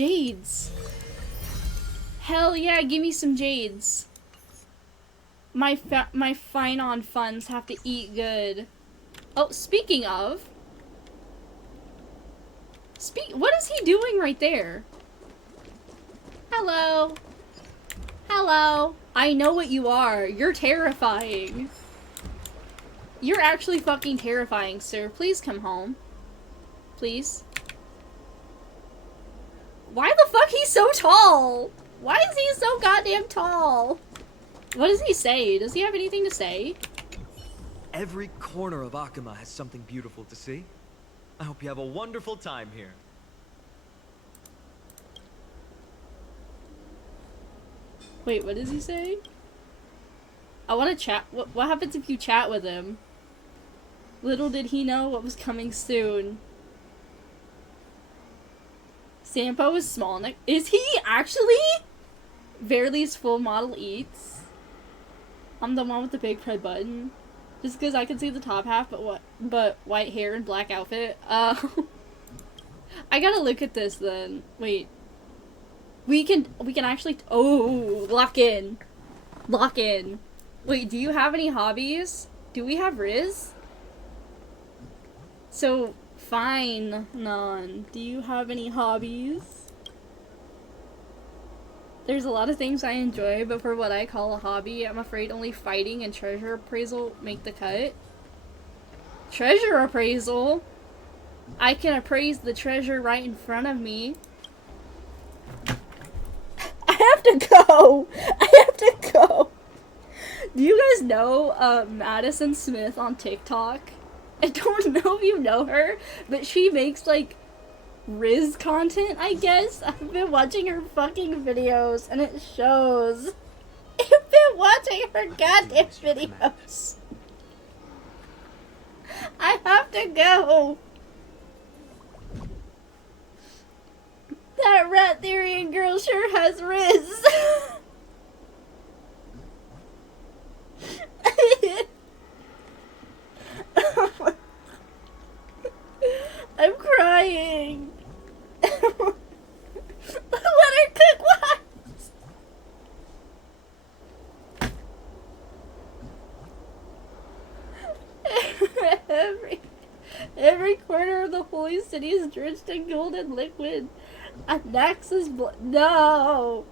Jades. Hell yeah, give me some jades. My Finon funds have to eat good. Oh, speaking of... What is he doing right there? Hello. Hello. I know what you are. You're terrifying. You're actually fucking terrifying, sir. Please come home. Please. Why the fuck he's so tall? Why is he so goddamn tall? What does he say? Does he have anything to say? Every corner of Akuma has something beautiful to see. I hope you have a wonderful time here. Wait, what does he say? I want to chat. What happens if you chat with him? Little did he know what was coming soon. Sampo is small neck. Is he actually? Verly's full model eats. I'm the one with the big red button. Just because I can see the top half, but white hair and black outfit. I gotta look at this then. Wait. We can actually. Oh, lock in. Lock in. Wait, do you have any hobbies? Do we have Riz? So, fine, none. Do you have any hobbies? There's a lot of things I enjoy, but for what I call a hobby, I'm afraid only fighting and treasure appraisal make the cut. Treasure appraisal? I can appraise the treasure right in front of me. I have to go! I have to go! Do you guys know Madison Smith on TikTok? I don't know if you know her, but she makes like Riz content, I guess. I've been watching her fucking videos and it shows. I've been watching her goddamn videos. I have to go. That rat Therian girl sure has Riz. I'm crying. Let her cook wax. Every corner of the holy city is drenched in golden liquid. And Nax's blood. No.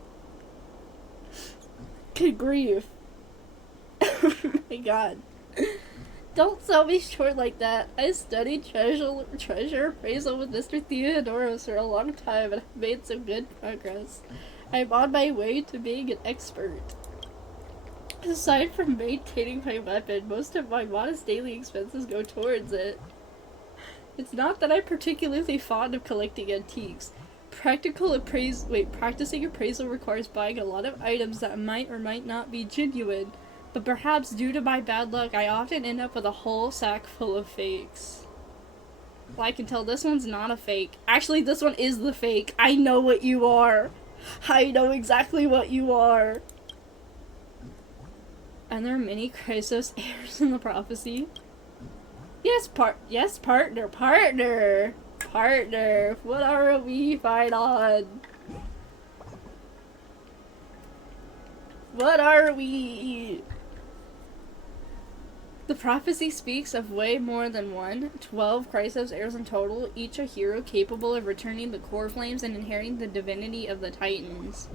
Good grief. Oh my god. Don't sell me short like that. I studied treasure appraisal with Mr. Theodoros for a long time and I've made some good progress. I'm on my way to being an expert. Aside from maintaining my weapon, most of my modest daily expenses go towards it. It's not that I'm particularly fond of collecting antiques. Practicing appraisal requires buying a lot of items that might or might not be genuine. But perhaps due to my bad luck, I often end up with a whole sack full of fakes. Well, I can tell this one's not a fake. Actually, this one is the fake. I know what you are. I know exactly what you are. And there are many Chrysos heirs in the prophecy. Yes, partner. Partner. What are we fight on? What are we? The prophecy speaks of way more than 12 Chrysos heirs in total, each a hero capable of returning the core flames and inheriting the divinity of the Titans.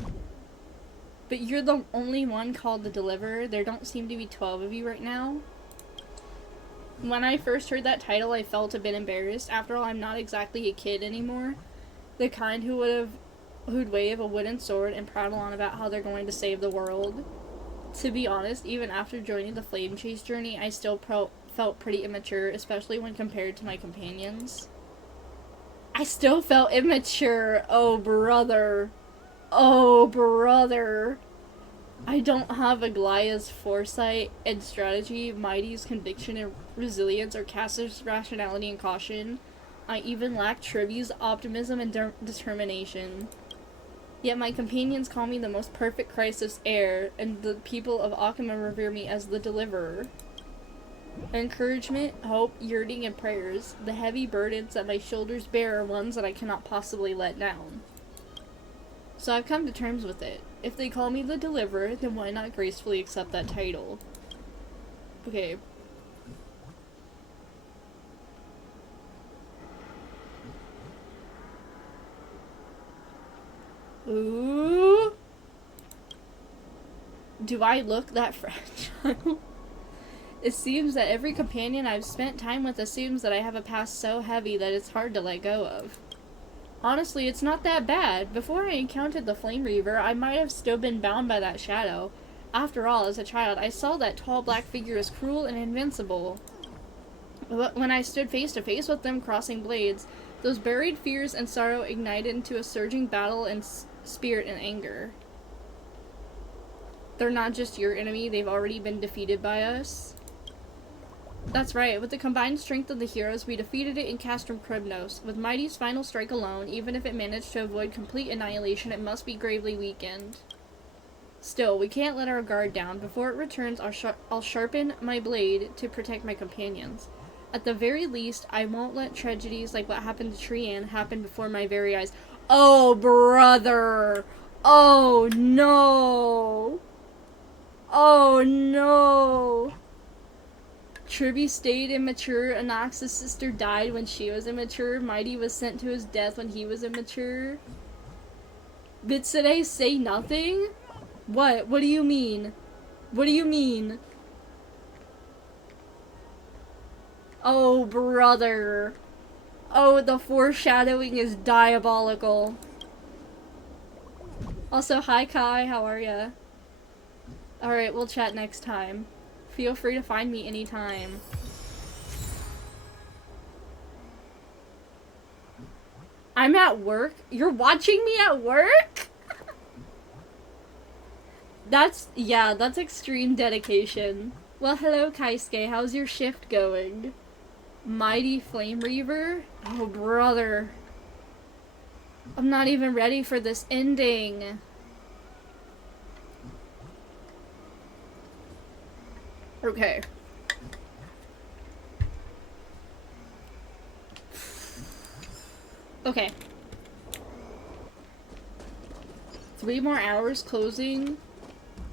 But you're the only one called the Deliverer. There don't seem to be 12 of you right now. When I first heard that title, I felt a bit embarrassed. After all, I'm not exactly a kid anymore. The kind who'd wave a wooden sword and prattle on about how they're going to save the world. To be honest, even after joining the Flame Chase journey, I still felt pretty immature, especially when compared to my companions. I still felt immature. Oh, brother. Oh, brother. I don't have Aglaya's foresight and strategy, Mighty's conviction and resilience, or Cass's rationality and caution. I even lack Trivia's optimism and determination. Yet my companions call me the most perfect Chrysos heir, and the people of Akuma revere me as the Deliverer. Encouragement, hope, yearning, and prayers. The heavy burdens that my shoulders bear are ones that I cannot possibly let down. So I've come to terms with it. If they call me the Deliverer, then why not gracefully accept that title? Okay. Ooh. Do I look that fragile? It seems that every companion I've spent time with assumes that I have a past so heavy that it's hard to let go of. Honestly, it's not that bad. Before I encountered the Flame Reaver, I might have still been bound by that shadow. After all, as a child, I saw that tall black figure as cruel and invincible. But when I stood face to face with them crossing blades, those buried fears and sorrow ignited into a surging battle and spirit and anger. They're not just your enemy, they've already been defeated by us. That's right, with the combined strength of the heroes, we defeated it in Castrum Krybnos. With Mighty's final strike alone, even if it managed to avoid complete annihilation, it must be gravely weakened. Still, we can't let our guard down. Before it returns, I'll sharpen my blade to protect my companions. At the very least, I won't let tragedies like what happened to Trian happen before my very eyes. Oh, brother! Oh, no! Oh, no! Tribby stayed immature, Anox's sister died when she was immature, Mighty was sent to his death when he was immature. Bitsune say nothing? What? What do you mean? What do you mean? Oh, brother. Oh, the foreshadowing is diabolical. Also, hi Kai, how are ya? Alright, we'll chat next time. Feel free to find me anytime. I'm at work? You're watching me at work? Yeah, that's extreme dedication. Well, hello Kaisuke, how's your shift going? Mighty Flame Reaver? Oh, brother. I'm not even ready for this ending. Okay. Okay. 3 more hours closing.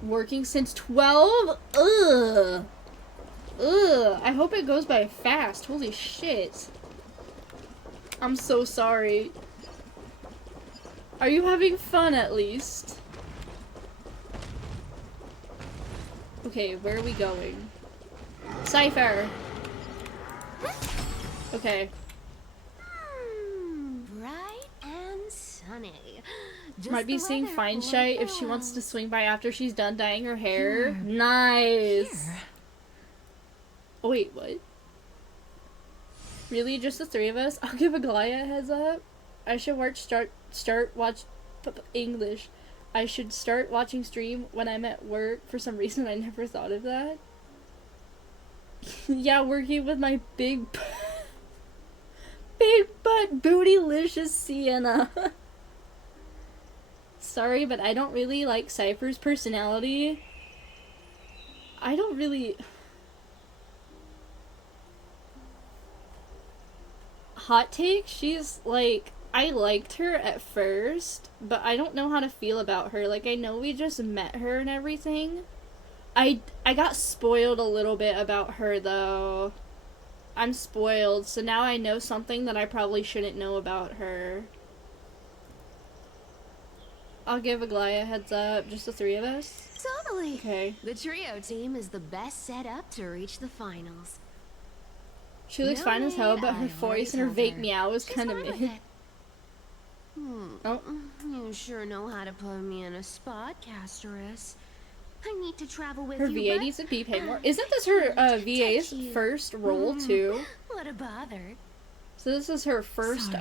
Working since 12? Ugh. Ugh. I hope it goes by fast. Holy shit. I'm so sorry. Are you having fun at least? Okay, where are we going? Cypher! Okay. Bright and sunny. Just Might be the seeing weather Fine for Shite if she wants to fall. swing by after she's done dyeing her hair. Nice! Here. Oh wait, what? Really? Just the 3 of us? I'll give Aglaya a heads up. I should watch English. I should start watching stream when I'm at work. For some reason, I never thought of that. Yeah, working with my big butt bootylicious Sienna. Sorry, but I don't really like Cypher's personality. I don't really... Hot take? She's like... I liked her at first, but I don't know how to feel about her. Like, I know we just met her and everything. I got spoiled a little bit about her, though. I'm spoiled, so now I know something that I probably shouldn't know about her. I'll give Aglaya a heads up, just the 3 of us. Totally. Okay. The trio team is the best set up to reach the finals. She looks fine as hell, but her voice and her vague meow is kind of mid. Oh. You sure know how to put me in a spot, Casteress. I need to travel with Her you. VA needs to be paid more. Isn't this her VA's first role too? What a bother. So this is her first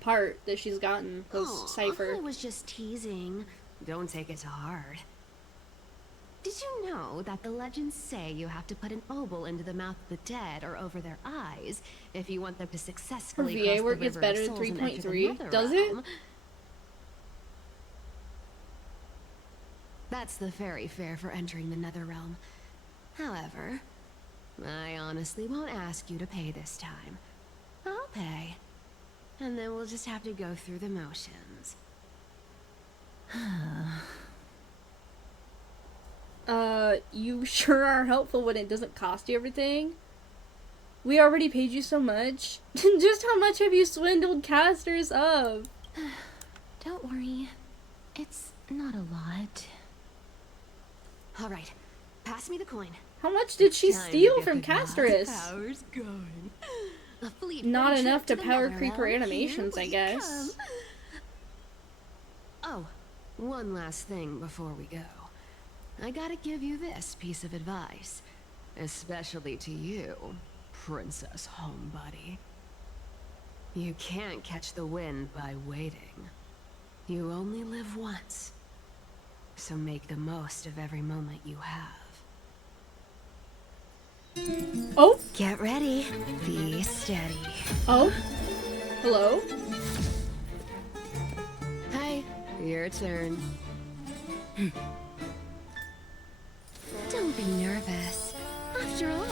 part that she's gotten, was Cypher. I was just teasing. Don't take it to heart. Did you know that the legends say you have to put an obol into the mouth of the dead or over their eyes if you want them to Her successfully VA cross work the gets river of better than souls and enter the 3.3? nether Does it? realm? That's the fairy fare for entering the nether realm. However, I honestly won't ask you to pay this time. I'll pay. And then we'll just have to go through the motions. You sure are helpful when it doesn't cost you everything. We already paid you so much. Just how much have you swindled casters of? Don't worry. It's not a lot. All right. Pass me the coin. How much did she Time to steal get from the god's Casterus? powers going. A fleet Not trip enough to the power Netherrealm. creeper Here animations, I we guess. come. Oh, one last thing before we go. I gotta give you this piece of advice, especially to you, Princess Homebody. You can't catch the wind by waiting. You only live once, so make the most of every moment you have. Oh, Get ready. Be steady. oh, hello? Hi, your turn. Don't be nervous. After all,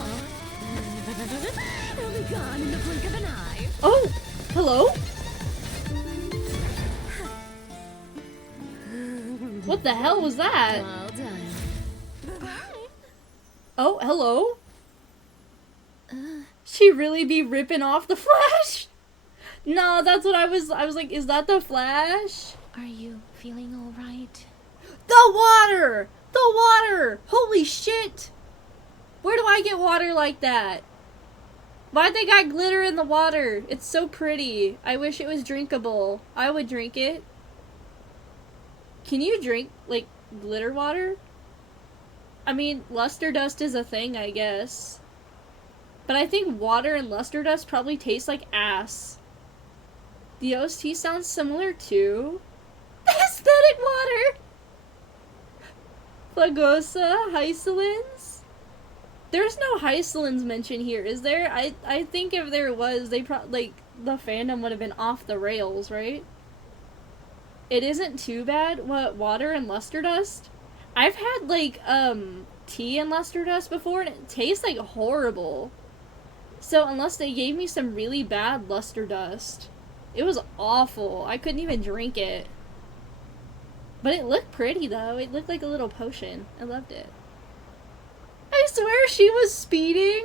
it'll be gone in the blink of an eye. Oh, hello? What the hell was that? Well done. Oh, hello? She really be ripping off the Flash? No, that's what I was like, is that the Flash? Are you feeling all right? The water! The water! Holy shit! Where do I get water like that? Why'd they got glitter in the water? It's so pretty. I wish it was drinkable. I would drink it. Can you drink, like, glitter water? I mean, luster dust is a thing, I guess. But I think water and luster dust probably taste like ass. The OST sounds similar too. Aesthetic water! Flagosa, Hysolins? There's no Hysolins mentioned here, is there? I think if there was, they like, the fandom would have been off the rails, right? It isn't too bad. What, water and luster dust? I've had, like, tea and luster dust before, and it tastes, like, horrible. So, unless they gave me some really bad luster dust, it was awful. I couldn't even drink it. But it looked pretty, though. It looked like a little potion. I loved it. I swear she was speeding!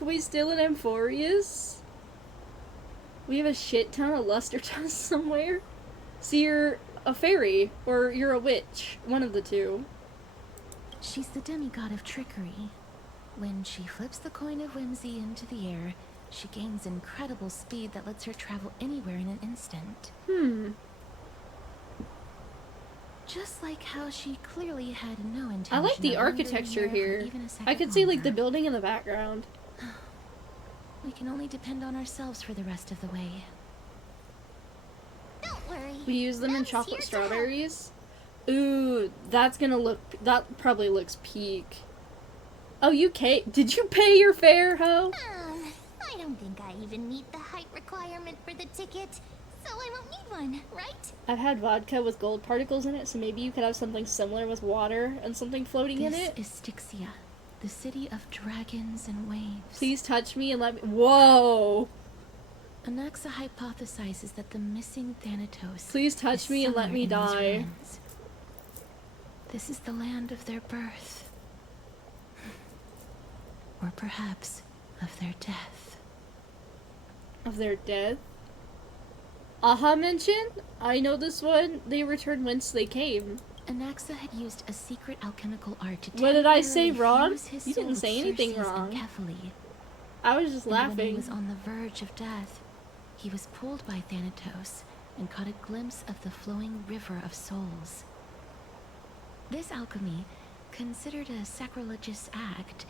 Are we still in Amphorius? We have a shit ton of luster dust somewhere. So you're a fairy, or you're a witch. One of the two. She's the demigod of trickery. When she flips the coin of whimsy into the air, she gains incredible speed that lets her travel anywhere in an instant. Just like how she clearly had no intention I like the of lingering architecture there for here. even a second I could see, like, the longer. building in the background. We can only depend on ourselves for the rest of the way. Don't worry. We use them in Mem's chocolate here to help. strawberries. Ooh, that's gonna look, that probably looks peak. Oh, did you pay your fare, ho? I don't think I even meet the height requirement for the ticket, so I won't need one, right? I've had vodka with gold particles in it, so maybe you could have something similar with water and something floating in This it. is Styxia, the city of dragons and waves. Please touch me and let me. Whoa! Anaxa hypothesizes that the missing Thanatos Please touch is me and let somewhere me in these die. ruins. This is the land of their birth. Or perhaps of their death. Of their death? Aha mention? I know this one. They returned whence they came. Anaxa had used a secret alchemical art to What did I say temporarily wrong? fuse his You soul didn't with say anything Circe's wrong. and Kephae. I was just And when he laughing. was on the verge of death, he was pulled by Thanatos and caught a glimpse of the flowing river of souls. This alchemy, considered a sacrilegious act,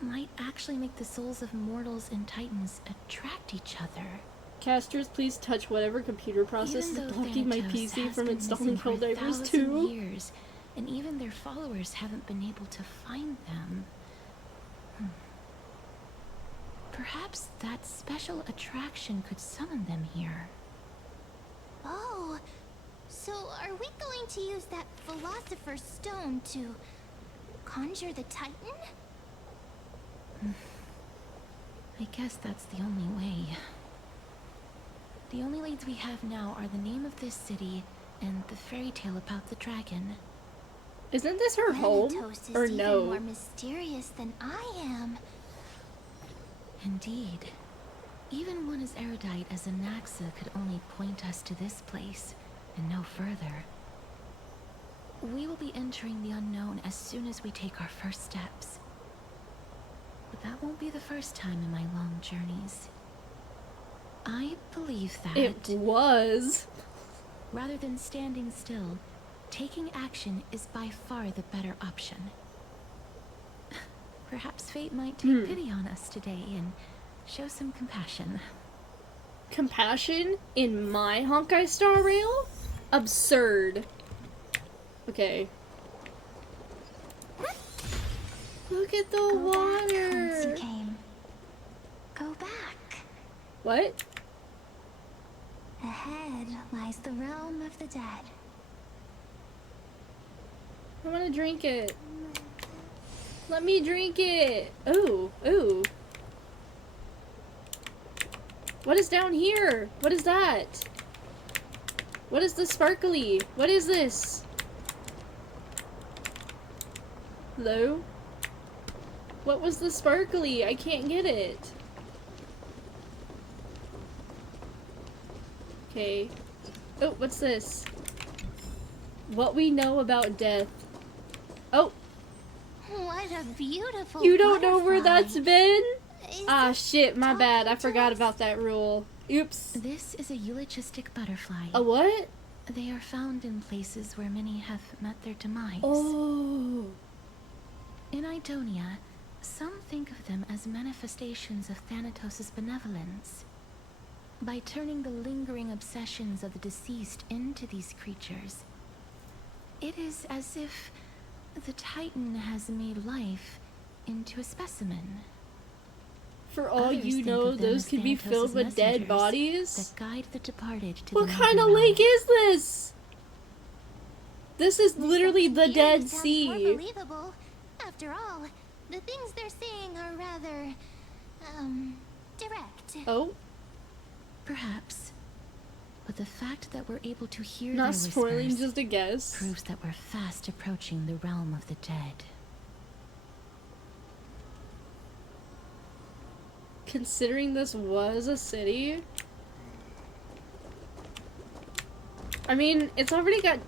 might actually make the souls of mortals and titans attract each other. Casters, please touch whatever computer process Even is though blocking my Thanatos PC has from been installing missing for Helldivers 1,000 2. years, and even their followers haven't been able to find them. Perhaps that special attraction could summon them here. Oh, so are we going to use that Philosopher's Stone to conjure the Titan? I guess that's the only way. The only leads we have now are the name of this city and the fairy tale about the dragon. Isn't this her home? Thanatos is Or even no? more mysterious than I am. Indeed. Even one as erudite as Anaxa could only point us to this place, and no further. We will be entering the unknown as soon as we take our first steps. But that won't be the first time in my long journeys. I believe that... It was. Rather than standing still, taking action is by far the better option. Perhaps fate might take pity on us today and show some compassion. Compassion in my Honkai Star Rail? Absurd. Okay. Look at the Go back, whence you water. came. Go back. What? Ahead lies the realm of the dead. I want to drink it. Let me drink it. Ooh, ooh. What is down here? What is that? What is the sparkly? What is this? Hello? What was the sparkly? I can't get it. Okay. Oh, what's this? What we know about death. Oh, What a beautiful you don't know where butterfly. that's been? Is Ah, it shit, my bad. I talking to forgot us? about that rule. Oops. This is a eulogistic butterfly. A what? They are found in places where many have met their demise. Oh. In Idonia, some think of them as manifestations of Thanatos' benevolence. By turning the lingering obsessions of the deceased into these creatures, it is as if the Titan has made life into a specimen. For all Others you think know, of them those as could be Thanatos' filled with dead messengers bodies. that guide the departed to What the kind of nether lake realm. is this? This is This literally second the theory Dead sounds more Sea. believable. After all, the things they're saying are rather, direct. Oh, Perhaps. But the fact that we're able to hear not their spoiling, whispers just a guess. proves that we're fast approaching the realm of the dead. Considering this was a city. I mean, it's already got...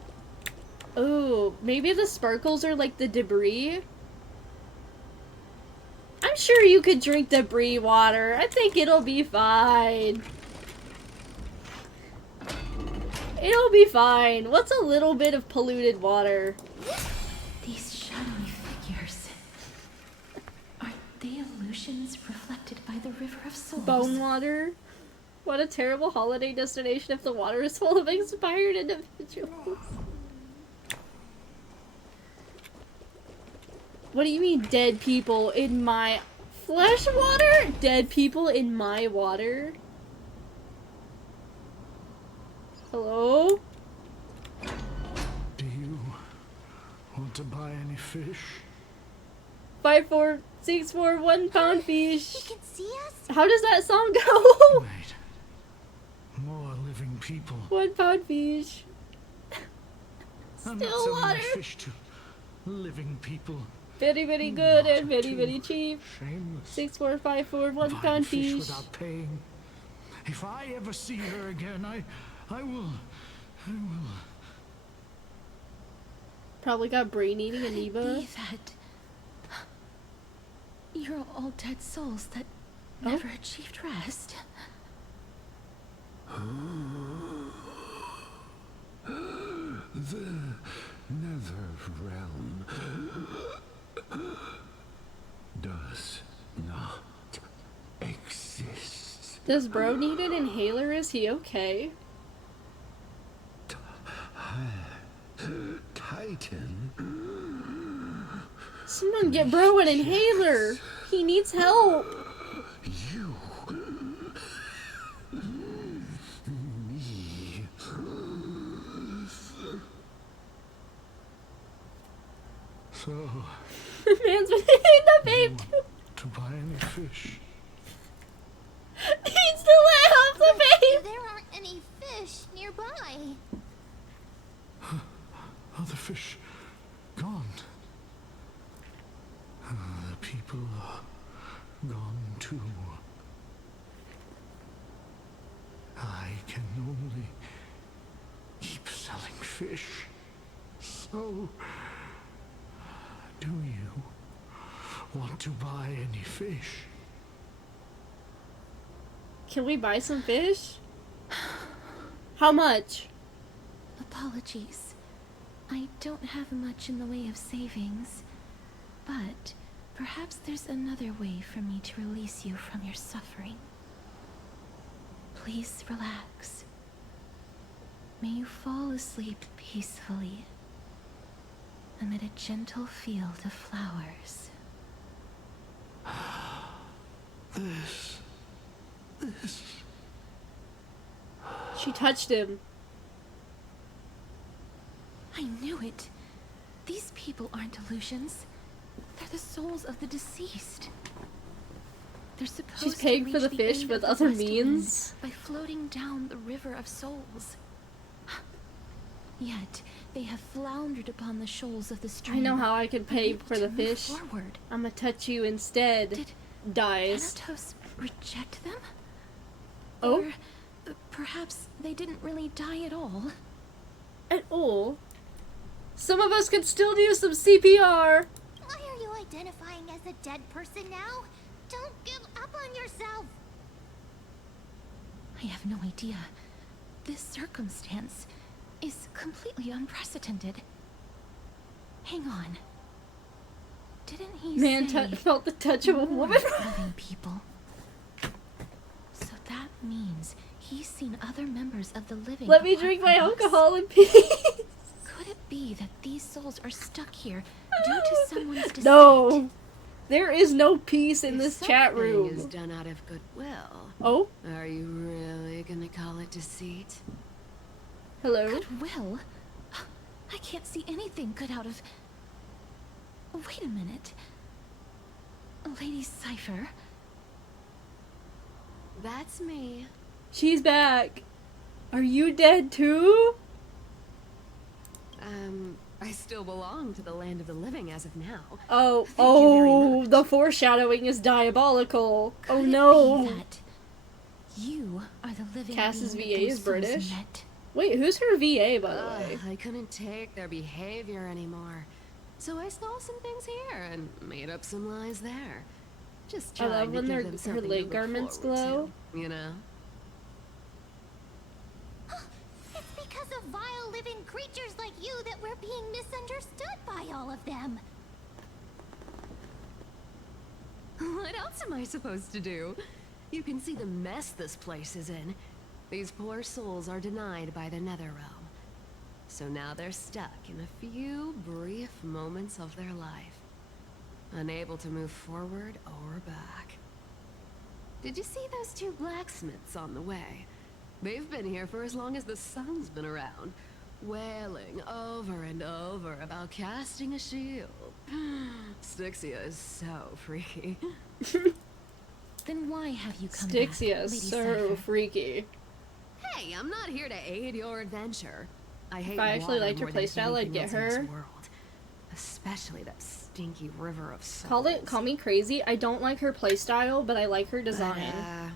Oh, maybe the sparkles are like the debris? I'm sure you could drink debris water. I think it'll be fine. It'll be fine. What's a little bit of polluted water? These shadowy figures. Are they illusions reflected by the River of Souls? Bone water? What a terrible holiday destination if the water is full of expired individuals. What do you mean dead people in my flesh water? Dead people in my water? Hello? Do you want to buy any fish? 5, 4, 6, 4, 1 pound fish. He can see us? How does that song go? Wait. More living people. 1 pound fish. I'm not Still selling my water. fish to living people. Very, very good Not and very, too very cheap. Shameless. 6, 4, 5, 4, 1 Buying pound fish fish. without paying. If I ever see her again, I will. Probably got brain-eating Could it amoeba. be that you're all dead souls that Oh. never achieved rest? The nether realm does not exist. Does bro need an inhaler? Is he okay? Titan? Someone get bro an inhaler! He needs help! You. Me. So, Man's been eating the babe too. to buy any fish? Needs to let off the babe! There aren't any fish nearby. the fish gone? The people are gone too. I can only keep selling fish. So, do you want to buy any fish? Can we buy some fish? How much? Apologies. I don't have much in the way of savings, but perhaps there's another way for me to release you from your suffering. Please relax. May you fall asleep peacefully amid a gentle field of flowers. This. She touched him. I knew it. These people aren't illusions. They're the souls of the deceased. They're supposed She's to paying for reach the fish end with of the other West Wind means. by floating down the river of souls. Yet they have floundered upon the shoals of the stream. I know how I can pay unable for to the move fish. forward. I'ma touch you instead. Did Dies. Thanatos reject them? Oh? Or perhaps they didn't really die at all. At all? Some of us could still do some CPR. Why are you identifying as a dead person now? Don't give up on yourself! I have no idea. This circumstance is completely unprecedented. Hang on. Didn't he Man say felt the touch of a more woman. living people? So that means he's seen other members of the living. Let me apart drink from my us. alcohol in peace. Could it be that these souls are stuck here due to someone's deceit? No. There is no peace in If this chat something is room. done out of goodwill, Oh? are you really gonna call it deceit? Hello? Goodwill? I can't see anything good out of... Wait a minute. Lady Cypher? That's me. She's back. Are you dead too? I still belong to the land of the living as of now. Oh, Thank you very oh, much. the foreshadowing is diabolical. Could Oh it no. be that you are the living Cass's being VA that is those souls British? met? Wait, who's her VA, by the way? I couldn't take their behavior anymore. So I stole some things here and made up some lies there. Just I trying love to when give their- them her something to leg look garments forward glow. to, you know? It's because of vile living creatures like you that we're being misunderstood by all of them. What else am I supposed to do? You can see the mess this place is in. These poor souls are denied by the Netherrealm. So now they're stuck in a few brief moments of their life. Unable to move forward or back. Did you see those two blacksmiths on the way? They've been here for as long as the sun's been around, wailing over and over about casting a shield. Styxia is so freaky. Then why have you come Styxia back, is Lady so Cypher? freaky. Hey, I'm not here to aid your adventure. I hate If I actually water liked her more than playstyle, I'd anything get else in this her. world. Especially that stinky river of souls. Call me crazy. I don't like her playstyle, but I like her But, design.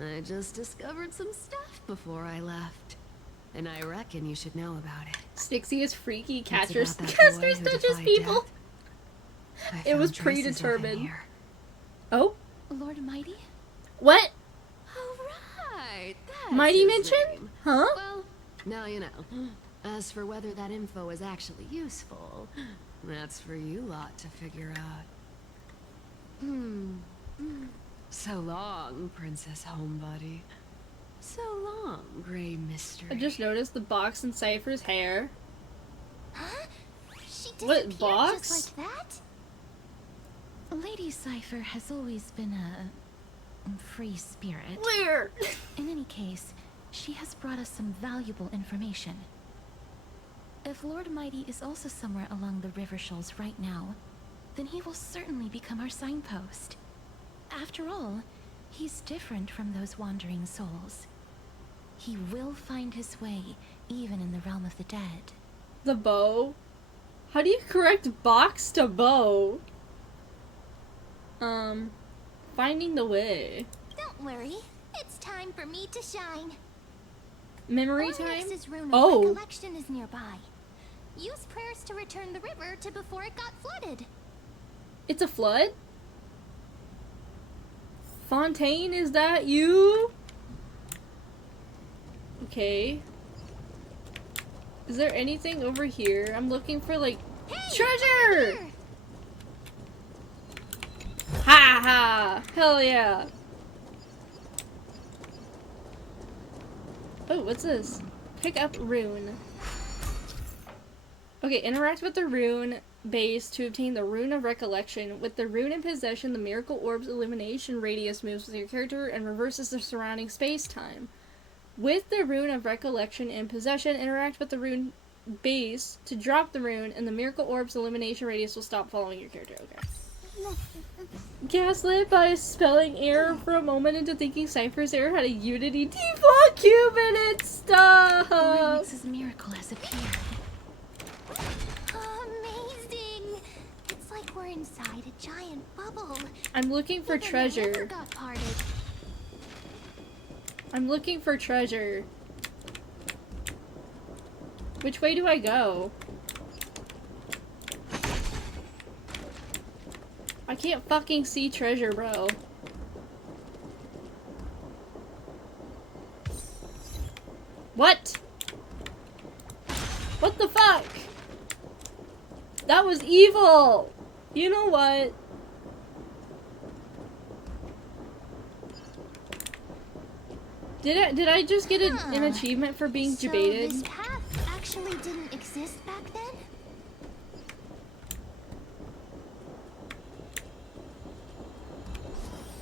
I just discovered some stuff before I left. And I reckon you should know about it. Stixie is freaky. It's Catcher's about that Casters boy who touches defied people. death. I It was found traces of him predetermined. here. Oh? Lord Mighty? What? Oh, right. That's Mighty his Mention? name. Huh? Well, now you know. As for whether that info is actually useful, that's for you lot to figure out. So long, Princess Homebody. So long, Grey Mystery. I just noticed the box in Cypher's hair. Huh? She What, disappeared box? just like that? Lady Cypher has always been a free spirit. Where? In any case, she has brought us some valuable information. If Lord Mighty is also somewhere along the river shoals right now, then he will certainly become our signpost. After all, he's different from those wandering souls. He will find his way, even in the realm of the dead. The bow? How do you correct box to bow? Finding the way. Don't worry. It's time for me to shine. Memory time? Onyx's rune of Oh. recollection is nearby. Use prayers to return the river to before it got flooded. It's a flood? Fontaine, is that you? Okay. Is there anything over here? I'm looking for, like, treasure! Here. Ha ha! Hell yeah! Oh, what's this? Pick up rune. Okay, interact with the rune base to obtain the rune of recollection. With the rune in possession, the miracle orb's illumination radius moves with your character and reverses the surrounding space-time. With the rune of recollection in possession, interact with the rune base to drop the rune, and the miracle orb's illumination radius will stop following your character. Okay. Gaslit by a spelling error for a moment into thinking Cypher's error had a Unity default cube in its stuff. Onyx's miracle has appeared. Amazing! It's like we're inside a giant bubble. I'm looking for Even the river treasure. got parted. I'm looking for treasure. Which way do I go? I can't fucking see treasure, bro. What? What the fuck? That was evil! You know what? Did I just get an achievement for being So debated? this path actually didn't exist back then?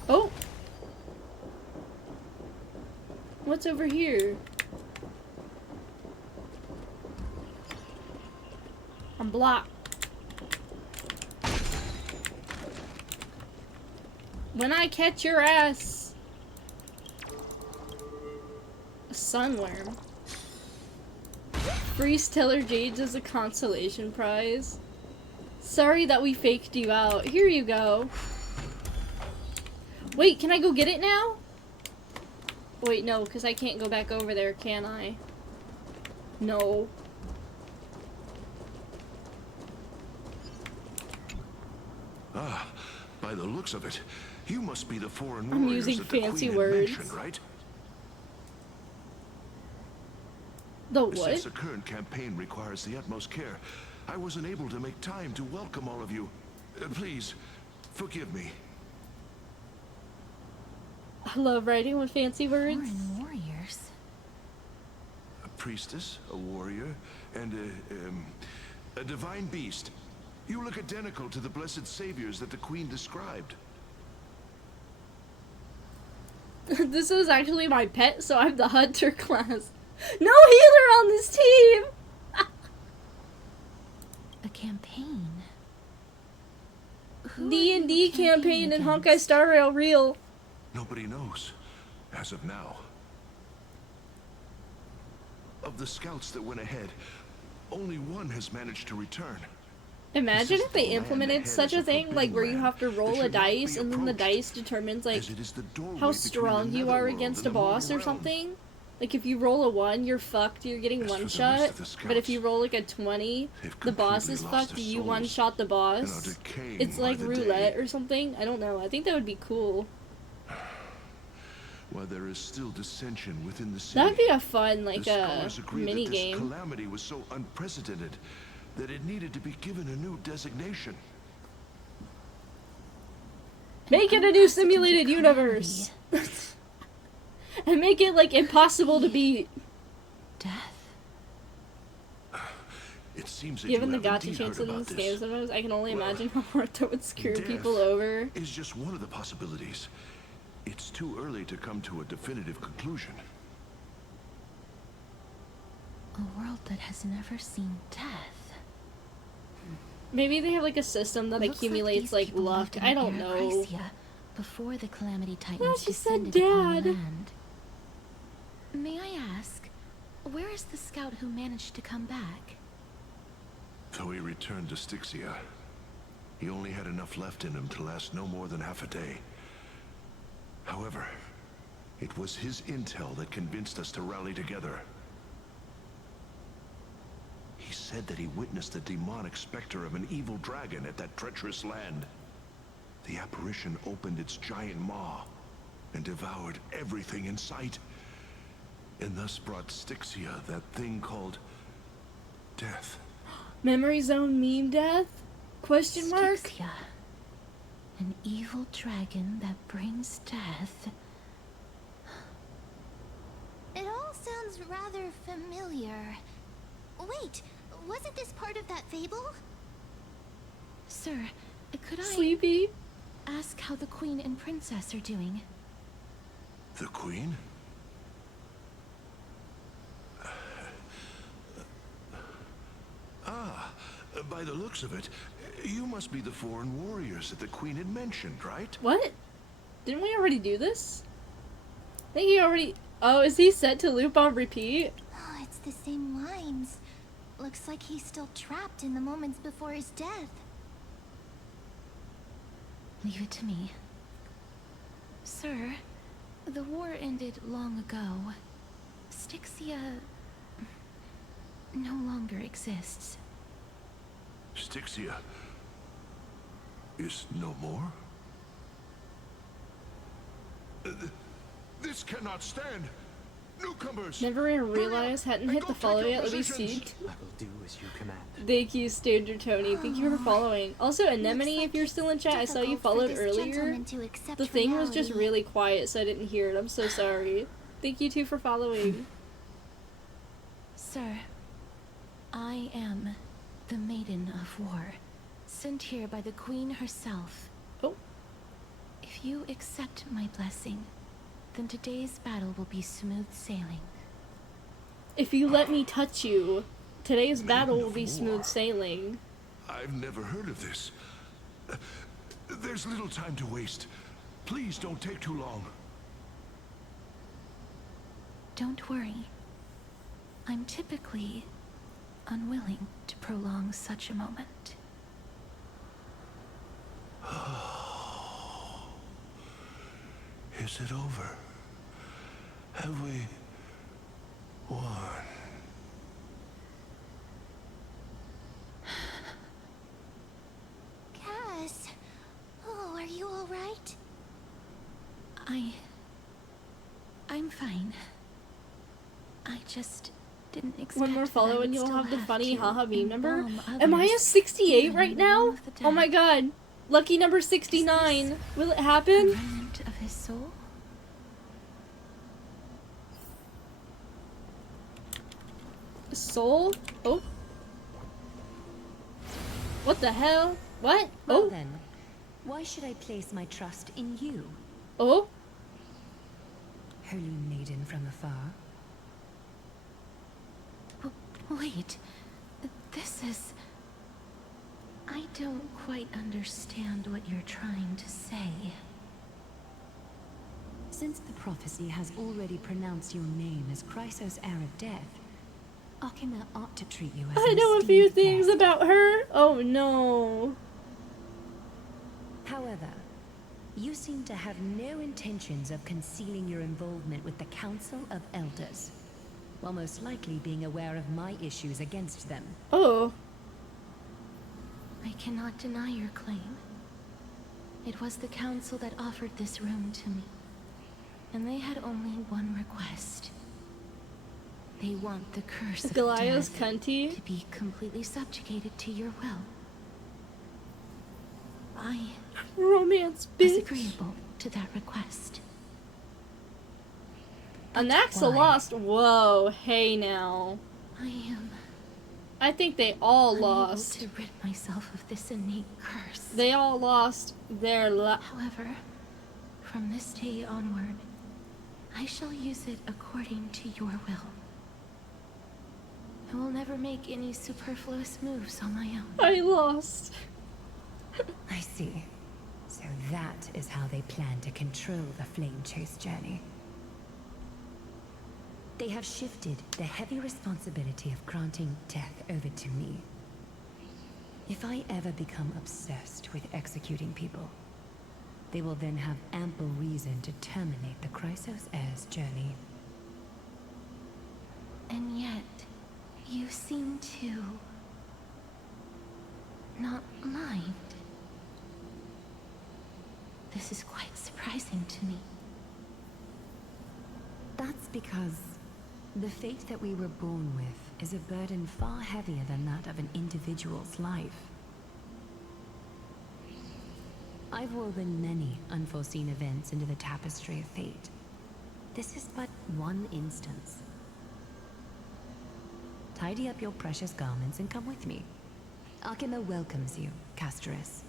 Oh! What's over here? I'm blocked. When I catch your ass! A sunworm. Free Stellar Jades as a consolation prize. Sorry that we faked you out. Here you go. Wait, can I go get it now? Wait, no, because I can't go back over there, can I? No. Ah, by the looks of it, you must be the foreign I'm warriors using that the fancy Queen had words. mentioned, right? The what? Since the current campaign requires the utmost care, I wasn't able to make time to welcome all of you. Please, forgive me. I love writing with fancy words. Foreign warriors. A priestess, a warrior, and a divine beast. You look identical to the blessed saviors that the Queen described. This is actually my pet, so I'm the hunter class. No healer on this team! A campaign. Who are D&D you campaign and campaigning Honkai Star Rail real. Nobody knows, as of now. Of the scouts that went ahead, only one has managed to return. Imagine This is if they the land implemented ahead such as a a thing, like forbidden where you land have to that roll should a not be dice and then the approached, dice determines like as it is the doorway how between strong the you are netherworld against a and the mortal boss or realm. something. Like if you roll a 1, you're fucked, you're getting As for the one rest shot. of the But if you scouts, roll like a 20, they've the boss completely is lost fucked, their you souls one shot the and boss. are decaying It's by like the roulette day. or something. I don't know. I think that would be cool. While there is still dissension within the city, That would be a fun, like, the scholars agree mini that this game. calamity was so unprecedented that it needed to be given a new designation. Make it a new simulated universe! And make it, like, impossible to beat. Death. It seems that Given the you have gacha indeed chances heard in about this game sometimes, I can only Well, imagine how hard that would screw death people over. is just one of the possibilities. It's too early to come to a definitive conclusion. A world that has never seen death. Maybe they have, like, a system that Looks accumulates, these like, people luck. lived in I don't Air know. Chrysia before the Calamity Titans she said descended upon Dad. the land. May I ask, where is the scout who managed to come back? Though he returned to Styxia, he only had enough left in him to last no more than half a day. However, it was his intel that convinced us to rally together. He said that he witnessed the demonic specter of an evil dragon at that treacherous land. The apparition opened its giant maw and devoured everything in sight, and thus brought Styxia that thing called death. Memory zone meme death? Question mark? Styxia. An evil dragon that brings death. It all sounds rather familiar. Wait, wasn't this part of that fable? Sir, could I Sleepy? ask how the Queen and Princess are doing? The Queen? By the looks of it, you must be the foreign warriors that the Queen had mentioned, right? What? Didn't we already do this? I think he already... Oh, is he set to loop on repeat? Oh, it's the same lines. Looks like he's still trapped in the moments before his death. Leave it to me. Sir, the war ended long ago. Styxia no longer exists. Styxia is no more? This cannot stand. Newcomers! Never even realized, hadn't hit the follow yet, let me see. I will do as you command. Thank you, Standard Tony. Thank you for following. Also, Anemone, if you're still in chat, I saw you followed earlier. The thing was just really quiet, so I didn't hear it. I'm so sorry. Thank you too for following. Sir, I am the Maiden of War, sent here by the Queen herself. Oh. If you accept my blessing, then today's battle will be smooth sailing. If you let me touch you, today's battle will be smooth sailing. I've never heard of this. There's little time to waste. Please don't take too long. Don't worry. I'm typically unwilling to prolong such a moment. Is it over? Have we won? Cass, oh, are you all right? I'm fine. I just didn't expect One more that I follow would and you'll still have the funny to haha meme number. embalm Am I at others 68 in right the now? realm of the Oh my dead. god. Lucky number 69. Will it A happen? remnant of his soul? Soul? Oh. What the hell? What? Well Oh. then, why should I place my trust in you, Oh. holy maiden from afar? Wait. This is... I don't quite understand what you're trying to say. Since the prophecy has already pronounced your name as Chrysos, heir of death, Akima ought to treat you as I an know a few esteemed things guest. about her. Oh no. However, you seem to have no intentions of concealing your involvement with the Council of Elders, while most likely being aware of my issues against them. Oh. I cannot deny your claim. It was the council that offered this room to me, and they had only one request. They want the curse of Goliath's death cunty. to be completely subjugated to your will. I Romance was bitch. agreeable to that request. Anaxa why? lost. Whoa. Hey now. I am I think they all unable lost. to rid myself of this innate curse. They all lost their However, from this day onward, I shall use it according to your will. I will never make any superfluous moves on my own. I lost. I see. So that is how they plan to control the Flame Chase journey. They have shifted the heavy responsibility of granting death over to me. If I ever become obsessed with executing people, they will then have ample reason to terminate the Chrysos heir's journey. And yet, you seem to not mind. This is quite surprising to me. That's because the fate that we were born with is a burden far heavier than that of an individual's life. I've woven many unforeseen events into the tapestry of fate. This is but one instance. Tidy up your precious garments and come with me. Arkema welcomes you, Casterus.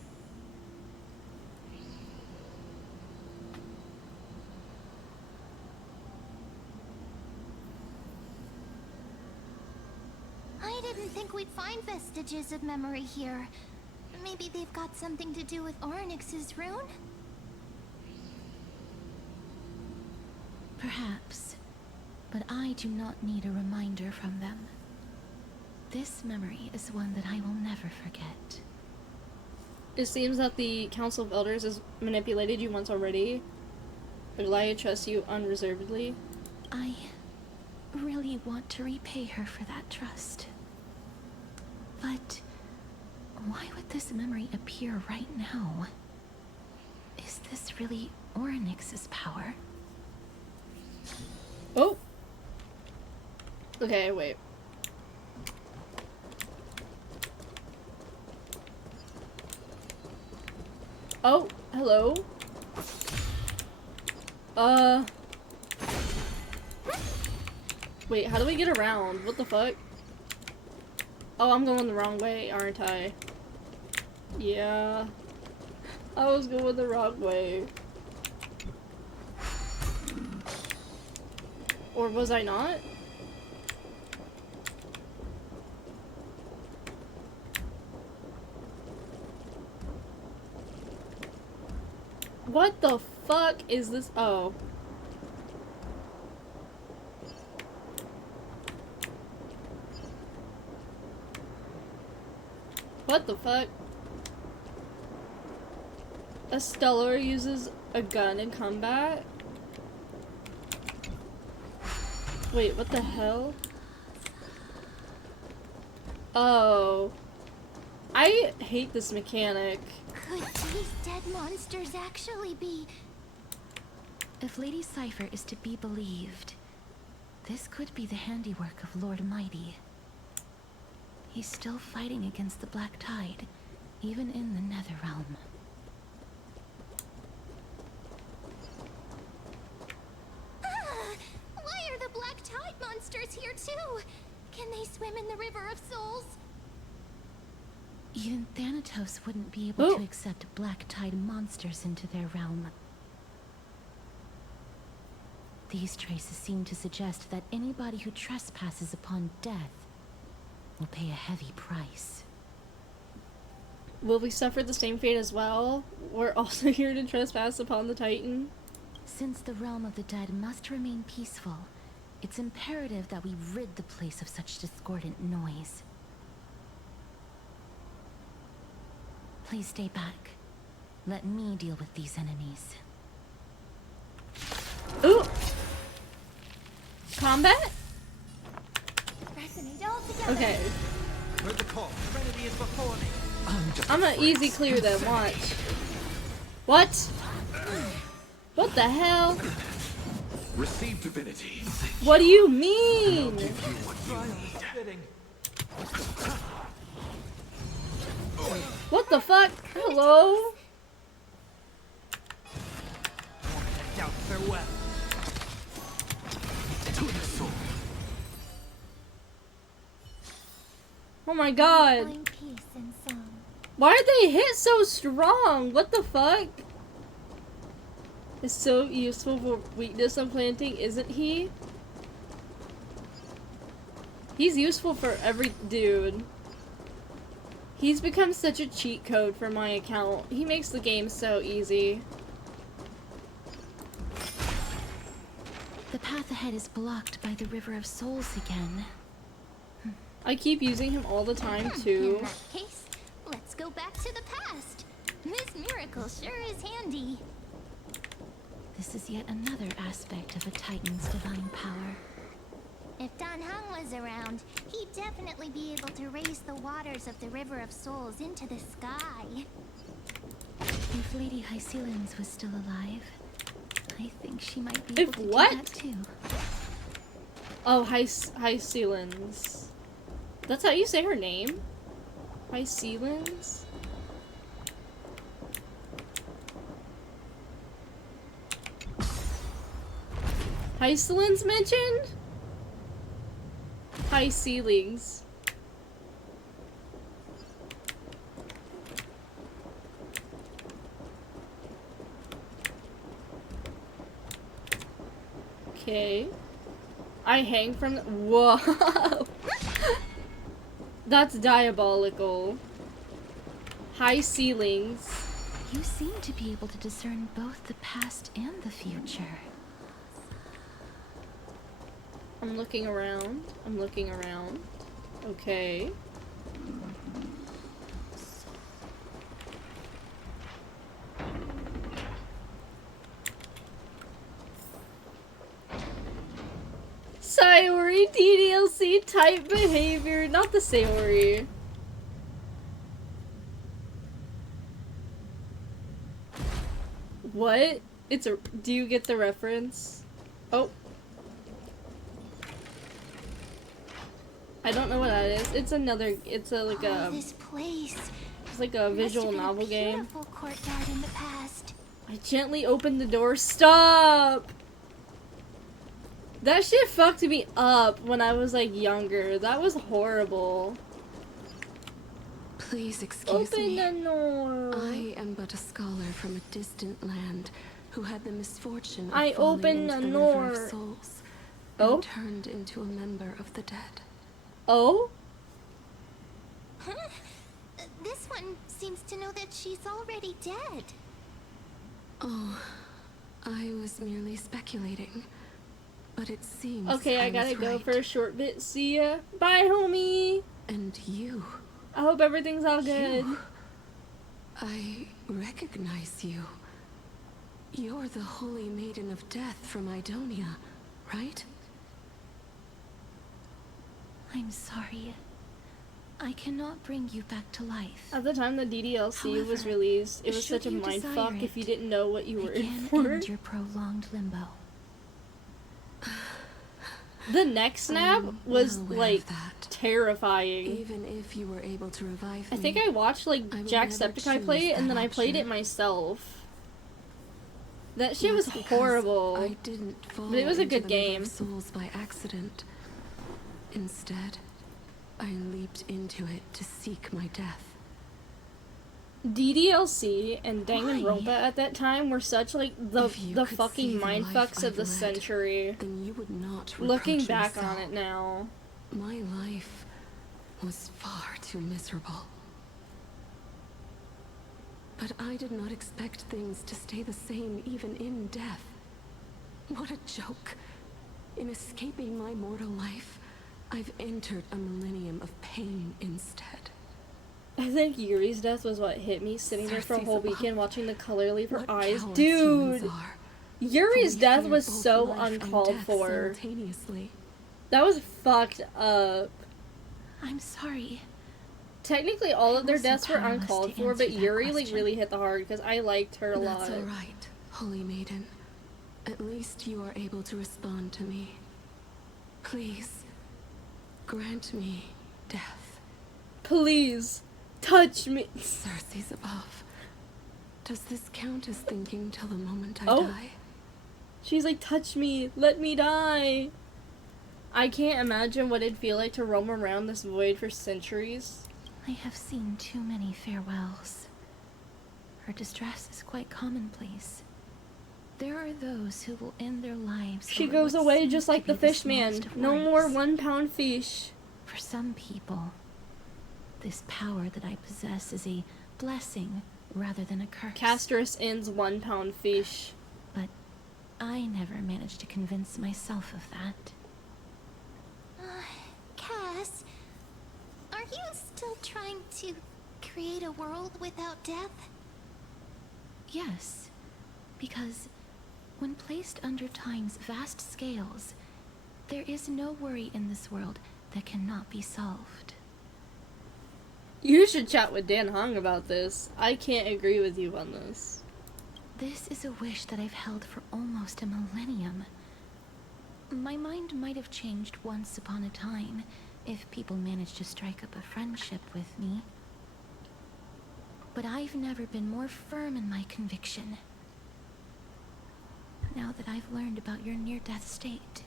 I didn't think we'd find vestiges of memory here. Maybe they've got something to do with Onyx's rune? Perhaps, but I do not need a reminder from them. This memory is one that I will never forget. It seems that the Council of Elders has manipulated you once already. But Elia trusts you unreservedly. I really want to repay her for that trust. But why would this memory appear right now? Is this really Onyx's power? Oh! Okay, wait. Oh, hello. Wait, how do we get around? What the fuck? Oh, I'm going the wrong way, aren't I? Yeah. I was going the wrong way. Or was I not? What the fuck is this? Oh. What the fuck? A Stellar uses a gun in combat? Wait, what the hell? Oh. I hate this mechanic. Could these dead monsters actually be... If Lady Cypher is to be believed, this could be the handiwork of Lord Mighty. He's still fighting against the Black Tide, even in the Netherrealm. Why are the Black Tide monsters here too? Can they swim in the River of Souls? Even Thanatos wouldn't be able to accept Black Tide monsters into their realm. These traces seem to suggest that anybody who trespasses upon death will pay a heavy price. Will we suffer the same fate as well? We're also here to trespass upon the Titan. Since the realm of the dead must remain peaceful, it's imperative that we rid the place of such discordant noise. Please stay back. Let me deal with these enemies. Ooh! Combat? Resonate all together. Okay. Heard the call. Trinity is before me. I'm gonna easy clear them, watch. What? What the hell? Receive divinity. What do you mean? Give you what you need. Fitting. What the fuck? Hello? Doubt farewell. To the soul. Oh my god. Find peace in song. Why are they hit so strong? What the fuck? Is so useful for weakness implanting, isn't he? He's useful for every dude. He's become such a cheat code for my account. He makes the game so easy. The path ahead is blocked by the River of Souls again. I keep using him all the time too. In that case, let's go back to the past. This miracle sure is handy. This is yet another aspect of a Titan's divine power. If Dan Heng was around, he'd definitely be able to raise the waters of the River of Souls into the sky. If Lady Hycelens was still alive, I think she might be able If to what? do that too. Oh, Hycelens. That's how you say her name? Hycelens? Hycelens mentioned? High ceilings. Okay. I hang from the— whoa! That's diabolical. High ceilings. You seem to be able to discern both the past and the future. I'm looking around. I'm looking around. Okay. Sayori DDLC type behavior, not the Sayori. What? It's a— do you get the reference? Oh. I don't know what that is. It's another— it's a like a— this place. it's like a visual novel game. Beautiful courtyard in the past. I gently opened the door. Stop! That shit fucked me up when I was like younger. That was horrible. Please excuse Open me. the door. I am but a scholar from a distant land who had the misfortune of I falling opened into the the River of door. Souls Oh? and turned into a member of the dead. Oh? Huh? This one seems to know that she's already dead. Oh, I was merely speculating. But it seems Okay, I was gotta go right. for a short bit. See ya. Bye, homie. And you. I hope everything's all good. You. I recognize you. You're the Holy Maiden of Death from Idonia, right? I'm sorry. I cannot bring you back to life. At the time the DDLC was However, released, it was should such a you desire mindfuck if you it, didn't know what you were I in can for. end your prolonged limbo. The neck snap I'm was well aware like of that. terrifying. Even if you were able to revive I me, think I watched like I would Jacksepticeye never play choose it and that then I played it option. myself. That shit was Not because horrible. I didn't fall But it was a into good the River game. of Souls by accident. Instead, I leaped into it to seek my death. DDLC and Danganronpa Why? at that time were such like the If you could fucking see the life mindfucks of I've the led, century. Then you would not Looking reproach back yourself. on it now. My life was far too miserable. But I did not expect things to stay the same even in death. What a joke. In escaping my mortal life, I've entered a millennium of pain instead. I think Yuri's death was what hit me, sitting there for a Cersei's whole above. weekend watching the color leave her What eyes. cowards humans Dude! are. Yuri's For we death fear was both so life and uncalled death for. simultaneously. That was fucked up. I'm sorry. Technically, all of their I'm also deaths were powerless uncalled to for, but answer that Yuri like question. really hit the hard because I liked her a lot. That's all right, Holy Maiden. At least you are able to respond to me. Please, grant me death. Please, touch me. Cersei's above. Does this count as thinking till the moment I Oh. die? She's like, touch me, let me die. I can't imagine what it'd feel like to roam around this void for centuries. I have seen too many farewells. Her distress is quite commonplace. There are those who will end their lives. She over goes what away seems just to like be the fish smallest man. of No more worries. 1 pound fish. For some people, this power that I possess is a blessing rather than a curse. Casterus ends 1 pound fish. But I never managed to convince myself of that. Cass, are you still trying to create a world without death? Yes, because when placed under time's vast scales, there is no worry in this world that cannot be solved. You should chat with Dan Hong about this. I can't agree with you on this. This is a wish that I've held for almost a millennium. My mind might have changed once upon a time if people managed to strike up a friendship with me. But I've never been more firm in my conviction. Now that I've learned about your near-death state,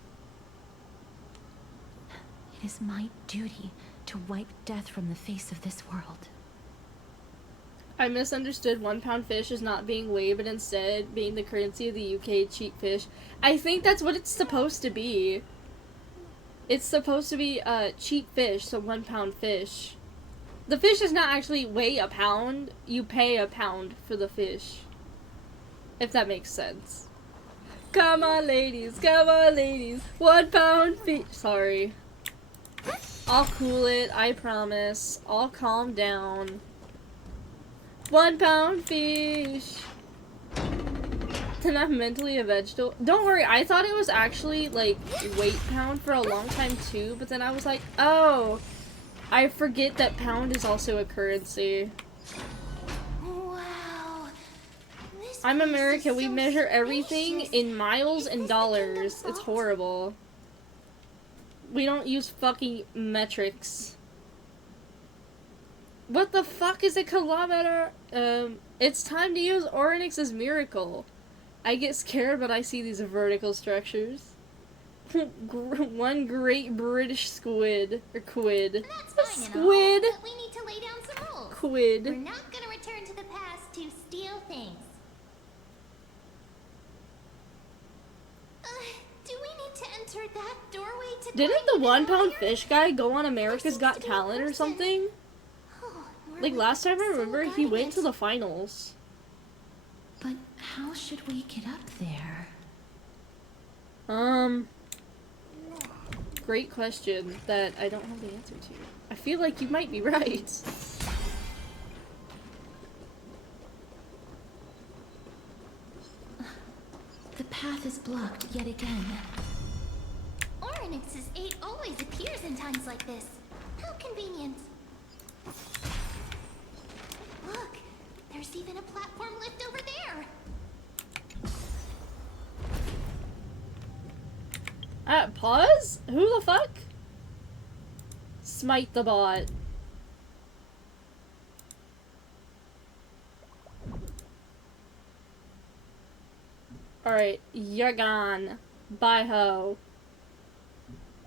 it is my duty to wipe death from the face of this world. I misunderstood 1 pound fish as not being weighed, but instead being the currency of the UK cheap fish. I think that's what it's supposed to be. It's supposed to be cheap fish, so 1 pound fish. The fish does not actually weigh a pound. You pay a pound for the fish. If that makes sense. Come on, ladies. Come on, ladies. 1 pound fish. Sorry. I'll cool it. I promise. I'll calm down. 1 pound fish. Then I'm mentally a vegetable. Don't worry, I thought it was actually like weight pound for a long time too, but then I was like, oh, I forget that pound is also a currency. Wow. This I'm place America, is we so measure everything spacious. in miles Is and this the kingdom dollars. It's vault? horrible. We don't use fucking metrics. What the fuck is a kilometer? It's time to use Oryx's miracle. I get scared when I see these vertical structures. One great British squid. Or quid. That's fine and all, Squid. but we need to lay down some rules. We're Quid. not gonna return to the past to steal things. Do we need to enter that doorway to Didn't climb the even 1 pound higher? fish guy go on America's seems Got to be a Talent or person. something? Oh, we're Like last time I so remember he guarding went it. to the finals. But how should we get up there? Great question that I don't have the answer to. I feel like you might be right. The path is blocked yet again. Oryx's 8 always appears in times like this. How convenient. Look, there's even a platform lift over there. Pause? Who the fuck? Smite the bot. Alright, you're gone. Bye ho.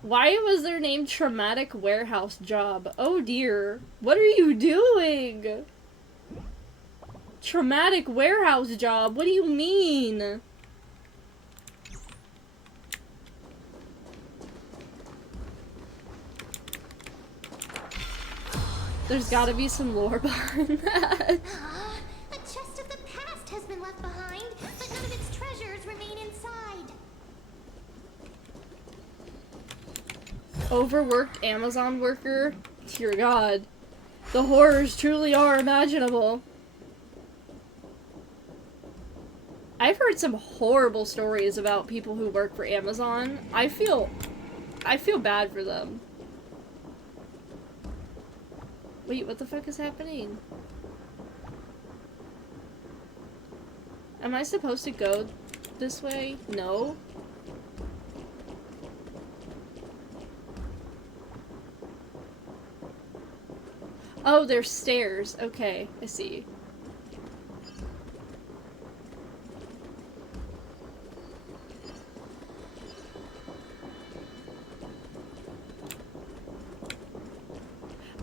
Why was their name Traumatic Warehouse Job? Oh dear. What are you doing? Traumatic Warehouse Job? What do you mean? There's gotta be some lore behind that. A chest of the past has been left behind, but none of its treasures remain inside. Overworked Amazon worker? Dear God. The horrors truly are imaginable. I've heard some horrible stories about people who work for Amazon. I feel bad for them. Wait, what the fuck is happening? Am I supposed to go this way? No? Oh, there's stairs. Okay, I see.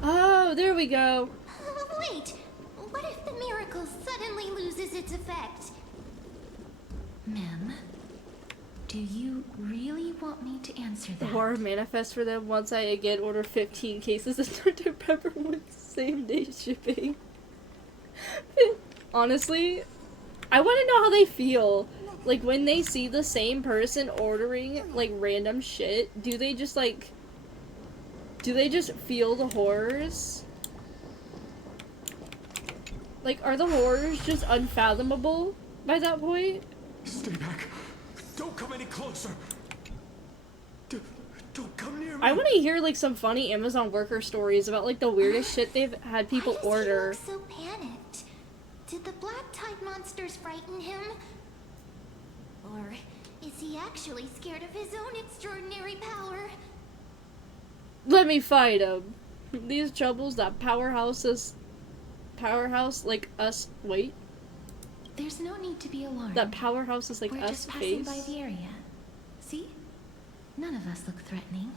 Oh, there we go. Wait, what if the miracle suddenly loses its effect? Ma'am, do you really want me to answer The that? horror manifest for them once I again order 15 cases of Dr. Pepper with same day shipping. Honestly, I want to know how they feel. Like, when they see the same person ordering, like, random shit, do they just feel the horrors? Like, are the horrors just unfathomable by that point? Stay back. Don't come any closer. Don't come near me. I want to hear, like, some funny Amazon worker stories about, like, the weirdest shit they've had people order. Why does he look so panicked? Did the black tide monsters frighten him? Or is he actually scared of his own extraordinary power? Let me fight him. These troubles that powerhouse like us, wait. There's no need to be alarmed. That powerhouses like We're us just passing face. by the area. See? None of us look threatening.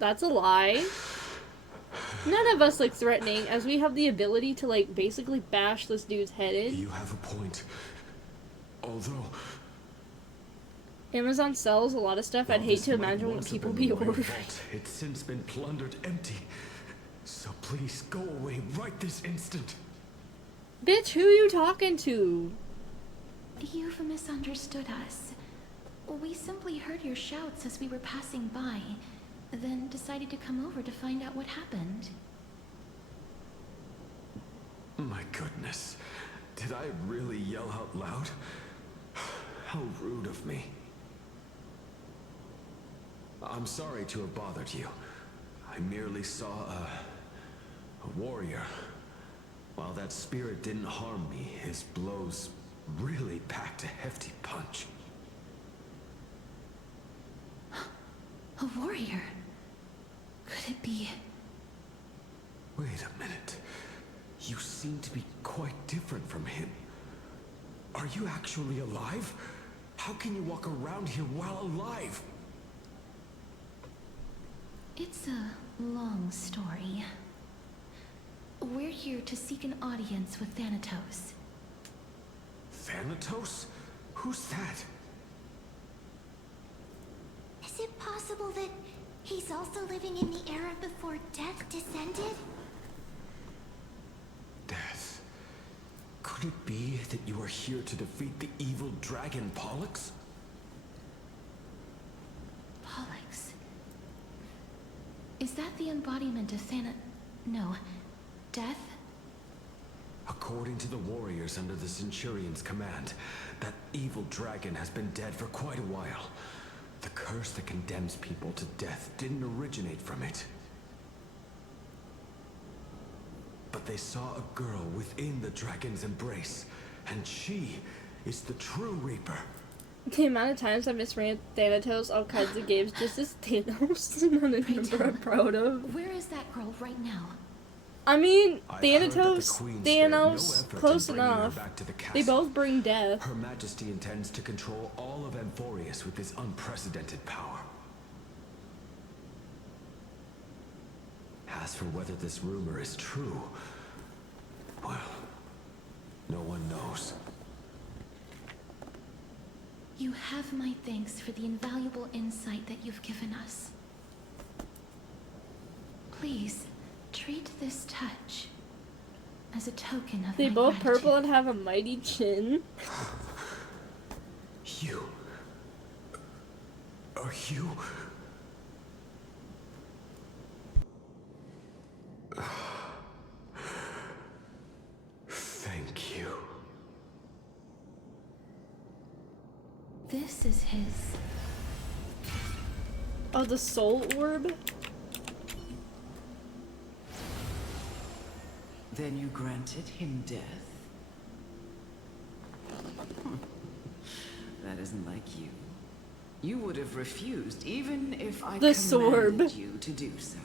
That's a lie. None of us look threatening, as we have the ability to, like, basically bash this dude's head in. You have a point. Although Amazon sells a lot of stuff. I'd hate to imagine what people be ordering. It's since been plundered empty. So please go away right this instant. Bitch, who you talking to? You've misunderstood us. We simply heard your shouts as we were passing by, then decided to come over to find out what happened. My goodness. Did I really yell out loud? How rude of me. I'm sorry to have bothered you. I merely saw a warrior. While that spirit didn't harm me, his blows really packed a hefty punch. A warrior? Could it be? Wait a minute. You seem to be quite different from him. Are you actually alive? How can you walk around here while alive? It's a long story. We're here to seek an audience with Thanatos. Thanatos? Who's that? Is it possible that he's also living in the era before death descended? Death? Could it be that you are here to defeat the evil dragon Pollux? Pollux. Is that the embodiment of No. Death? According to the warriors under the Centurion's command, that evil dragon has been dead for quite a while. The curse that condemns people to death didn't originate from it. But they saw a girl within the dragon's embrace, and she is the true Reaper. The amount of times I misran Thanatos all kinds of games just as Thanos. Not a number I'm proud of. Where is that girl right now? I mean, I've heard that the Thanatos, Queen spared no Thanos, effort in close bringing her enough. back to the They castle. both bring death. Her Majesty intends to control all of Amphorius with this unprecedented power. As for whether this rumor is true, well, no one knows. You have my thanks for the invaluable insight that you've given us. Please, treat this touch as a token of They my both gratitude. purple and have a mighty chin. You... Are you... Thank you. This is his. Oh, the soul orb? Then you granted him death? That isn't like you. You would have refused even if I The commanded sword. you to do so.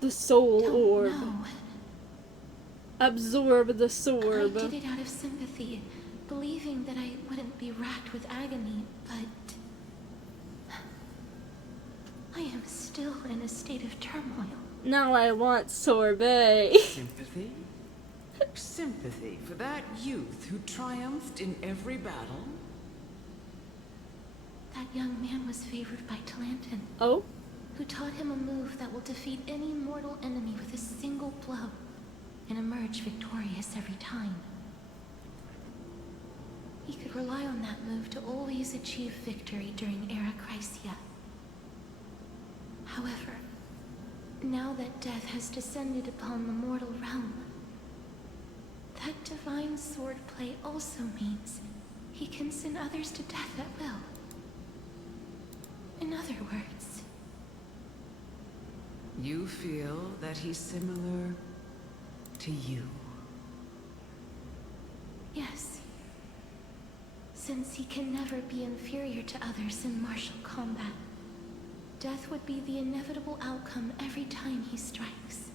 The soul Don't orb. know. Absorb the I sword. did it out of sympathy, believing that I wouldn't be racked with agony, but I am still in a state of turmoil. Now I want sorbet. Sympathy? Sympathy for that youth who triumphed in every battle? That young man was favored by Talantin, Oh? who taught him a move that will defeat any mortal enemy with a single blow and emerge victorious every time. He could rely on that move to always achieve victory during Era Chrysia. However, Now that death has descended upon the mortal realm, that divine swordplay also means he can send others to death at will. In other words, You feel that he's similar to you? yes. Since he can never be inferior to others in martial combat, death would be the inevitable outcome every time he strikes.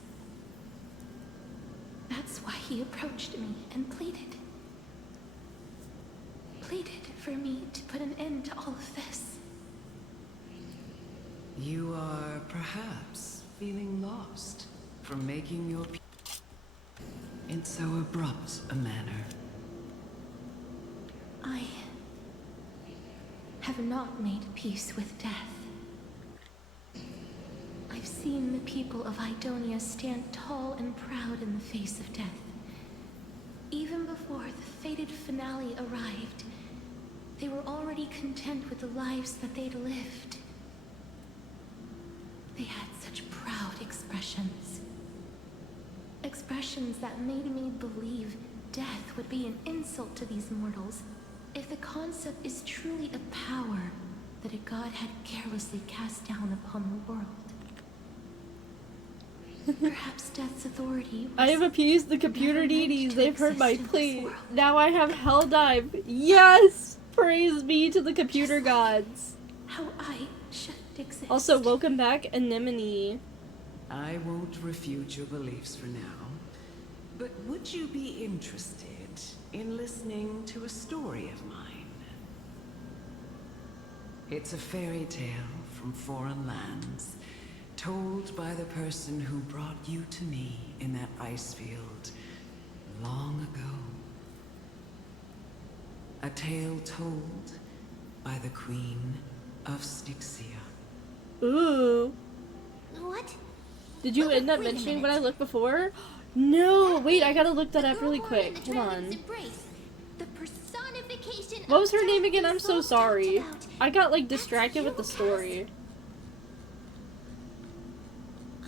That's why he approached me and pleaded. Pleaded for me to put an end to all of this. You are perhaps feeling lost from making your peace in so abrupt a manner. I have not made peace with death. I've seen the people of Idonia stand tall and proud in the face of death. Even before the fated finale arrived, they were already content with the lives that they'd lived. They had such proud expressions. Expressions that made me believe death would be an insult to these mortals if the concept is truly a power that a god had carelessly cast down upon the world. Perhaps death's authority was I have appeased the computer never meant deities. to They've heard my exist in this plea. world. Now I have Helldive. Yes! Praise be to the computer gods. How I shouldn't exist. Also, welcome back, Anemone. I won't refute your beliefs for now, but would you be interested in listening to a story of mine? It's a fairy tale from foreign lands, told by the person who brought you to me in that ice field long ago. A tale told by the Queen of Styxia. Ooh. What? Did you end up Wait a mentioning what I minute. looked before? No, wait, I gotta look that up really The quick. Gorgon Hold and the on. Dragon's embrace. The personification What was of her name death again? we I'm so both sorry. talked about. I got like That's distracted with the you, story.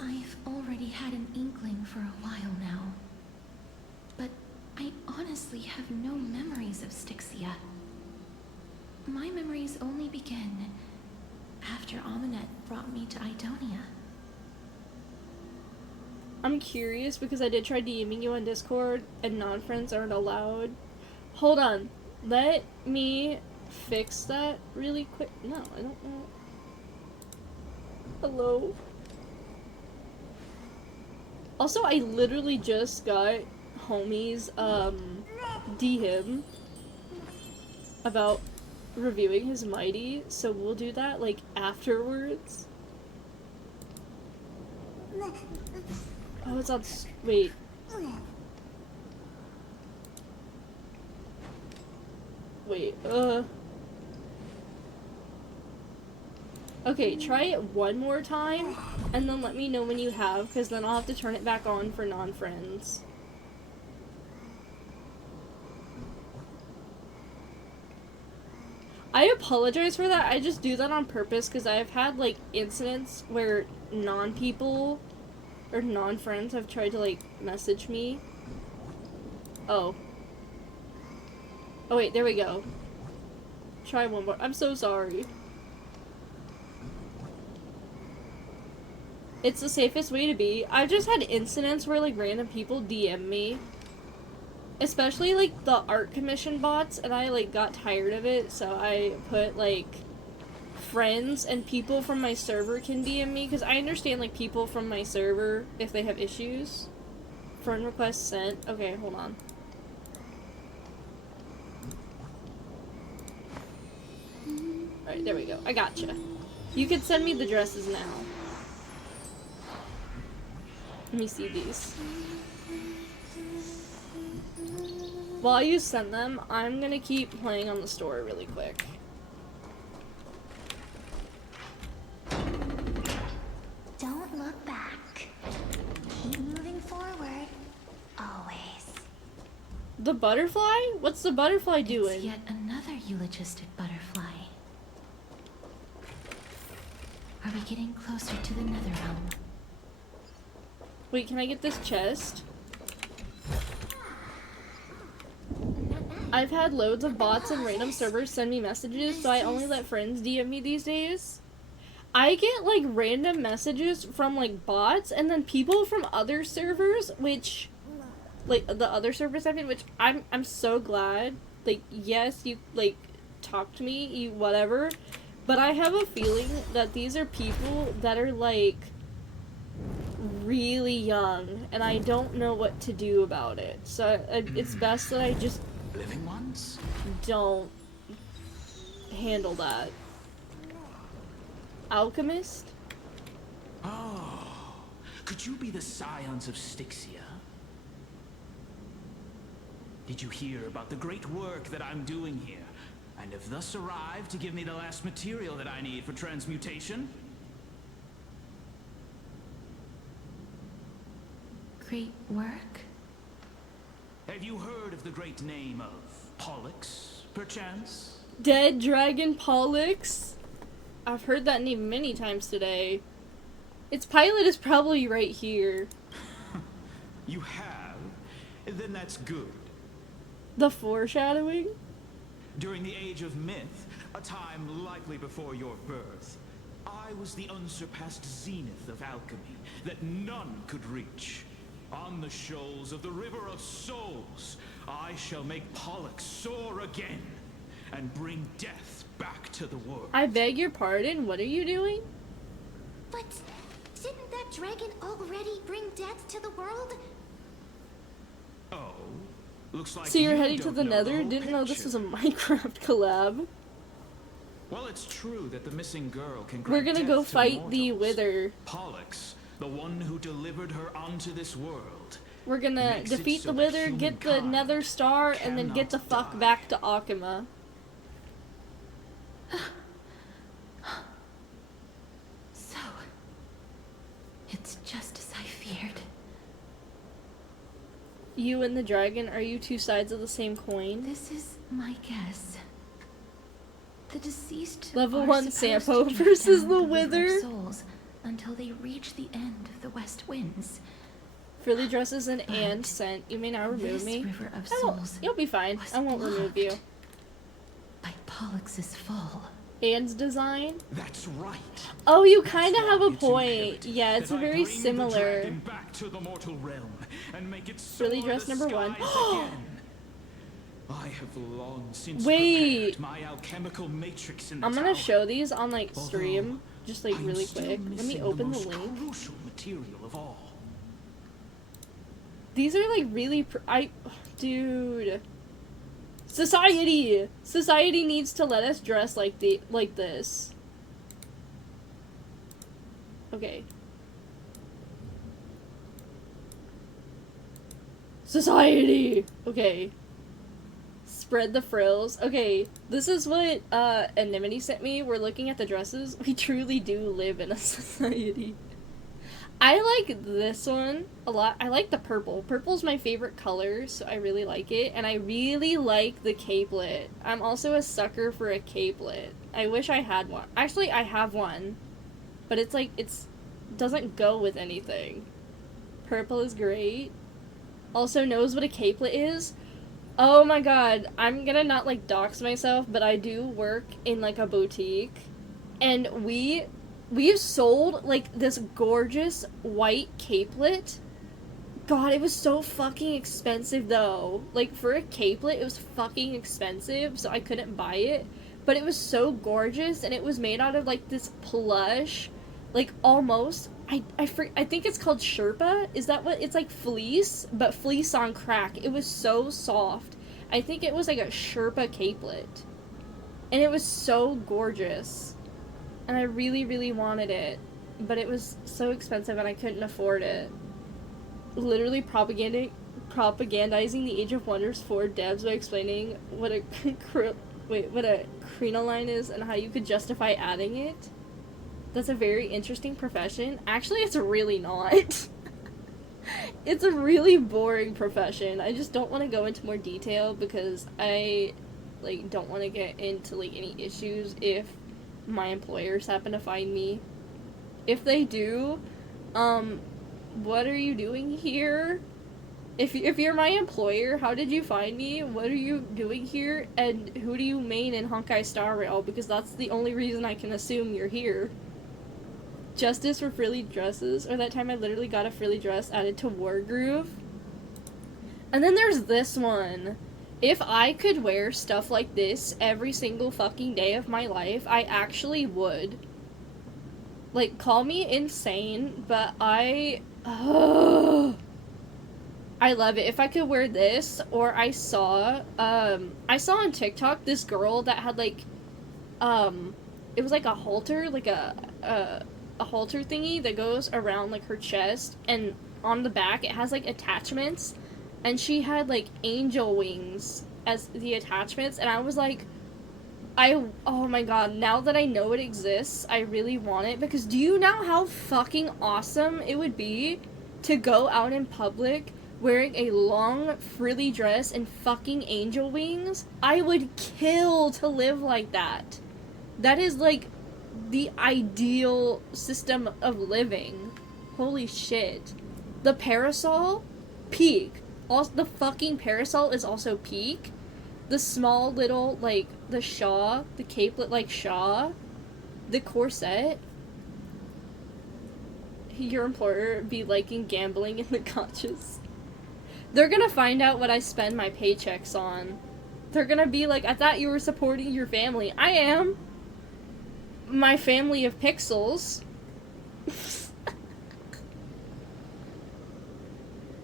I've already had an inkling for a while now. But I honestly have no memories of Styxia. My memories only begin after Aminet brought me to Idonia. I'm curious because I did try DMing you on Discord and non-friends aren't allowed. Hold on. Let me fix that really quick. No, I don't know. Hello. Also, I literally just got homies DM about reviewing his Mighty, so we'll do that like afterwards. Oh, it's on. Wait. Wait. Okay, try it one more time, and then let me know when you have, because then I'll have to turn it back on for non-friends. I apologize for that. I just do that on purpose because I've had like incidents where non-people or non-friends have tried to like message me. Oh. Oh wait, there we go. Try one more. I'm so sorry. It's the safest way to be. I've just had incidents where like random people DM me. Especially like the art commission bots, and I like got tired of it, so I put like friends and people from my server can DM me, because I understand like people from my server if they have issues. Friend request sent. Okay, hold on. Alright, there we go. I gotcha. You can send me the dresses now. Let me see these. While you send them, I'm gonna keep playing on the story really quick. Don't look back. Keep moving forward. Always. The butterfly? What's the butterfly It's doing? yet another eulogistic butterfly. Are we getting closer to the Netherrealm? Wait, can I get this chest? I've had loads of bots and random servers send me messages, so I only let friends DM me these days. I get, like, random messages from, like, bots, and then people from other servers, which, like, the other servers I've been, which I'm so glad. Like, yes, you, like, talk to me, you whatever, but I have a feeling that these are people that are, like, really young, and I don't know what to do about it. So it's best that I just Living ones? don't handle that. Alchemist? Oh, could you be the scions of Styxia? Did you hear about the great work that I'm doing here, and have thus arrived to give me the last material that I need for transmutation? Great work? Have you heard of the great name of Pollux, perchance? Dead Dragon Pollux? I've heard that name many times today. Its pilot is probably right here. You have? Then that's good. The foreshadowing? During the Age of Myth, a time likely before your birth, I was the unsurpassed zenith of alchemy that none could reach. On the shoals of the River of Souls, I shall make Pollux soar again and bring death back to the world. I beg your pardon, what are you doing? But didn't that dragon already bring death to the world? Oh, looks like So you're you heading to don't the know Nether? whole Didn't know this picture. was a Minecraft collab. Well, it's true that the missing girl can We're grant gonna go death to fight the mortals. Wither. Pollux, the one who delivered her onto this world. We're gonna Makes it defeat so the that Wither, get the humankind Nether Star, and then get the cannot fuck die. back to Akuma. So, it's just as I feared. You and the dragon, are you two sides of the same coin? This is my guess. The deceased Level are 1 supposed Sampo to drink versus down the River of Wither. Souls until they reach the end of the West Winds. Frilly dresses an But and scent. You may now remove This me. River of I won't- Souls You'll be fine. was I won't remove you. blocked by Pollux's fall. And's design? That's right. Oh, you That's kind of why have a it's point. imperative Yeah, it's that a I very bring the similar. dragon back to the mortal realm and make it Really soar dress the number 1. skies again. I have long since Wait. prepared my alchemical matrix in the I'm gonna tower. show these on like stream, Although, just like I'm really still quick. Let me missing open the most link. crucial material of all. These are like really dude. Society needs to let us dress like this. Okay. Society. Okay. Spread the frills. Okay, this is what Anemone sent me. We're looking at the dresses. We truly do live in a society. I like this one a lot. I like the purple. Purple's my favorite color, so I really like it. And I really like the capelet. I'm also a sucker for a capelet. I wish I had one. Actually, I have one. But it's like, doesn't go with anything. Purple is great. Also knows what a capelet is. Oh my god, I'm gonna not like dox myself, but I do work in like a boutique. And we've sold like this gorgeous white capelet. God, it was so fucking expensive though. Like for a capelet, it was fucking expensive, so I couldn't buy it. But it was so gorgeous, and it was made out of like this plush, like almost, I think it's called Sherpa. Is that what? It's like fleece, but fleece on crack. It was so soft. I think it was like a Sherpa capelet. And it was so gorgeous. And I really, really wanted it. But it was so expensive and I couldn't afford it. Literally propagandizing the Age of Wonders for devs by explaining what a what a crinoline is and how you could justify adding it. That's a very interesting profession. Actually, it's really not. It's a really boring profession. I just don't want to go into more detail because I like don't want to get into like any issues if my employers happen to find me. If they do, what are you doing here? If you're my employer, how did you find me? What are you doing here? And who do you main in Honkai Star Rail? Because that's the only reason I can assume you're here. Justice for frilly dresses. Or that time I literally got a frilly dress added to Wargroove. And then there's this one. If I could wear stuff like this every single fucking day of my life, I actually would. Like, call me insane, but I love it. If I could wear this, or I saw on TikTok this girl that had like, it was like a halter, like a halter thingy that goes around like her chest, and on the back it has like attachments, and she had like angel wings as the attachments, and I was like, oh my god, now that I know it exists, I really want it, because do you know how fucking awesome it would be to go out in public wearing a long frilly dress and fucking angel wings? I would kill to live like that. That is like the ideal system of living. Holy shit. The parasol, peak. Also, the fucking parasol is also peak. The small little, like, the capelet like shawl, the corset. Your employer be liking gambling in the gotchas. They're gonna find out what I spend my paychecks on. They're gonna be like, I thought you were supporting your family. I am. My family of pixels.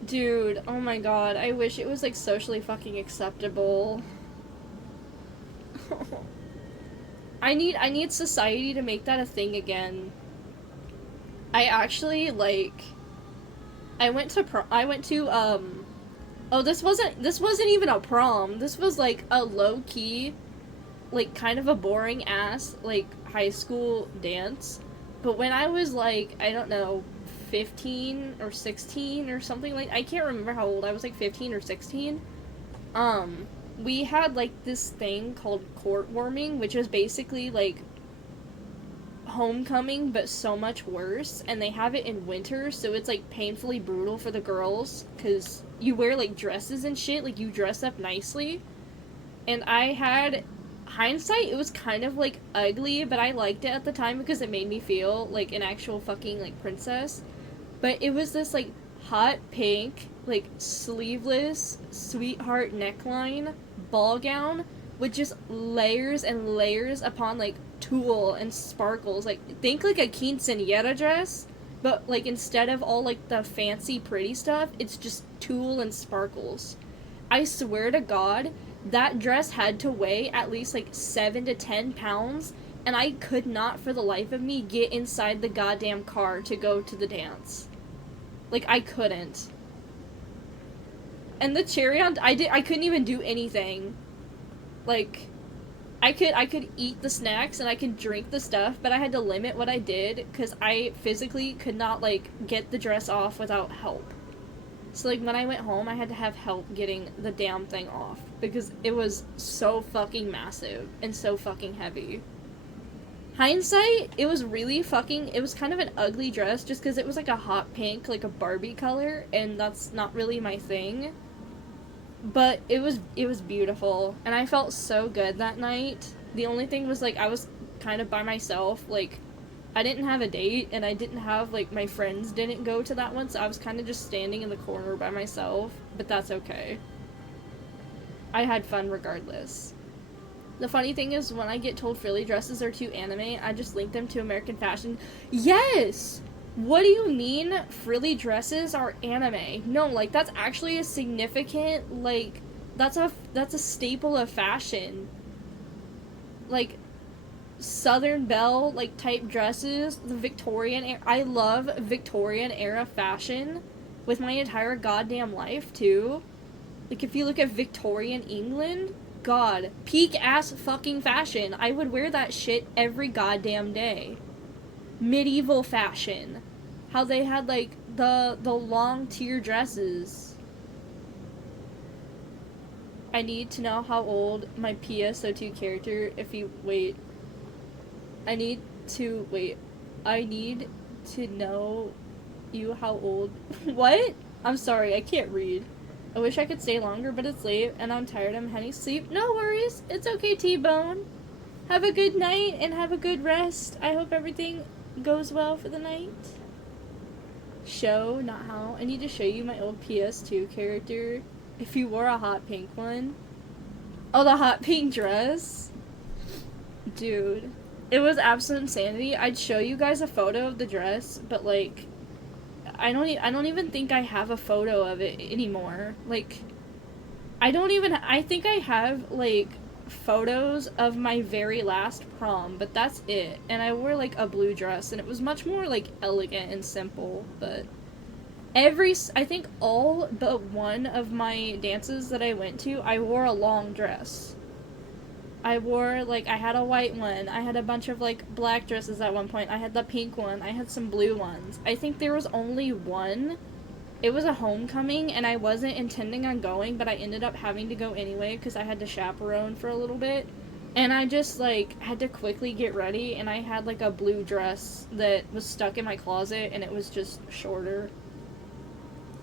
Dude, oh my god, I wish it was like socially fucking acceptable. I need society to make that a thing again. I actually, like, I went to oh, this wasn't even a prom. This was like a low-key, like, kind of a boring ass, like, high school dance. But when I was like, I don't know, 15 or 16 or something, like, I can't remember how old I was, like 15 or 16. We had like this thing called court warming, which was basically like homecoming but so much worse, and they have it in winter, so it's like painfully brutal for the girls because you wear like dresses and shit, like you dress up nicely. And I had hindsight, it was kind of like ugly, but I liked it at the time because it made me feel like an actual fucking like princess. But it was this like hot pink, like sleeveless sweetheart neckline ball gown with just layers and layers upon like tulle and sparkles. Like, think like a quinceañera dress, but like instead of all like the fancy pretty stuff, it's just tulle and sparkles. I swear to God, that dress had to weigh at least like 7 to 10 pounds, and I could not for the life of me get inside the goddamn car to go to the dance. Like, I couldn't. And the cherry on, I couldn't even do anything. Like, I could eat the snacks and I could drink the stuff, but I had to limit what I did because I physically could not, like, get the dress off without help. So, like, when I went home, I had to have help getting the damn thing off because it was so fucking massive and so fucking heavy. Hindsight, it was really fucking, it was kind of an ugly dress just because it was like a hot pink, like a Barbie color, and that's not really my thing. But it was beautiful, and I felt so good that night. The only thing was, like, I was kind of by myself. Like, I didn't have a date, and I didn't have, like, my friends didn't go to that one, so I was kind of just standing in the corner by myself, but that's okay. I had fun regardless. The funny thing is, when I get told frilly dresses are too anime, I just link them to American fashion. Yes! What do you mean frilly dresses are anime? No, like, that's actually a significant, like, that's a staple of fashion. Like, Southern Belle, like, type dresses, the Victorian era. I love Victorian era fashion with my entire goddamn life, too. Like, if you look at Victorian England, God, peak ass fucking fashion. I would wear that shit every goddamn day. Medieval fashion. How they had, like, the long tier dresses. I need to know how old my PSO2 character, if you, wait. I need to know You how old? What? I'm sorry, I can't read. I wish I could stay longer, but it's late and I'm tired. I'm heading to sleep. No worries. It's okay, T-Bone. Have a good night and have a good rest. I hope everything goes well for the night. Show, not how. I need to show you my old PS2 character. If you wore a hot pink one. Oh, the hot pink dress? Dude. It was absolute insanity. I'd show you guys a photo of the dress, but like, I don't even think I have a photo of it anymore. Like, I think I have, like, photos of my very last prom, but that's it. And I wore, like, a blue dress, and it was much more, like, elegant and simple, but I think all but one of my dances that I went to, I wore a long dress. I wore, like, I had a white one, I had a bunch of, like, black dresses at one point, I had the pink one, I had some blue ones. I think there was only one. It was a homecoming, and I wasn't intending on going, but I ended up having to go anyway, because I had to chaperone for a little bit. And I just, like, had to quickly get ready, and I had, like, a blue dress that was stuck in my closet, and it was just shorter.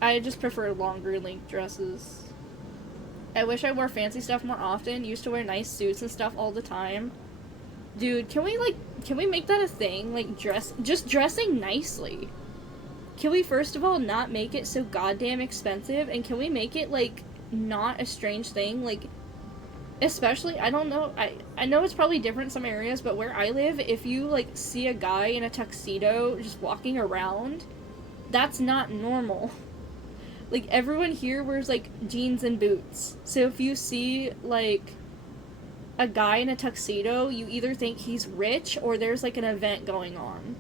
I just prefer longer length dresses. I wish I wore fancy stuff more often. Used to wear nice suits and stuff all the time. Dude, can we make that a thing? Like, just dressing nicely. Can we first of all not make it so goddamn expensive? And can we make it, like, not a strange thing? Like, especially, I don't know, I know it's probably different in some areas, but where I live, if you, like, see a guy in a tuxedo just walking around, that's not normal. Like, everyone here wears, like, jeans and boots. So if you see, like, a guy in a tuxedo, you either think he's rich or there's, like, an event going on.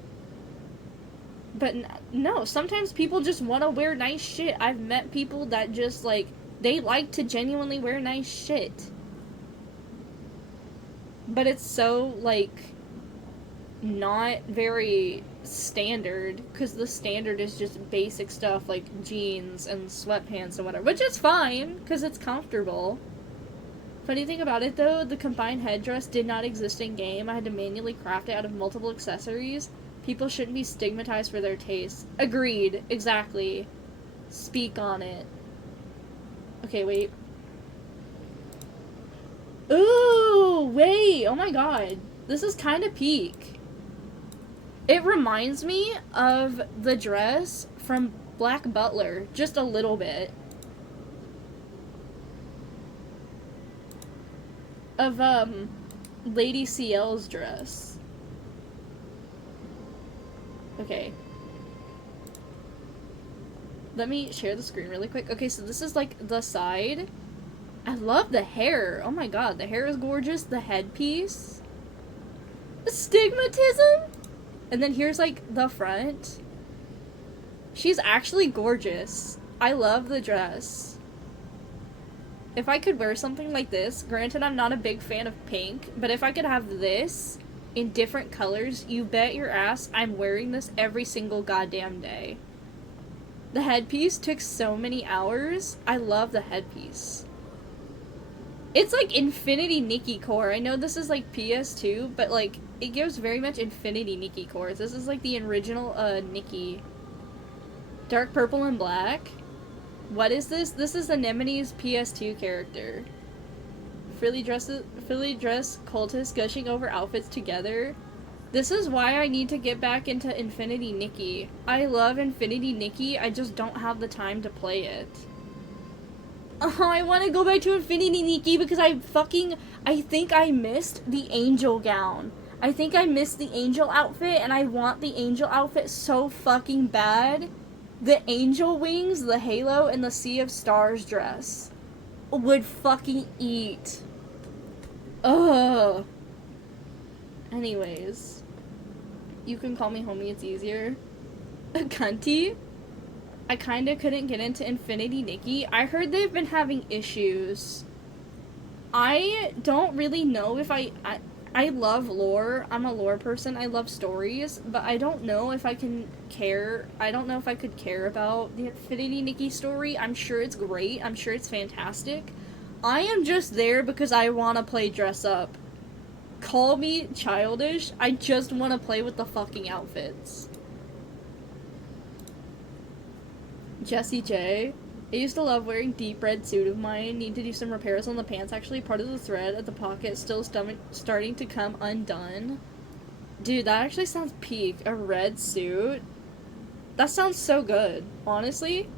But no, sometimes people just want to wear nice shit. I've met people that just, like, they like to genuinely wear nice shit. But it's so, like, not very standard, because the standard is just basic stuff like jeans and sweatpants and whatever, which is fine because it's comfortable. Funny thing about it though, the combined headdress did not exist in game. I had to manually craft it out of multiple accessories. People shouldn't be stigmatized for their tastes. Agreed. Exactly. Speak on it. Okay, wait. Ooh, wait. Oh my god. This is kind of peak. It reminds me of the dress from Black Butler, just a little bit. Of, Lady CL's dress. Okay. Let me share the screen really quick. Okay, so this is, like, the side. I love the hair. Oh my god, the hair is gorgeous. The headpiece. Stigmatism? And then here's, like, the front. She's actually gorgeous. I love the dress. If I could wear something like this, granted I'm not a big fan of pink, but if I could have this in different colors, you bet your ass I'm wearing this every single goddamn day. The headpiece took so many hours. I love the headpiece. It's like Infinity Nikki core. I know this is like PS2, but like it gives very much Infinity Nikki cores. This is like the original Nikki. Dark purple and black. What is this? This is Anemone's PS2 character. Frilly dress cultists gushing over outfits together. This is why I need to get back into Infinity Nikki. I love Infinity Nikki, I just don't have the time to play it. Oh, I want to go back to Infinity Nikki because I think I missed the angel gown. I think I missed the angel outfit and I want the angel outfit so fucking bad. The angel wings, the halo, and the Sea of Stars dress would fucking eat. Ugh. Anyways. You can call me homie, it's easier. Cunty? I kinda couldn't get into Infinity Nikki. I heard they've been having issues. I don't really know if I love lore. I'm a lore person. I love stories, but I don't know if I can care. I don't know if I could care about the Infinity Nikki story. I'm sure it's great. I'm sure it's fantastic. I am just there because I want to play dress up. Call me childish. I just want to play with the fucking outfits. Jessie J. I used to love wearing deep red suit of mine. Need to do some repairs on the pants. Actually, part of the thread at the pocket still starting to come undone. Dude, that actually sounds peak. A red suit. That sounds so good, honestly.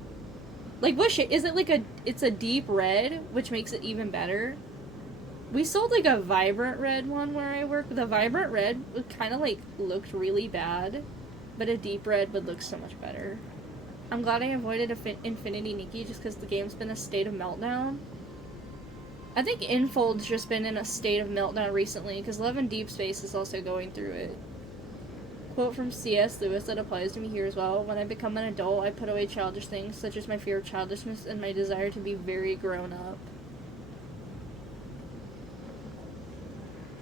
Like, what shade? Is it like it's a deep red, which makes it even better? We sold like a vibrant red one where I work. The vibrant red would kind of like looked really bad, but a deep red would look so much better. I'm glad I avoided Infinity Nikki just because the game's been a state of meltdown. I think Infold's just been in a state of meltdown recently because Love and Deep Space is also going through it. Quote from C.S. Lewis that applies to me here as well. When I become an adult, I put away childish things such as my fear of childishness and my desire to be very grown up.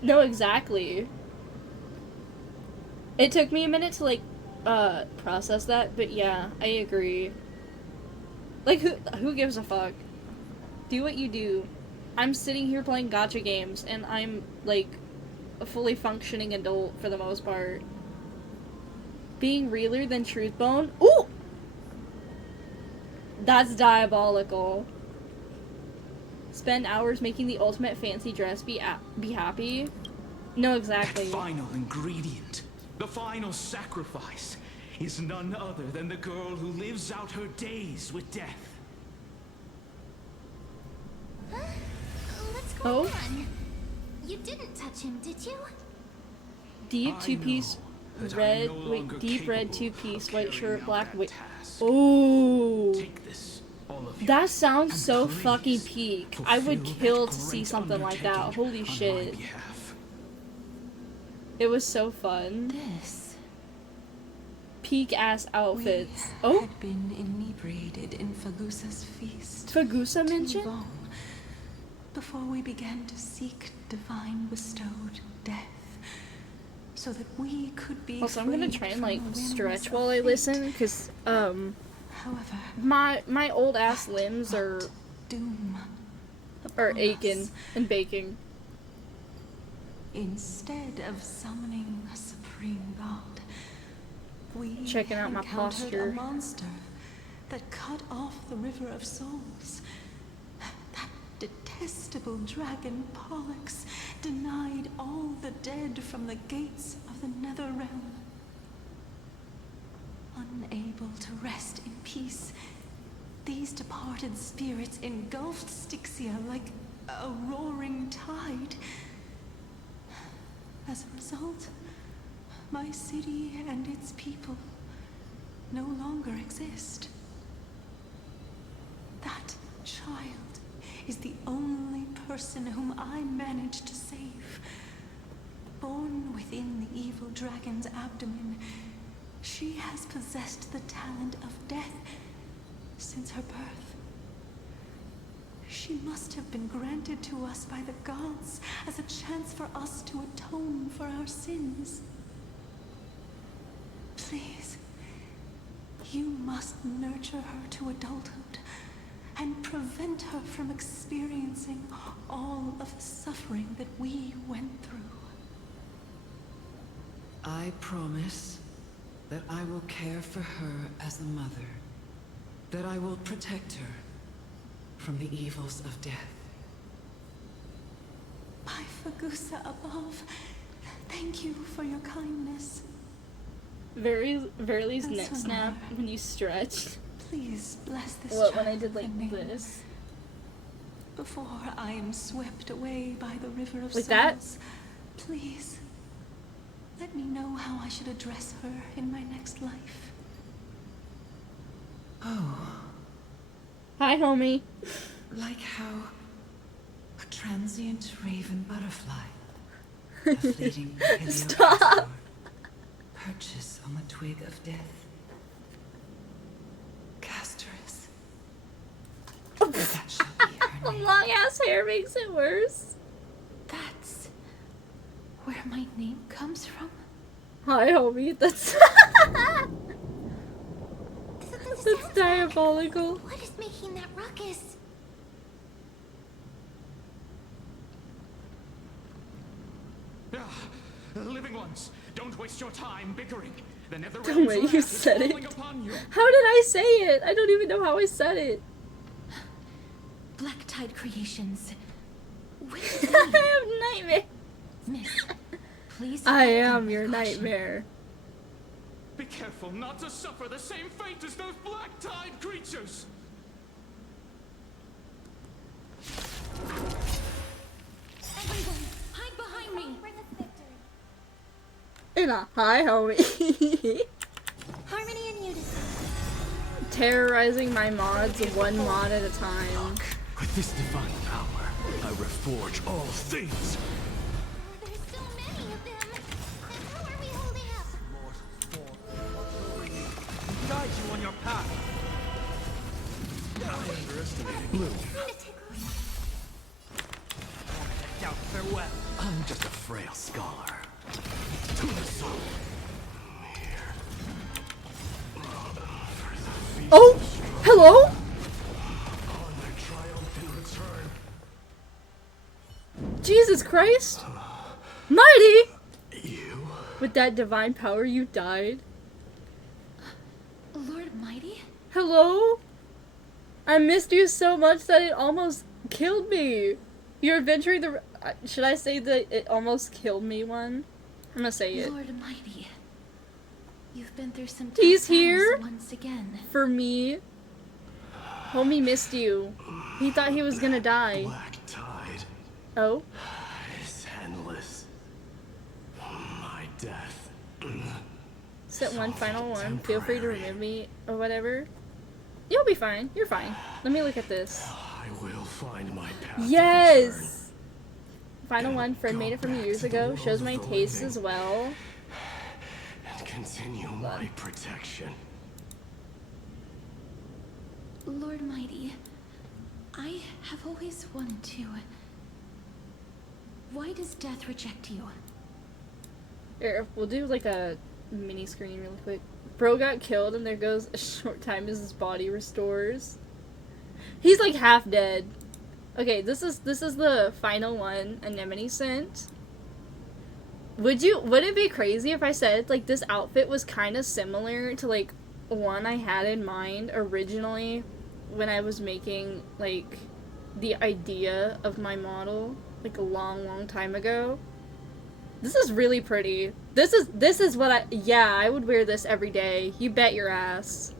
No, exactly. It took me a minute to like process that, but yeah, I agree. Like, who gives a fuck? Do what you do. I'm sitting here playing gacha games, and I'm, like, a fully functioning adult for the most part. Being realer than Truthbone? Ooh! That's diabolical. Spend hours making the ultimate fancy dress be happy? No, exactly. That final ingredient, the final sacrifice, is none other than the girl who lives out her days with death. What's going on? You didn't touch him, did you? Deep two-piece red, wait, deep red two-piece, white shirt, black, wait. Oh, that sounds so fucking peak. I would kill to see something like that. Holy shit. It was so fun. This. Peak ass outfits. We had been inebriated in Fagusa's feast. Fagusa mentioned? Long before we began to seek divine bestowed death, so that we could be. Also, I'm gonna try and like stretch while I listen, cause however, my old ass limbs are aching and baking. Instead of summoning a supreme god, we checking out my posture. A monster that cut off the river of souls. That detestable dragon Pollux denied all the dead from the gates of the nether realm. Unable to rest in peace, these departed spirits engulfed Styxia like a roaring tide. As a result, my city and its people no longer exist. That child is the only person whom I managed to save. Born within the evil dragon's abdomen, she has possessed the talent of death since her birth. She must have been granted to us by the gods as a chance for us to atone for our sins. Please, you must nurture her to adulthood and prevent her from experiencing all of the suffering that we went through. I promise that I will care for her as a mother, that I will protect her from the evils of death. By Fagusa above, thank you for your kindness. Very's neck snap when you stretched. Please bless this What, child when I did like this? Before I am swept away by the river of like souls, that? Please, let me know how I should address her in my next life. Oh. Hi, homie. Like how a transient raven butterfly, a fleeting Stop! perches on the twig of death. Casteress. That shall be her The name. long ass hair makes it worse. That's where my name comes from? Hi, homie. That's that's diabolical. What is making that ruckus? Living ones, don't waste your time bickering. The The Netherrealm's way you wrath is said it. falling upon you. How did I say it? I don't even know how I said it. Black Tide Creations. Where I have nightmare. Miss, please. I act am with your caution. nightmare. Be careful not to suffer the same fate as those Black Tide creatures. Everyone, hide behind me. Bring us victory. In a hi, homie. Harmony and unity. Terrorizing my mods one mod at a time. With this divine power, I reforge all things. There's so many of them. And how are we holding up? Guide you on your path. I underestimated Blue. Out, farewell. I'm just a frail scholar. To the soul. Here. Oh, hello? On their triumphant return. Jesus Christ. Mighty! You? With that divine power, you died. Lord Mighty? Hello? I missed you so much that it almost killed me. You're adventuring the... Should I say the it almost killed me one? I'm gonna say it. Lord Mighty. You've been through some tough He's times here? once again. For me. Homie missed you. He thought he was gonna die. Black tide Oh? is endless. My death. Set one, final one. Feel free to remove me or whatever. You'll be fine. You're fine. Let me look at this. I will find my path. To return. Yes! Final one. Friend made it from years ago. Shows my tastes as well. And continue my protection. Lord Mighty, I have always wanted to. Why does death reject you? Here, we'll do like a mini screen really quick. Bro got killed and there goes a short time as his body restores. He's like half dead. Okay, this is the final one Anemone sent. Would it be crazy if I said like this outfit was kind of similar to like one I had in mind originally when I was making like the idea of my model like a long time ago? This is really pretty. This is what I would wear this every day. You bet your ass.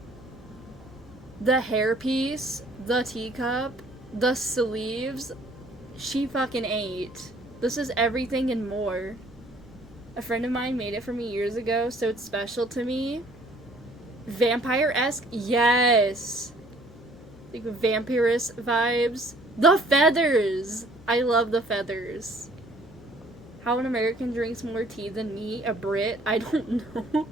The hairpiece, the teacup, the sleeves, she fucking ate. This is everything and more. A friend of mine made it for me years ago, so it's special to me. Vampire-esque? Yes! Like vampirous vibes. The feathers! I love the feathers. How an American drinks more tea than me? A Brit? I don't know.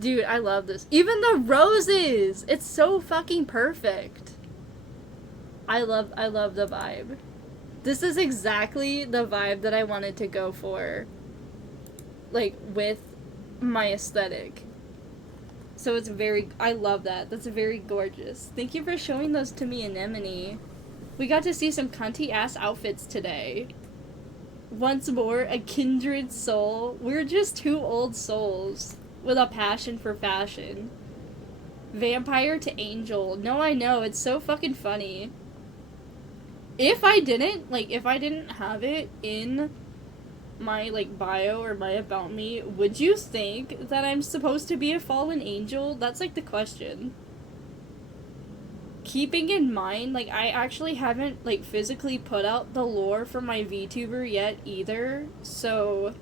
Dude, I love this. Even the roses! It's so fucking perfect. I love the vibe. This is exactly the vibe that I wanted to go for. Like, with my aesthetic. So it's I love that. That's very gorgeous. Thank you for showing those to me, Anemone. We got to see some cunty-ass outfits today. Once more, a kindred soul. We're just two old souls with a passion for fashion. Vampire to angel. No, I know. It's so fucking funny. If I didn't have it in my, like, bio or my about me, would you think that I'm supposed to be a fallen angel? That's, like, the question. Keeping in mind, like, I actually haven't, like, physically put out the lore for my VTuber yet either, so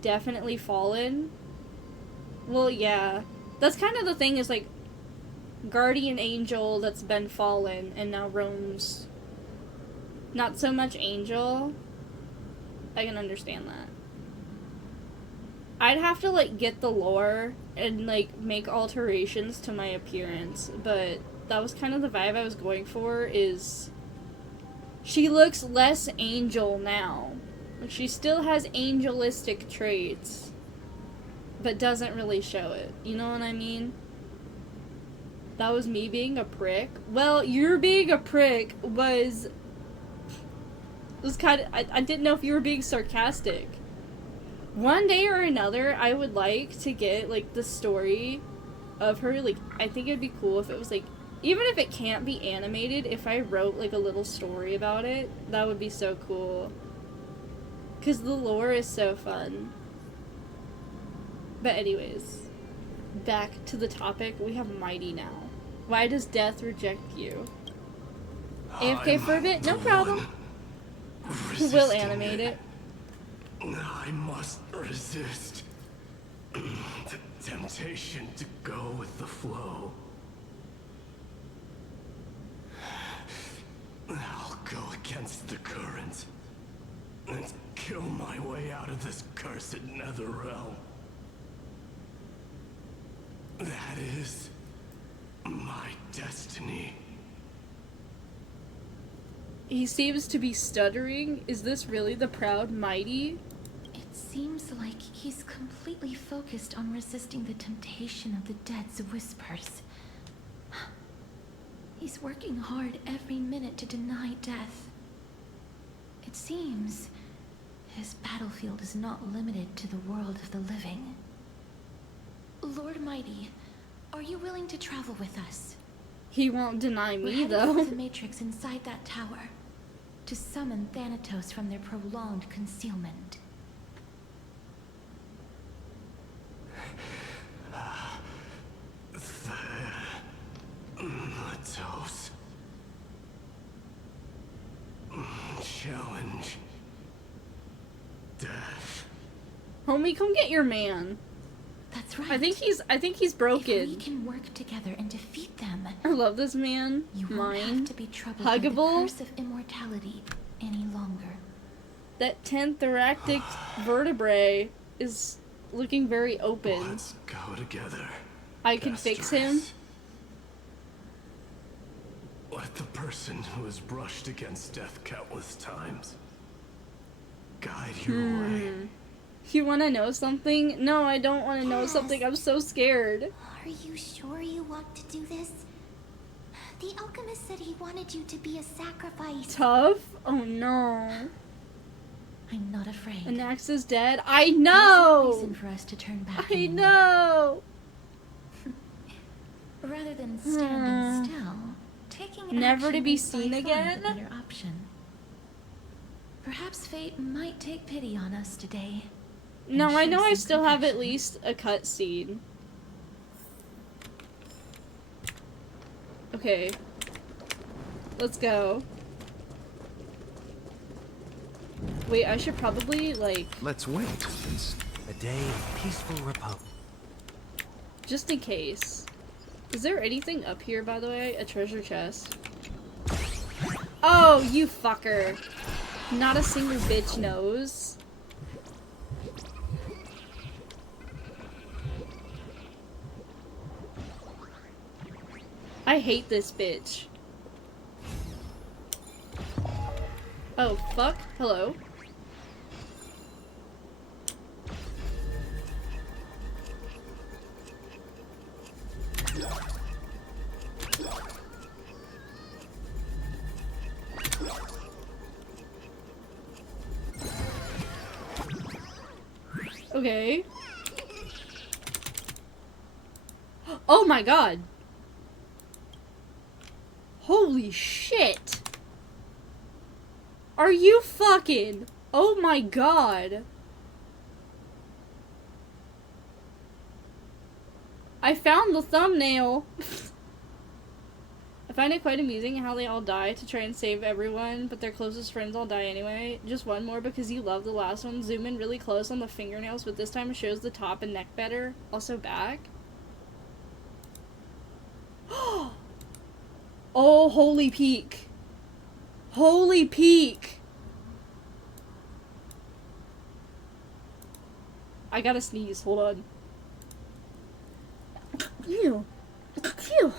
definitely fallen. Well, yeah. That's kind of the thing is, like, guardian angel that's been fallen and now roams. Not so much angel. I can understand that. I'd have to, like, get the lore and, like, make alterations to my appearance, but that was kind of the vibe I was going for, is she looks less angel now. Like, she still has angelistic traits, but doesn't really show it. You know what I mean? That was me being a prick. Well, your being a prick was kind of, I didn't know if you were being sarcastic. One day or another, I would like to get, like, the story of her. Like, I think it'd be cool if it was, like, even if it can't be animated, if I wrote, like, a little story about it, that would be so cool. Because the lore is so fun. But anyways, back to the topic. We have Mighty now. Why does death reject you? AFK for a bit? No problem. We'll animate it. I must resist the temptation to go with the flow. I'll go against the current and kill my way out of this cursed nether realm. That is my destiny. He seems to be stuttering. Is this really the proud Mighty? It seems like he's completely focused on resisting the temptation of the dead's whispers. He's working hard every minute to deny death. It seems his battlefield is not limited to the world of the living. Lord Mighty, are you willing to travel with us? He won't deny me, We're though. heading for the Matrix inside that tower to summon Thanatos from their prolonged concealment. Thanatos. Challenge. Death. Homie, come get your man. That's right. I think he's broken. If we can work together and defeat them, I love this man. you won't have to be troubled Huggable. by the curse of immortality any longer. That 10th thoracic vertebrae is looking very open. Let's go together. I can fix him. Let the person who has brushed against death countless times guide your way. You want to know something? No, I don't want to know something. I'm so scared. Are you sure you want to do this? The alchemist said he wanted you to be a sacrifice. Tough? Oh no. I'm not afraid. Anax is dead? I There's no know! reason for us to turn back I anymore. know! Rather than standing still, taking Never action to be is by seen far again? the better option. Perhaps fate might take pity on us today. No, and I show know I some still have at compassion. least a cutscene. Okay. Let's go. Wait, I should probably, like, Let's wait. A day of peaceful repose. just in case. Is there anything up here, by the way? A treasure chest. Oh, you fucker. Not a single bitch knows. I hate this bitch. Oh, fuck. Hello. Okay. Oh my god. Holy shit. Are you fucking... Oh my god. I found the thumbnail. I find it quite amusing how they all die to try and save everyone, but their closest friends all die anyway. Just one more because you love the last one. Zoom in really close on the fingernails, but this time it shows the top and neck better. Also back. Oh, holy peak. Holy peak. I gotta sneeze. Hold on. Ew. Phew.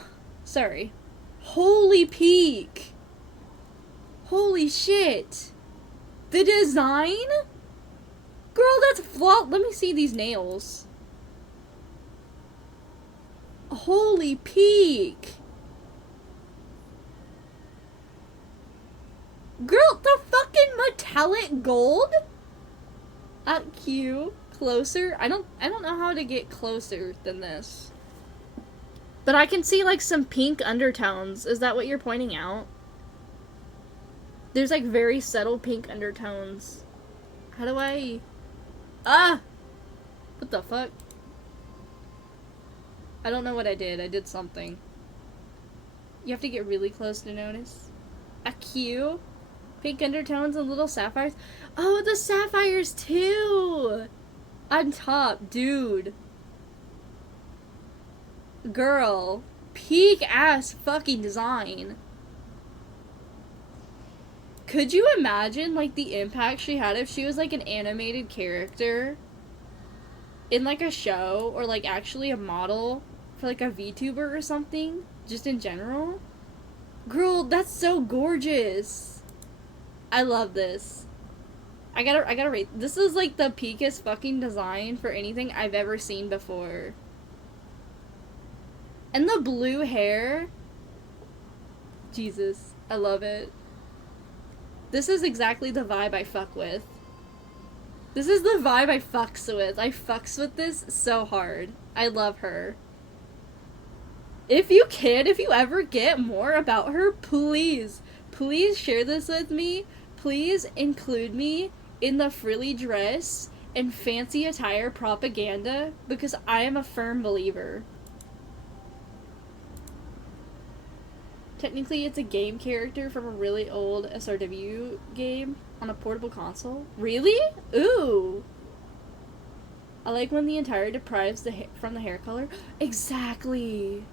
Sorry. Holy peak. Holy shit. The design? Girl, that's flawed. Let me see these nails. Holy peak. Girl, the fucking metallic gold? At Q. closer? I don't know how to get closer than this. But I can see like some pink undertones. Is that what you're pointing out? There's like very subtle pink undertones. How do I... Ah! What the fuck? I don't know what I did. I did something. You have to get really close to notice. A Q? Pink undertones and little sapphires. Oh, the sapphires too! On top, dude. Girl. Peak ass fucking design. Could you imagine, like, the impact she had if she was, like, an animated character in, like, a show, or, like, actually a model for, like, a VTuber or something? Just in general? Girl, that's so gorgeous! I love this. I gotta rate. This is, like, the peakest fucking design for anything I've ever seen before. And the blue hair. Jesus. I love it. This is exactly the vibe I fuck with. This is the vibe I fucks with. I fucks with this so hard. I love her. If you ever get more about her, please share this with me. Please include me in the frilly dress and fancy attire propaganda, because I am a firm believer. Technically, it's a game character from a really old SRW game on a portable console. Really? Ooh! I like when the entire deprives from the hair color. Exactly!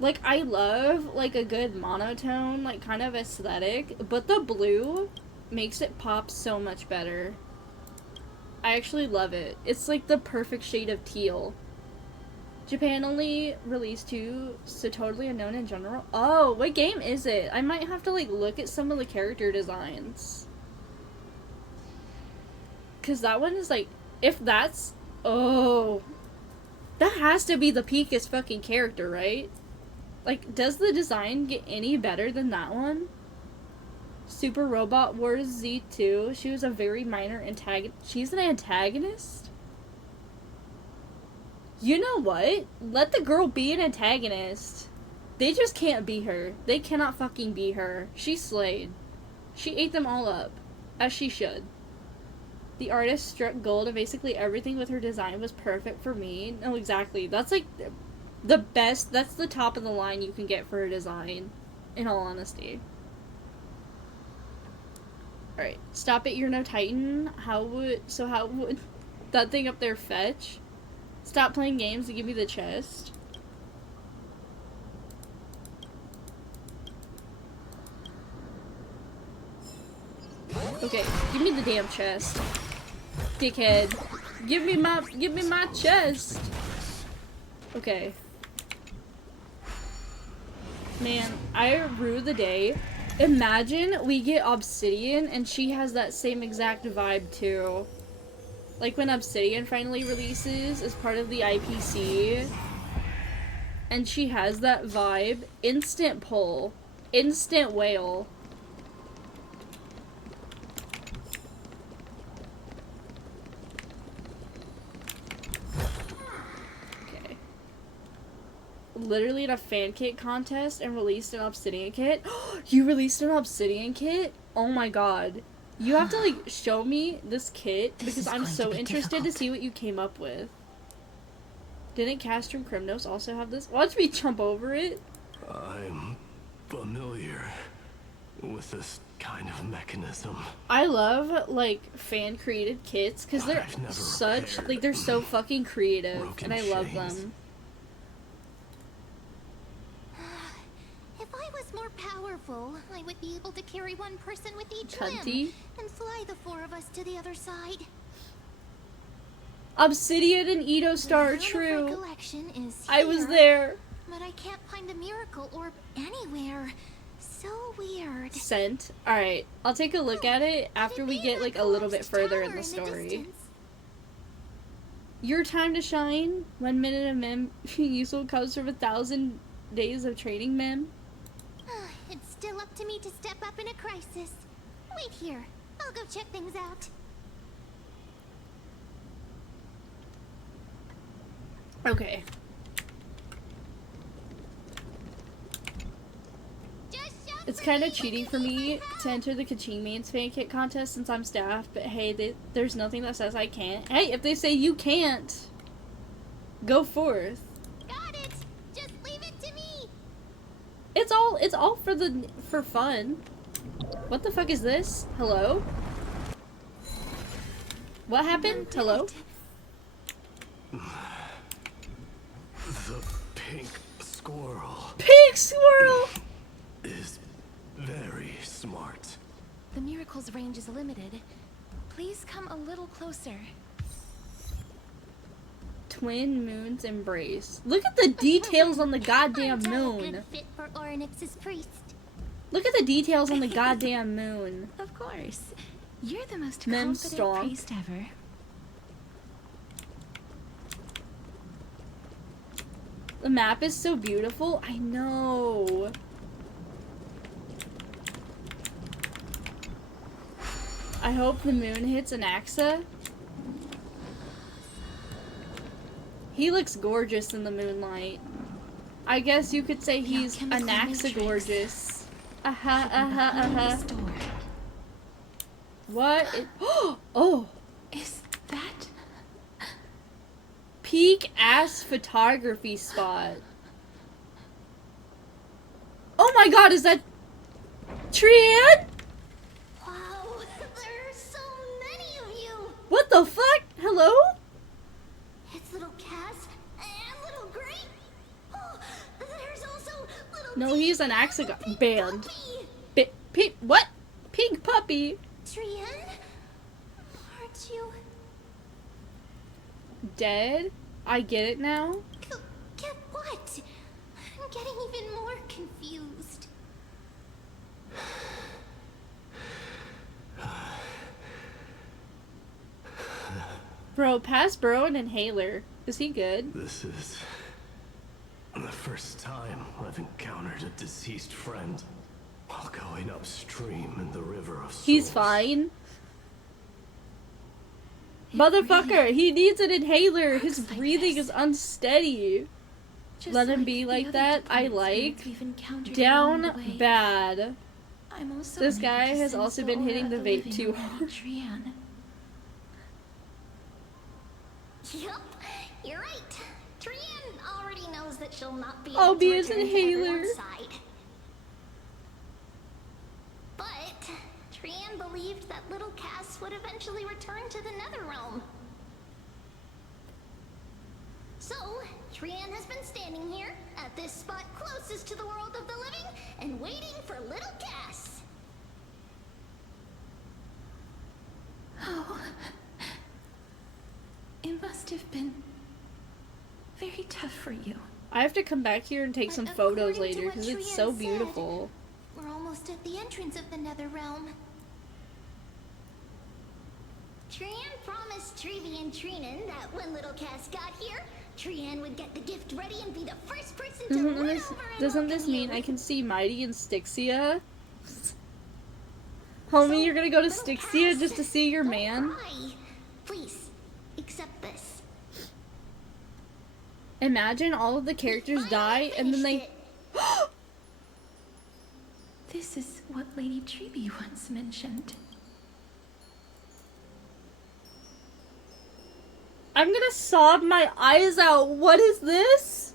Like, I love, like, a good monotone, like, kind of aesthetic, but the blue makes it pop so much better. I actually love it. It's, like, the perfect shade of teal. Japan only released 2, so totally unknown in general. Oh, what game is it? I might have to, like, look at some of the character designs. Because that one is, like, if that's... Oh. That has to be the peakest fucking character, right? Like, does the design get any better than that one? Super Robot Wars Z2. She was a very minor antagonist. She's an antagonist? You know what? Let the girl be an antagonist. They just can't be her. They cannot fucking be her. She slayed. She ate them all up. As she should. The artist struck gold and basically everything with her design was perfect for me. No, exactly. That's like the best. That's the top of the line you can get for her design. In all honesty. Alright. Stop it, you're no Titan. How would that thing up there fetch? Stop playing games and give me the chest. Okay, give me the damn chest. Dickhead. Give me my chest. Okay. Man, I rue the day. Imagine we get Obsidian and she has that same exact vibe too. Like when Obsidian finally releases as part of the IPC, and she has that vibe, instant pull, instant whale. Okay. Literally at a fan kit contest and released an Obsidian kit. You released an Obsidian kit? Oh my god. You have to, like, show me this kit, because I'm so interested to see what you came up with. Didn't Castrum Crimnos also have this? Watch me jump over it. I'm familiar with this kind of mechanism. I love, like, fan-created kits, because they're such, like, they're so fucking creative, and I love them. If I was more powerful, I would be able to carry one person with each Cunty. limb and fly the 4 of us to the other side. Obsidian and Edo Star are true. I was there. But I can't find a miracle orb anywhere. So weird. Scent. Alright, I'll take a look at it after we get, like, a little bit further in the story. Your time to shine. 1 minute of mem useful comes from 1,000 days of training, mem. It's still up to me to step up in a crisis. Wait here. I'll go check things out. Okay. It's kind of cheating for me to enter the Kaching Mains fan kit contest since I'm staff, but hey, there's nothing that says I can't. Hey, if they say you can't, go forth. Got it. Just leave it to me. It's all for fun. What the fuck is this? Hello? What happened? Hello? The pink squirrel. Pink squirrel! Is very smart. The miracle's range is limited. Please come a little closer. Twin moons embrace. Look at the details on the goddamn moon. Good fit for Orynyx's priest. Look at the details on the goddamn moon. Of course. You're the most Mem confident strong. priest ever. The map is so beautiful. I know. I hope the moon hits Anaxa. He looks gorgeous in the moonlight. I guess you could say he's Anaxa gorgeous. What? Oh. Is that? Peak ass photography spot. Oh my god, is that Trian? Wow, there are so many of you. What the fuck? Hello? It's little Cass and little Gray. Oh, there's also little No, he's an Anaxa band. Puppy. What? Pink puppy? Trian? Aren't you? Dead? I get it now. Get what? I'm getting even more confused. Bro, pass bro an inhaler. Is he good? This is the first time I've encountered a deceased friend while going upstream in the river of souls. He's fine. Motherfucker, he needs an inhaler. His breathing is unsteady. Let him be like that. I like. Down bad. This guy has also been hitting the vape too hard. Yup, you're right. Trian already knows that she'll not be I'll able be to his return to inhaler. everyone's side. But Trian believed that little Cass would eventually return to the Netherrealm. So, Trian has been standing here at this spot closest to the world of the living and waiting for little Cass. Oh. It must have been very tough for you. I have to come back here and take some photos later because it's so beautiful. We're almost at the entrance of the Netherrealm. Trian promised Trevi and Trinan that when little Cass got here, Trian would get the gift ready and be the first person to run over and Doesn't this welcome mean you. I can see Mighty and Styxia? Homie, you're gonna go to Styxia just to see your man? Cry. Please, accept this. Imagine all of the characters die and then they... This is what Lady Trevi once mentioned. I'm gonna sob my eyes out. What is this?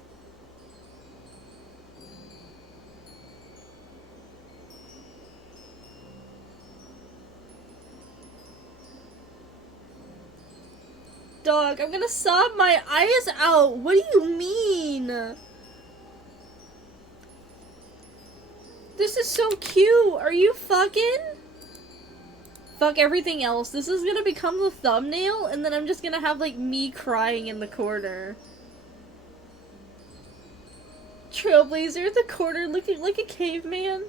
Dog, I'm gonna sob my eyes out. What do you mean? This is so cute. Are you fucking? Fuck everything else. This is gonna become the thumbnail, and then I'm just gonna have, like, me crying in the corner. Trailblazer in the corner looking like a caveman.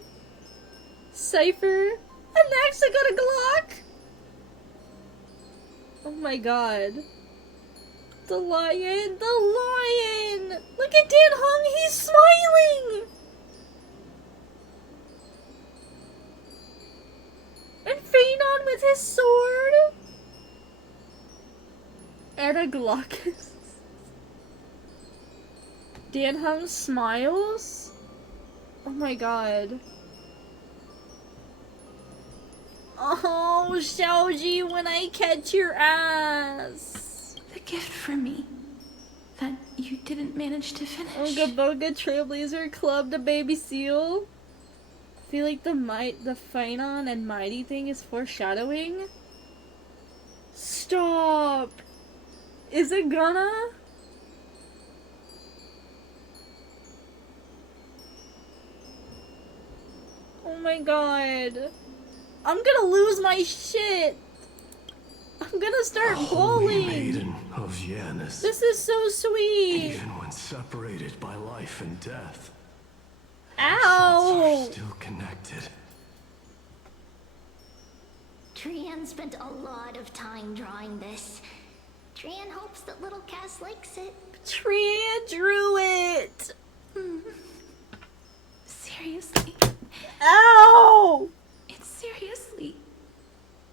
Cypher. And next I got a Glock! Oh my god. The lion! The lion! Look at Dan Hong! He's smiling! And Phanon with his sword! And a Glock. Danham smiles? Oh my god. Oh, Xiaoji, when I catch your ass. The gift for me that you didn't manage to finish. Ooga Booga Trailblazer Club the baby seal. I feel like the Phenon and Mighty thing is foreshadowing. Stop! Is it gonna? Oh my god. I'm gonna lose my shit. I'm gonna start bawling. Maiden of Janus. This is so sweet. Even when separated by life and death, Ow! are still connected. Trian spent a lot of time drawing this. Trian hopes that little Cass likes it. Trian drew it. Seriously. Ow! It's seriously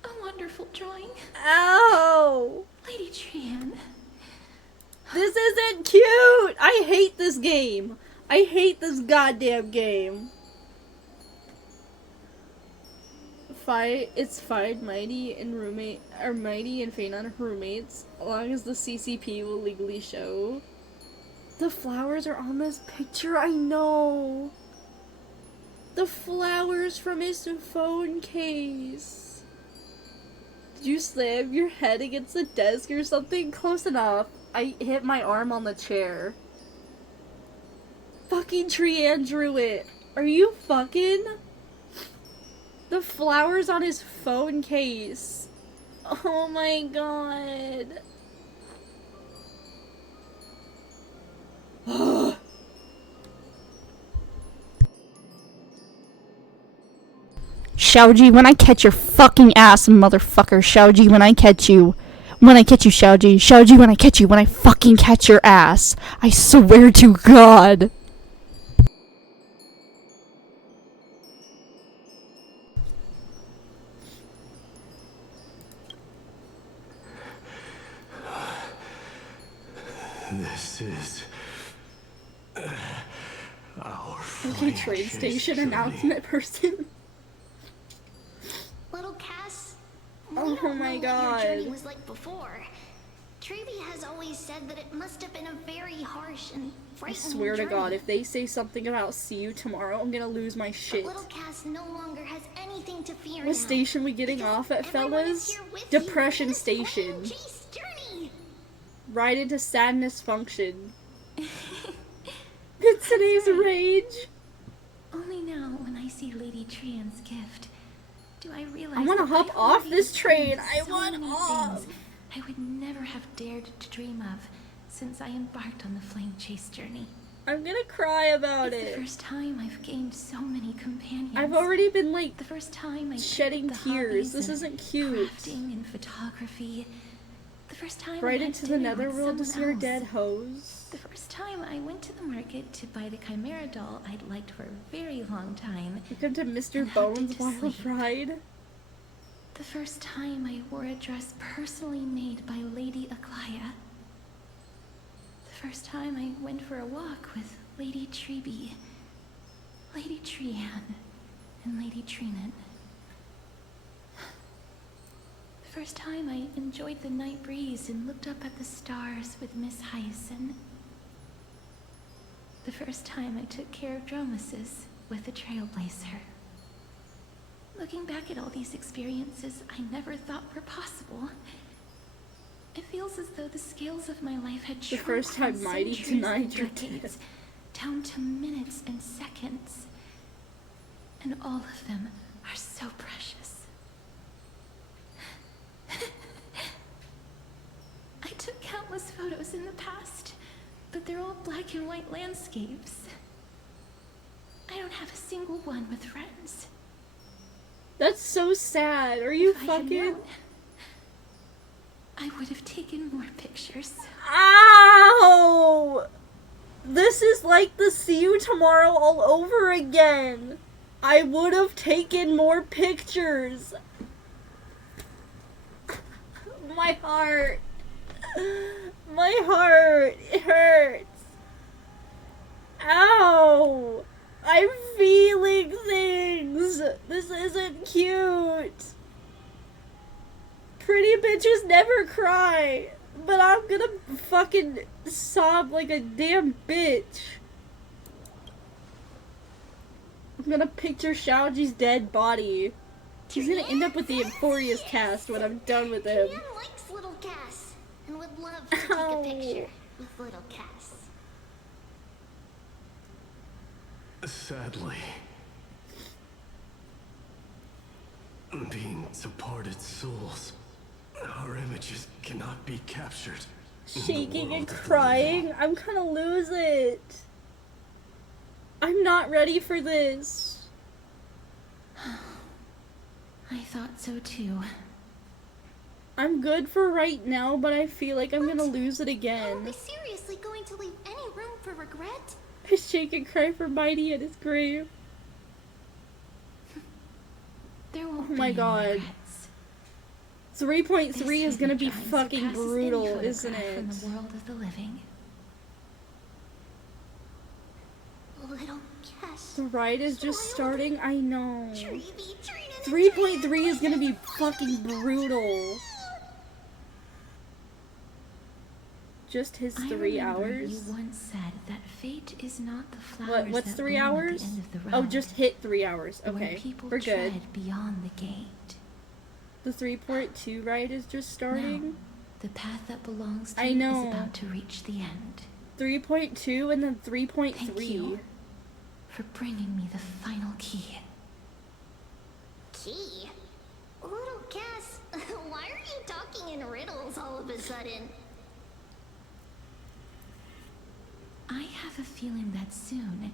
a wonderful drawing. Ow! Lady Trian. This isn't cute! I hate this game. I hate this goddamn game. It's fine, Mighty and Phenon are roommates, as long as the CCP will legally show. The flowers are on this picture, I know. The flowers from his phone case. Did you slam your head against the desk or something? Close enough. I hit my arm on the chair. Fucking Trian drew it. Are you fucking? The flowers on his phone case. Oh my god. Xiaoji, when I catch your fucking ass, motherfucker. Xiaoji, when I catch you. When I catch you, Xiaoji. Xiaoji, when I catch you. When I fucking catch your ass. I swear to God. This is our Okay, train station announcement person. Little Cass, Oh we don't my know what your journey god. was like before. Trevi has always said that it must have been a very harsh and I frightening swear to journey. God, if they say something about see you tomorrow, I'm gonna lose my shit. But little Cass no longer has anything to fear What now. station we getting Because off at, everyone is fellas? here with you Depression in this station. long chase journey. Right into sadness function. It's today's rage. Only now, when I see Lady Trian's gift, do I realize I wanna that hop I've off already this train. experienced I so want many off. things I would never have dared to dream of since I embarked on the flame chase journey. I'm gonna cry about It's the it. first time I've gained so many companions. I've already been like the first time I shedding picked the tears. hobbies This of isn't cute. crafting and photography. The first time Right I had into the dinner with netherworld to see someone our else. dead hose. The first time I went to the market to buy the Chimera doll I'd liked for a very long time. Welcome to Mr. and hugged it Bones' to Wild sleep. Ride. The first time I wore a dress personally made by Lady Aglaya. The first time I went for a walk with Lady Treeby, Lady Trian, and Lady Trinan. The first time I enjoyed the night breeze and looked up at the stars with Miss Hyacinth. The first time I took care of Dromasis with the Trailblazer. Looking back at all these experiences I never thought were possible, it feels as though the scales of my life had The shrunk first time from Mighty centuries denied and your decades death. down to minutes and seconds. And all of them are so precious. I took countless photos in the past, but they're all black and white landscapes. I don't have a single one with friends. That's so sad. Are you If I had fucking? known, I would have taken more pictures. Ow! This is like the see you tomorrow all over again. I would have taken more pictures. My heart. My heart. It hurts. isn't cute. Pretty bitches never cry. But I'm gonna fucking sob like a damn bitch. I'm gonna picture Shaoji's dead body. He's gonna end up with the Euphoria's cast when I'm done with him. Trian likes little Cass and would love to take a picture with little Cass. Sadly, being departed souls, our images cannot be captured. Shaking and crying? I'm gonna lose it. I'm not ready for this. I thought so too. I'm good for right now, but I feel like I'm gonna lose it Are again. we seriously going to leave any room for regret? I shake and cry for Mighty at his grave. There won't Oh my be god. any regrets. 3.3 is gonna be This hidden fucking giant surpasses brutal, any isn't photograph it? From the world of the living. Little Cass. The ride is just starting, I know. Tree v. Trina and 3.3 is gonna be fucking brutal. Just his 3 hours? You once said that fate is not the flowers What's that 3 bloom hours? At the end of the Oh, road, just hit 3 hours. where Okay, people we're good. tread beyond the gate. The 3.2 ride is just starting. Now, the path that belongs to I you know. is about to reach the end. 3.2 and then Thank 3.3. you for bringing me the final key. Key? Little Cass, why are you talking in riddles all of a sudden? I have a feeling that soon,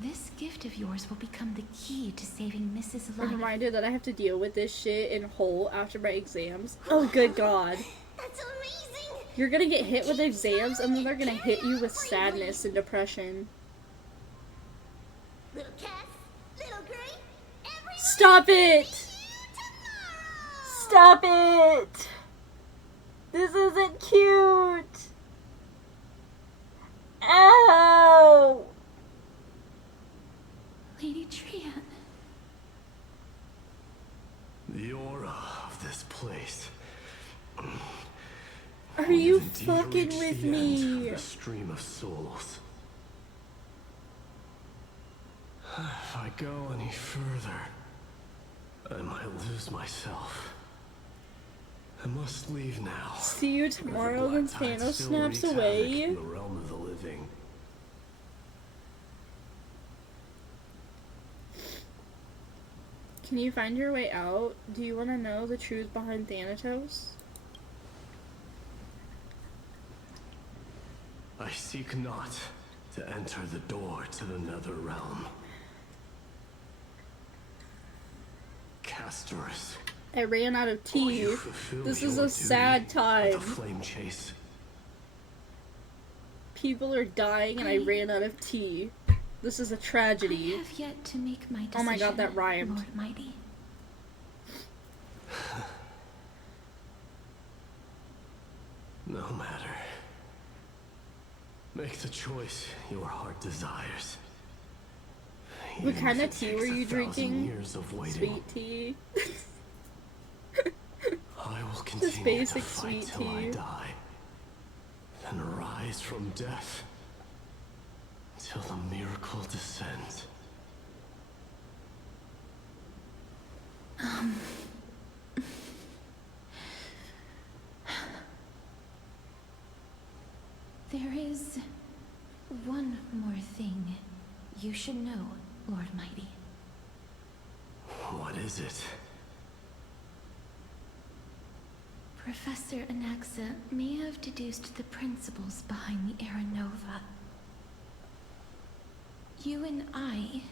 this gift of yours will become the key to saving Mrs. A Life. reminder that I have to deal with this shit in whole after my exams. Oh, good god. That's amazing! You're gonna get hit with exams and then they're gonna hit you with sadness and depression. Little Cass, little Gray, everyone Stop it! see you tomorrow! Stop it! This isn't cute! Ow! Lady Trian. The aura of this place. Are you We've indeed fucking reached with the end me? of the stream of souls. If I go any further, I might lose myself. I must leave now. See you tomorrow, then Black Tide Thanos still snaps wreaks havoc away. in the realm of the living. Can you find your way out? Do you want to know the truth behind Thanatos? I seek not to enter the door to the nether realm. Castorus, I ran out of will tea. you fulfill This is your a sad duty time. of the flame chase? People are dying and I ran out of tea. This is a I tragedy. have yet to make my decision. Oh my god, that rhymed. Lord Mighty. No matter. Make the choice your heart desires. What Even kind if of it tea takes were you 1,000 drinking? years of waiting, Sweet tea. I will continue basic to fight sweet till I tea. die, then rise from death till the miracle descends. There is one more thing you should know, Lord Mighty. What is it? Professor Anaxa may have deduced the principles behind the Era Nova. You and I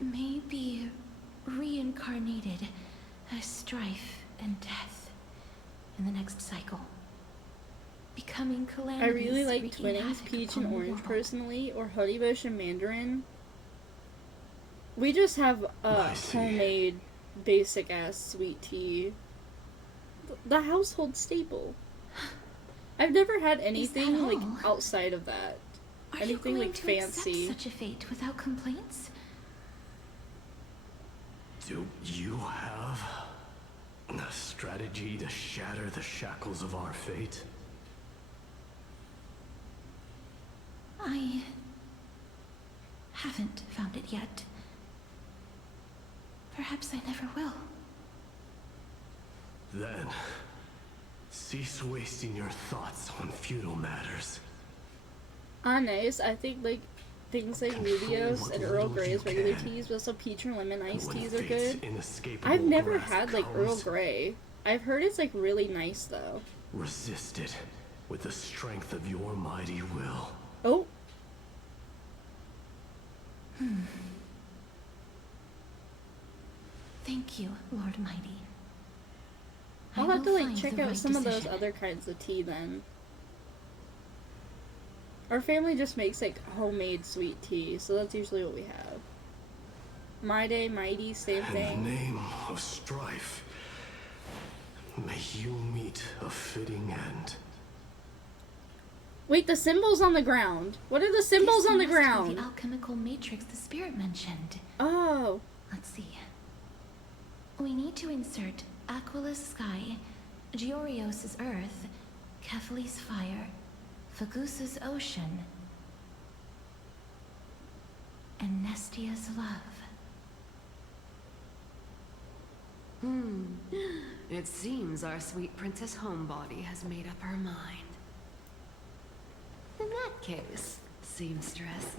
may be reincarnated as strife and death in the next cycle. Becoming I calamities really like wreaking Twinings, havoc Peach upon and the Orange world. personally, or Honeybush and Mandarin. We just have I see. homemade, basic ass sweet tea. The household staple. I've never had anything like all? outside of that. Are you Anything going like to accept fancy. such a fate without complaints? Do you have a strategy to shatter the shackles of our fate? I haven't found it yet. Perhaps I never will. Then, cease wasting your thoughts on futile matters. Honest, I think like things like Rubios and Earl Grey's regular teas, but also peach or lemon iced teas are good. I've never had like Earl Grey. I've heard it's like really nice though. Resist it with the strength of your mighty will. Oh. Thank you, Lord Mighty. I'll I have to will like find check the out right some of those decision. other kinds of tea then. Our family just makes like homemade sweet tea, so that's usually what we have. My Day, Mighty, same In thing. the name of strife, may you meet a fitting end. Wait, the symbols on the ground. What are the symbols This on the must be ground? the alchemical matrix the spirit mentioned. Oh. Let's see. We need to insert Aquila's sky, Georios' earth, Kephali's fire, Fagusa's ocean, and Nestia's love. It seems our sweet Princess Homebody has made up her mind. In that case, seamstress,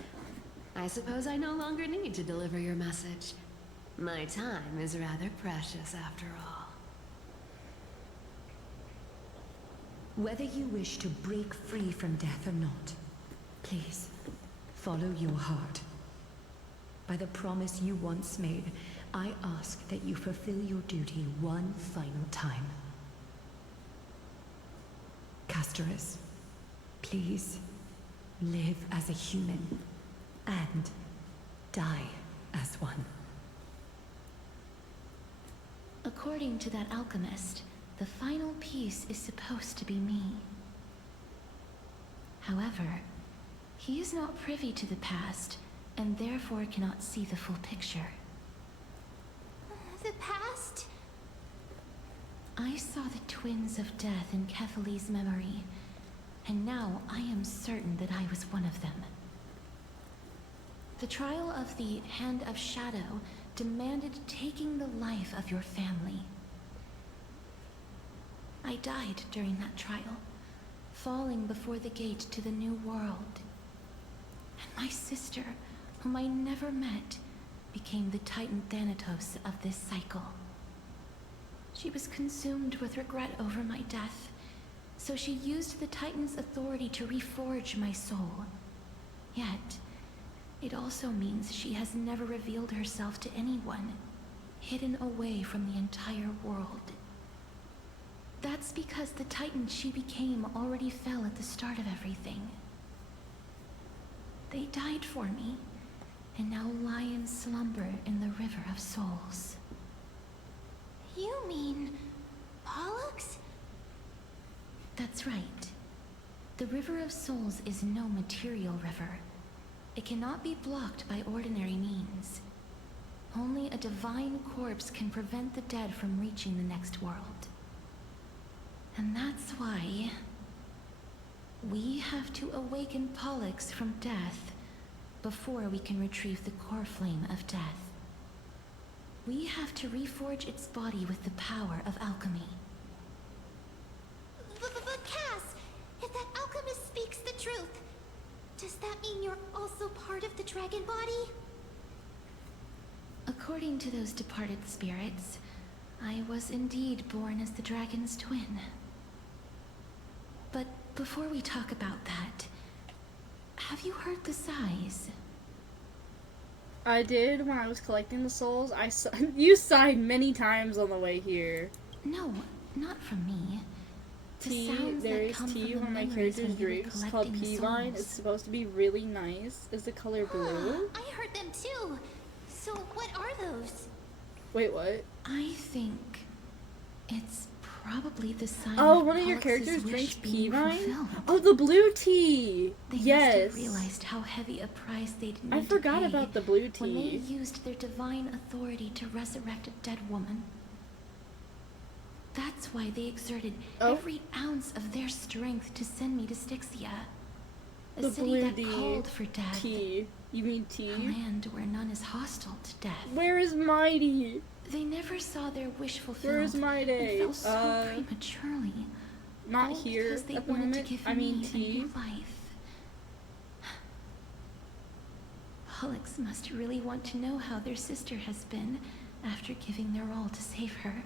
I suppose I no longer need to deliver your message. My time is rather precious after all. Whether you wish to break free from death or not, please, follow your heart. By the promise you once made, I ask that you fulfill your duty one final time. Castorus, please, live as a human, and die as one. According to that alchemist, the final piece is supposed to be me. However, he is not privy to the past, and therefore cannot see the full picture. The past? I saw the twins of death in Kephali's memory, and now I am certain that I was one of them. The trial of the Hand of Shadow demanded taking the life of your family. I died during that trial, falling before the gate to the new world. And my sister, whom I never met, became the Titan Thanatos of this cycle. She was consumed with regret over my death, so she used the Titan's authority to reforge my soul. Yet, it also means she has never revealed herself to anyone, hidden away from the entire world. That's because the Titan she became already fell at the start of everything. They died for me, and now lie in slumber in the River of Souls. You mean Pollux? That's right. The River of Souls is no material river. It cannot be blocked by ordinary means. Only a divine corpse can prevent the dead from reaching the next world. And that's why we have to awaken Pollux from death before we can retrieve the core flame of death. We have to reforge its body with the power of alchemy. But Cass, if that alchemist speaks the truth, does that mean you're also part of the dragon body? According to those departed spirits, I was indeed born as the dragon's twin. But before we talk about that, have you heard the sighs? I did when I was collecting the souls. You sighed many times on the way here. No, not from me. The Tea, sounds there that is come tea from one the of my memories characters when we were drinks called collecting the Peavine. souls. It's supposed to be really nice. Is the color blue? I heard them too. So what are those? Wait, what? I think it's Probably the sign Oh, of one of your Pollux' characters wish drinks pea being vine? fulfilled. Oh, the blue tea! They must Yes. have realized how heavy a price they'd need I forgot to pay about the blue when they tea. used their divine authority to resurrect a dead woman. That's why they exerted every ounce of their strength to send me to Styxia, a The city blue that tea. called for death. Tea. You mean tea? A land where none is hostile to death. Where is Mighty? They never saw their wish fulfilled. Where is Mighty? And fell so prematurely. Not all here because they at the wanted moment. to give I mean me a tea. new life. Pollux must really want to know how their sister has been after giving their all to save her.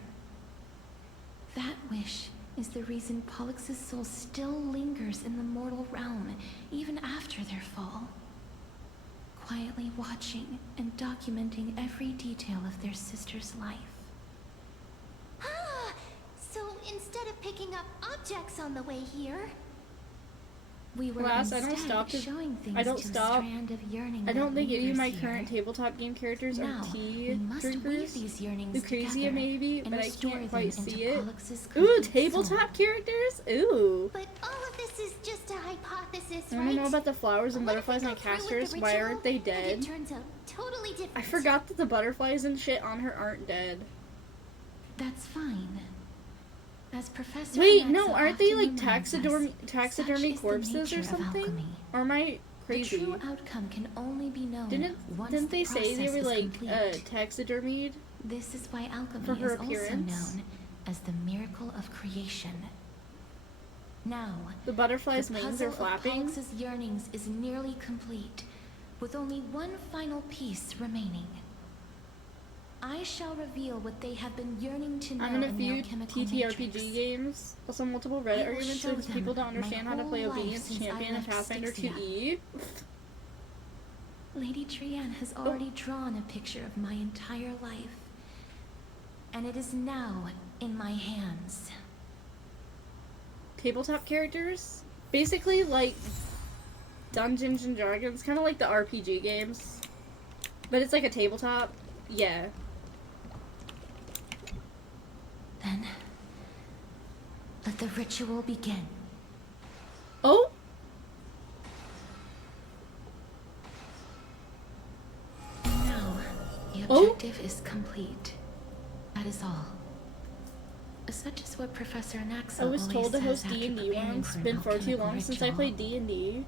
That wish is the reason Pollux's soul still lingers in the mortal realm even after their fall, quietly watching and documenting every detail of their sister's life. Ah, so instead of picking up objects on the way here, We were Class, I instead don't stop to- showing things I don't to stop. a strand of yearning I don't that think any of my lingers here. current tabletop game characters Now, are tea we must weave drinkers. these yearnings Lucrezia together maybe, and but I restore can't them quite into see it. Pollux's Ooh, complete tabletop soul. characters? Ooh. but all of this is just a hypothesis, I right? don't know about the flowers and What if we butterflies and go through with casters. the Why ritual aren't they and dead? It turns out totally different. I forgot that the butterflies and shit on her aren't dead. That's fine. As Professor Wait, Anaxa no, aren't they often like reminds us, taxidermy such is the corpses nature or of something? alchemy. Or am I The crazy? true outcome can only be known once Didn't the they say they process were is like complete. taxidermied? This is why alchemy for her is also appearance? known as the miracle of creation. Now, The butterflies' the wings puzzle are of flapping? Pollux's yearnings is nearly complete, with only one final piece remaining. I shall reveal what they have been yearning to know I'm in a in few their chemical TTRPG matrix. games. Also multiple I Reddit will arguments show because them people don't my understand how to whole play life Obedience since I Champion and left Pathfinder Styxia. 2E. Lady Trianne has already drawn a picture of my entire life, and it is now in my hands. Tabletop characters? Basically like Dungeons and Dragons, kind of like the RPG games. But it's like a tabletop. Yeah. Then, let the ritual begin. Oh? And now, the Oh? objective is complete. That is all. Such is what Professor Anaxa I was always told to says host after D&D preparing once. for an Been far too alchemical long since I ritual. played D&D.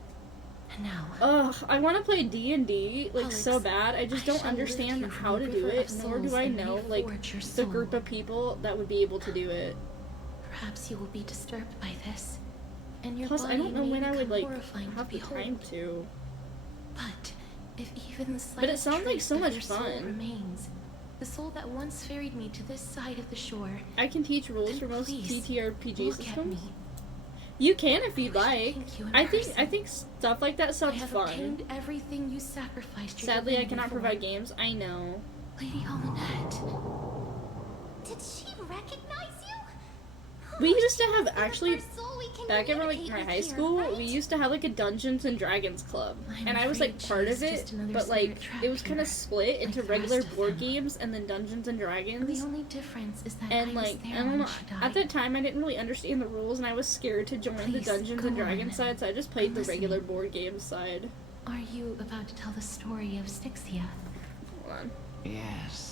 And now, Ugh, I want to play D&D, like, Pollux, so bad. I just I don't shall understand lift you how from to the do river it, of nor do souls I and know, like, reforge your the soul. group of people that would be able to do it. Perhaps you will be disturbed by this, and your Plus, body I don't know may when I would, become like, horrifying have to the time behold. to. But if even the slightest But it sounds like trace so of much your soul fun. remains, the soul that once ferried me to this side of the shore, I can teach rules then for most please, TTRPG look at systems. me. You can if you'd I like. thank you in I person. think stuff like that I sounds have fun. obtained everything you sacrificed. your Sadly, I divinity cannot for. provide games. I know. Lady Almanette. Did she recognize you? We used to have You're the actually first soul we can back in like communicate my with high here, school, right? we used to have like a Dungeons and Dragons club, I'm and I was like afraid part she of is it, just another but like spirit it was trapped kind of here, split into the regular rest of board them. games and then Dungeons and The Dragons. only difference is that And I was like there I don't when know, she died. at that time I didn't really understand the rules, and I was scared to join the Please, Dungeons go and Dragons on. side, so I just played I'm the regular listening. board game side. Are you about to tell the story of Styxia? Hold on. Yes.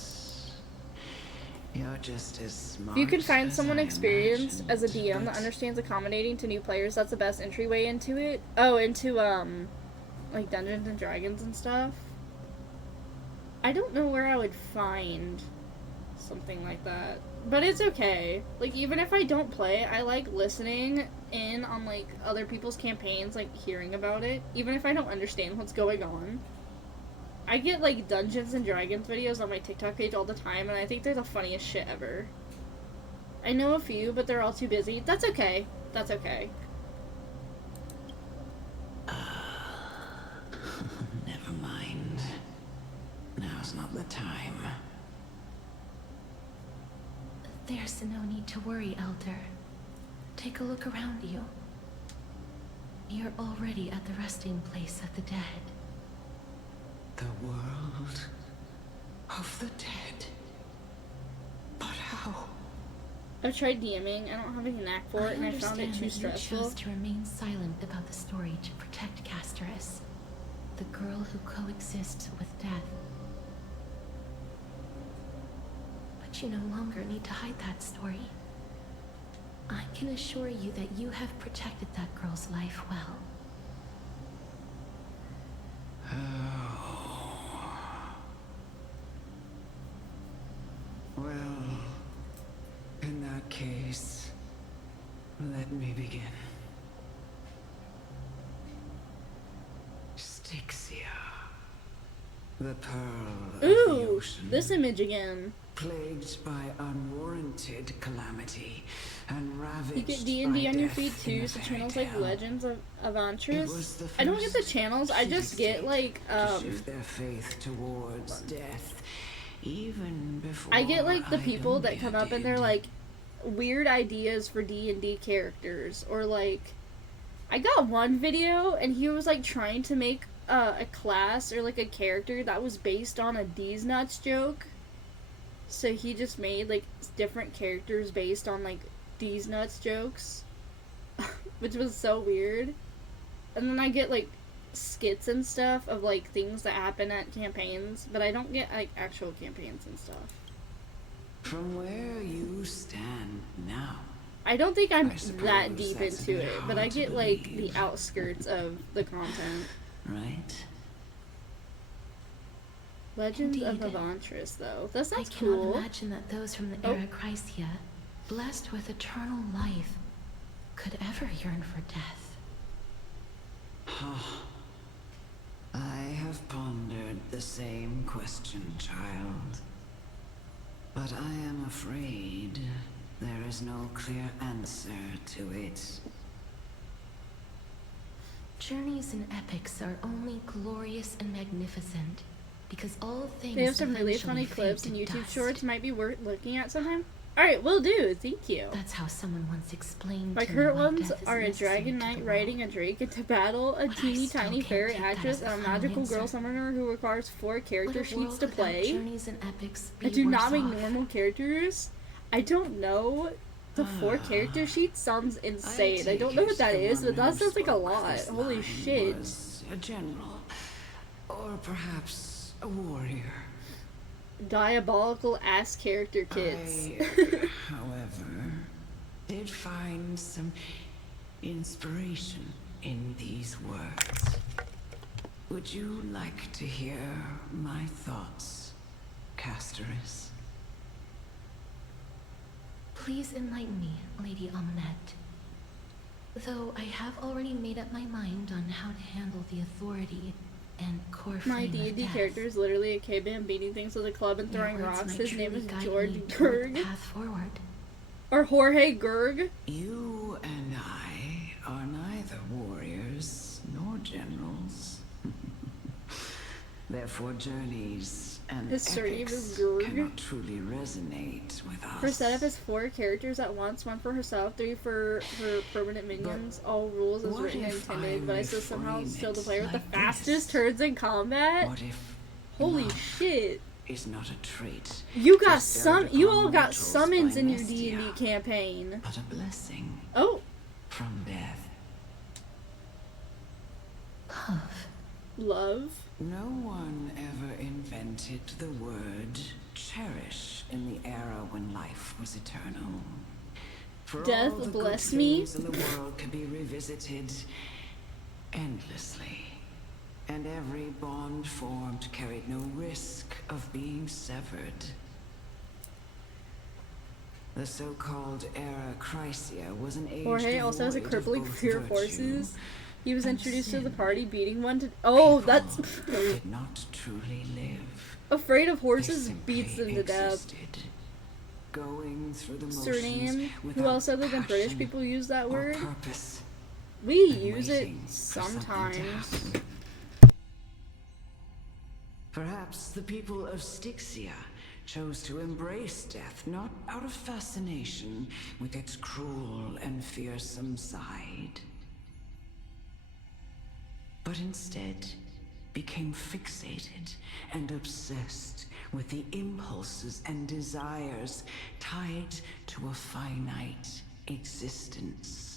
You're just as smart. If you can find as someone I experienced as a imagined, DM that but understands accommodating to new players, that's the best entryway into it. Oh, into like Dungeons and Dragons and stuff. I don't know where I would find something like that, but it's okay. Like, even if I don't play, I like listening in on like other people's campaigns, like hearing about it, even if I don't understand what's going on. I get like Dungeons and Dragons videos on my TikTok page all the time, and I think they're the funniest shit ever. I know a few, but they're all too busy. That's okay. That's okay. never mind. Now's not the time. There's no need to worry, Elder. Take a look around you. You're already at the resting place of the dead. The world of the dead. But how? I've tried DMing. I don't have any knack for it, and I found it too stressful. You chose to remain silent about the story to protect Casterus, the girl who coexists with death. But you no longer need to hide that story. I can assure you that you have protected that girl's life well. Well, in that case, let me begin. Styxia, the pearl of the Ooh, ocean, this image again. plagued by unwarranted calamity and ravaged You get D&D by on your death feed in too, a so fairy channels like tale. Legends of It was Avantris. the I don't get the first channels, I just get like to shift their faith towards death, even before I get like the people that Ionia come up and they're did. like weird ideas for D&D characters, or like I got one video and he was like trying to make a class or like a character that was based on a D's Nuts joke. So he just made like different characters based on like D's Nuts jokes, which was so weird. And then I get like skits and stuff of like things that happen at campaigns, but I don't get like actual campaigns and stuff. From where you stand now, I don't think I'm I suppose that deep that's a into bit it, but I hard to get like the believe. outskirts of the content. right? Legends of Indeed. Avantris, though. That I sounds cannot cool. imagine that those from the Oh. era Chrysia, blessed with eternal life, could ever yearn for death. I have pondered the same question, child. But I am afraid there is no clear answer to it. Journeys and epics are only glorious and magnificent because all things They have some really eventually funny fade clips to and YouTube dust. shorts might be worth looking at sometime. Alright, will do. Thank you. That's how someone once explained My to me current why ones death is are a necessary dragon to knight the riding world. a drake into battle, a But I teeny still tiny can't fairy take that actress, as a and a final magical girl answer. summoner who requires 4 character Would a sheets world to without play. journeys and epics I be do not worse make off? normal characters. I don't know. The 4 character sheet sounds insane. I don't know what that is, but that sounds like a lot. Holy shit. Was a general, or perhaps a warrior. Diabolical ass character kits. I, however, did find some inspiration in these words. Would you like to hear my thoughts, Casterus? Please enlighten me, Lady Amunet. Though I have already made up my mind on how to handle the authority and core My flame of D&D death. character is literally a caveman beating things with a club and Your throwing words rocks. might His name truly is guide George me toward the Gerg. path forward. Or Jorge Gerg. You and I are neither warriors nor generals. Therefore, journeys and His surname epics is Gerg. cannot truly resonate with us. Her setup is 4 characters at once, 1 for herself, 3 for her permanent minions. All rules as what written and if I intended, but I still somehow reframe still the it player with the like fastest this? turns in combat. What if Holy love shit. is not a trait, You got bestowed you upon all got mortals summons by in your Nestia, D&D campaign. but a blessing Oh, from death? Love. love. No one ever invented the word cherish in the era when life was eternal. For Death all the good bless me. things in the world could be revisited endlessly, and every bond formed carried no risk of being severed. The so-called era Chrysia was an age Jorge also has a devoid of crippling both fear of virtue horses. He was and introduced to the sin. party beating one to. Oh, People that's. did not truly live. Afraid of They horses simply beats them to death. existed, going through the motions Suriname. Who without else other than British passion people use that or word? purpose, We and use it waiting for something to sometimes. happen. Perhaps the people of Styxia chose to embrace death not out of fascination with its cruel and fearsome side, but instead became fixated and obsessed with the impulses and desires tied to a finite existence.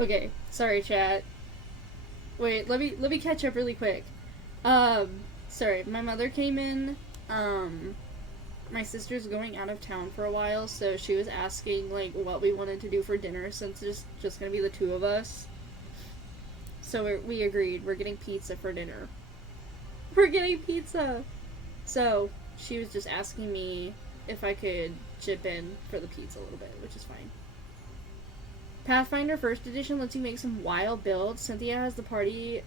Okay, sorry chat. Wait, let me catch up really quick. Sorry, my mother came in. My sister's going out of town for a while, so she was asking like what we wanted to do for dinner since it's just gonna be the two of us. So we agreed we're getting pizza for dinner. We're getting pizza. So she was just asking me if I could chip in for the pizza a little bit, which is fine. Pathfinder First Edition lets you make some wild builds. Cynthia has the party,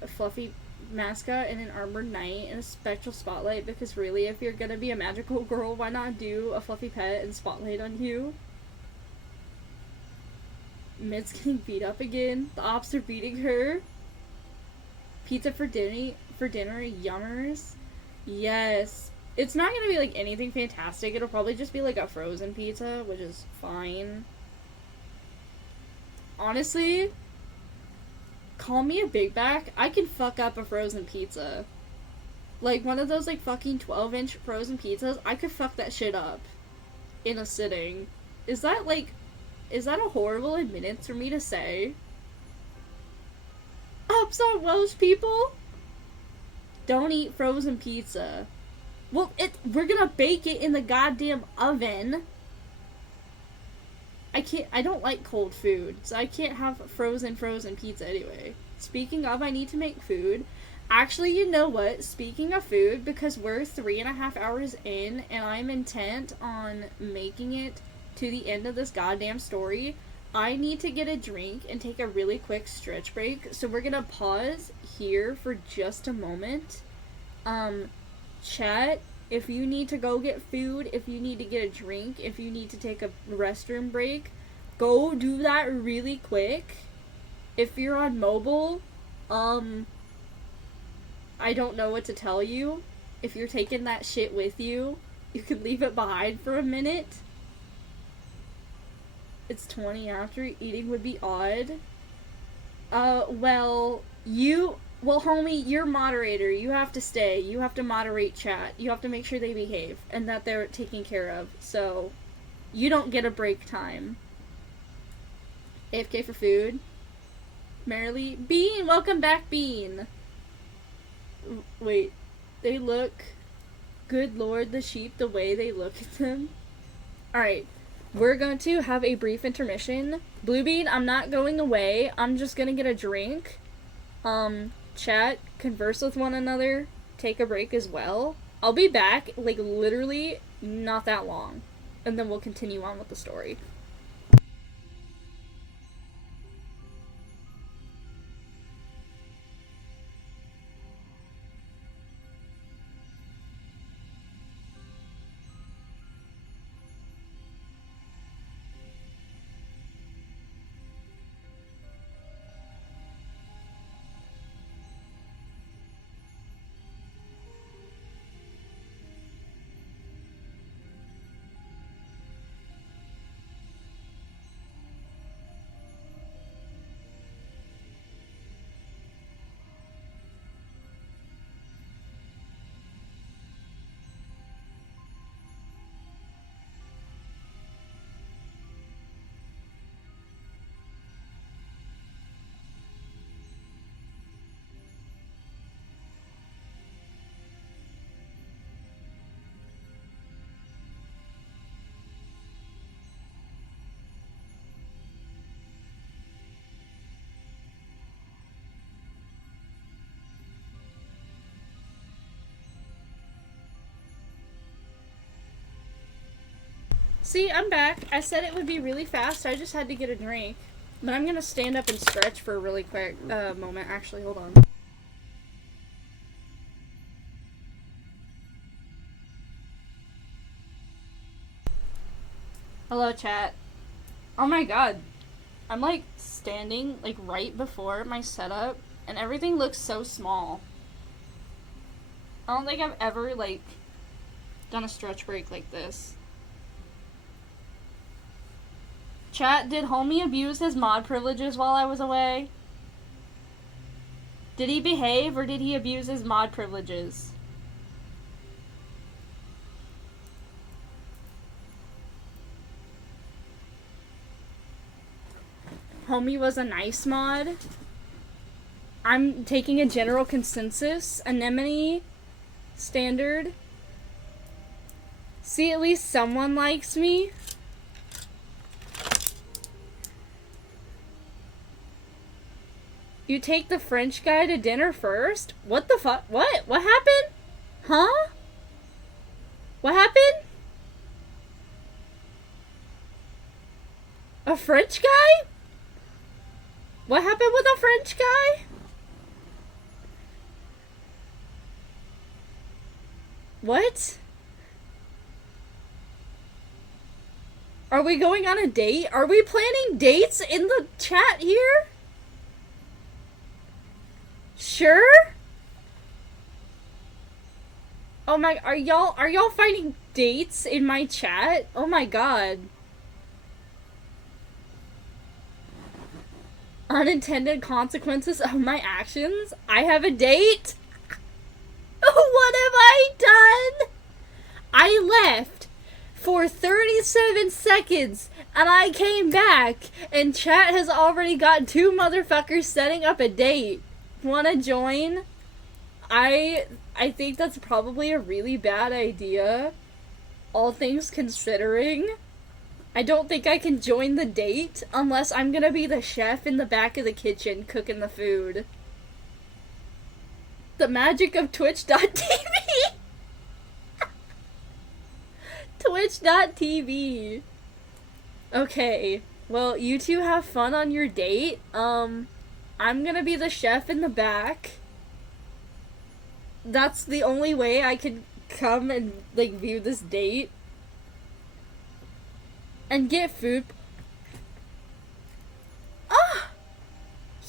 a fluffy mascot, and an armored knight, and a spectral spotlight, because really, if you're gonna be a magical girl, why not do a fluffy pet and spotlight on you? Mid's getting beat up again. The ops are beating her. Pizza for dinner, yummers. Yes. It's not gonna be, like, anything fantastic. It'll probably just be, like, a frozen pizza, which is fine. Honestly, call me a big back. I can fuck up a frozen pizza. Like, one of those, like, fucking 12-inch frozen pizzas, I could fuck that shit up in a sitting. Is that a horrible admittance for me to say? Ups on Welsh people? Don't eat frozen pizza. Well, we're gonna bake it in the goddamn oven. I don't like cold food, so I can't have frozen pizza anyway. Speaking of, I need to make food. Actually, you know what? Speaking of food, because we're 3.5 hours in, and I'm intent on making it to the end of this goddamn story, I need to get a drink and take a really quick stretch break, so we're gonna pause here for just a moment. Chat, if you need to go get food, if you need to get a drink, if you need to take a restroom break, go do that really quick. If you're on mobile, I don't know what to tell you. If you're taking that shit with you, you can leave it behind for a minute. It's 20 after. Eating would be odd. Well, homie, you're moderator. You have to stay. You have to moderate chat. You have to make sure they behave and that they're taken care of. So, you don't get a break time. AFK for food. Merrily. Bean! Welcome back, Bean! Wait. They look... Good lord, the sheep, the way they look at them. Alright. We're going to have a brief intermission. Bluebean, I'm not going away. I'm just gonna get a drink. Chat, converse with one another, take a break as well. I'll be back, like, literally not that long. And then we'll continue on with the story. See, I'm back. I said it would be really fast. I just had to get a drink. But I'm gonna stand up and stretch for a really quick moment. Actually, hold on. Hello, chat. Oh my god. I'm like standing like right before my setup and everything looks so small. I don't think I've ever like done a stretch break like this. Chat, did homie abuse his mod privileges while I was away? Did he behave or did he abuse his mod privileges? Homie was a nice mod. I'm taking a general consensus. Anemone standard. See, at least someone likes me. You take the French guy to dinner first? What the fuck? What? What happened? Huh? What happened? A French guy? What happened with a French guy? What? Are we going on a date? Are we planning dates in the chat here? Sure? Oh my, are y'all finding dates in my chat? Oh my god. Unintended consequences of my actions? I have a date? What have I done? I left for 37 seconds and I came back and chat has already got 2 motherfuckers setting up a date. Wanna join? I think that's probably a really bad idea, all things considering. I don't think I can join the date unless I'm gonna be the chef in the back of the kitchen cooking the food. The magic of Twitch.tv. Twitch.tv. Okay, well, you two have fun on your date. I'm gonna be the chef in the back. That's the only way I can come and, like, view this date. And get food. Ah!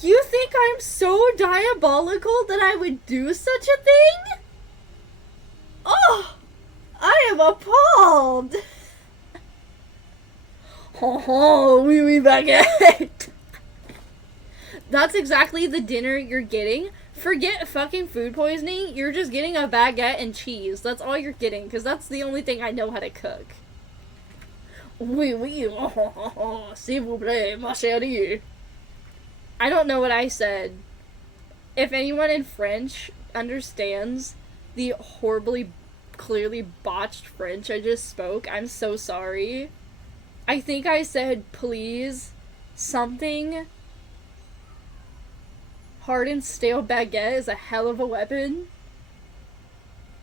You think I'm so diabolical that I would do such a thing? Oh! I am appalled! Ho ho, oui baguette! That's exactly the dinner you're getting. Forget fucking food poisoning, you're just getting a baguette and cheese. That's all you're getting, because that's the only thing I know how to cook. Oui, s'il vous plaît, ma chérie. I don't know what I said. If anyone in French understands the horribly, clearly botched French I just spoke, I'm so sorry. I think I said, please, something. Hard and stale baguette is a hell of a weapon.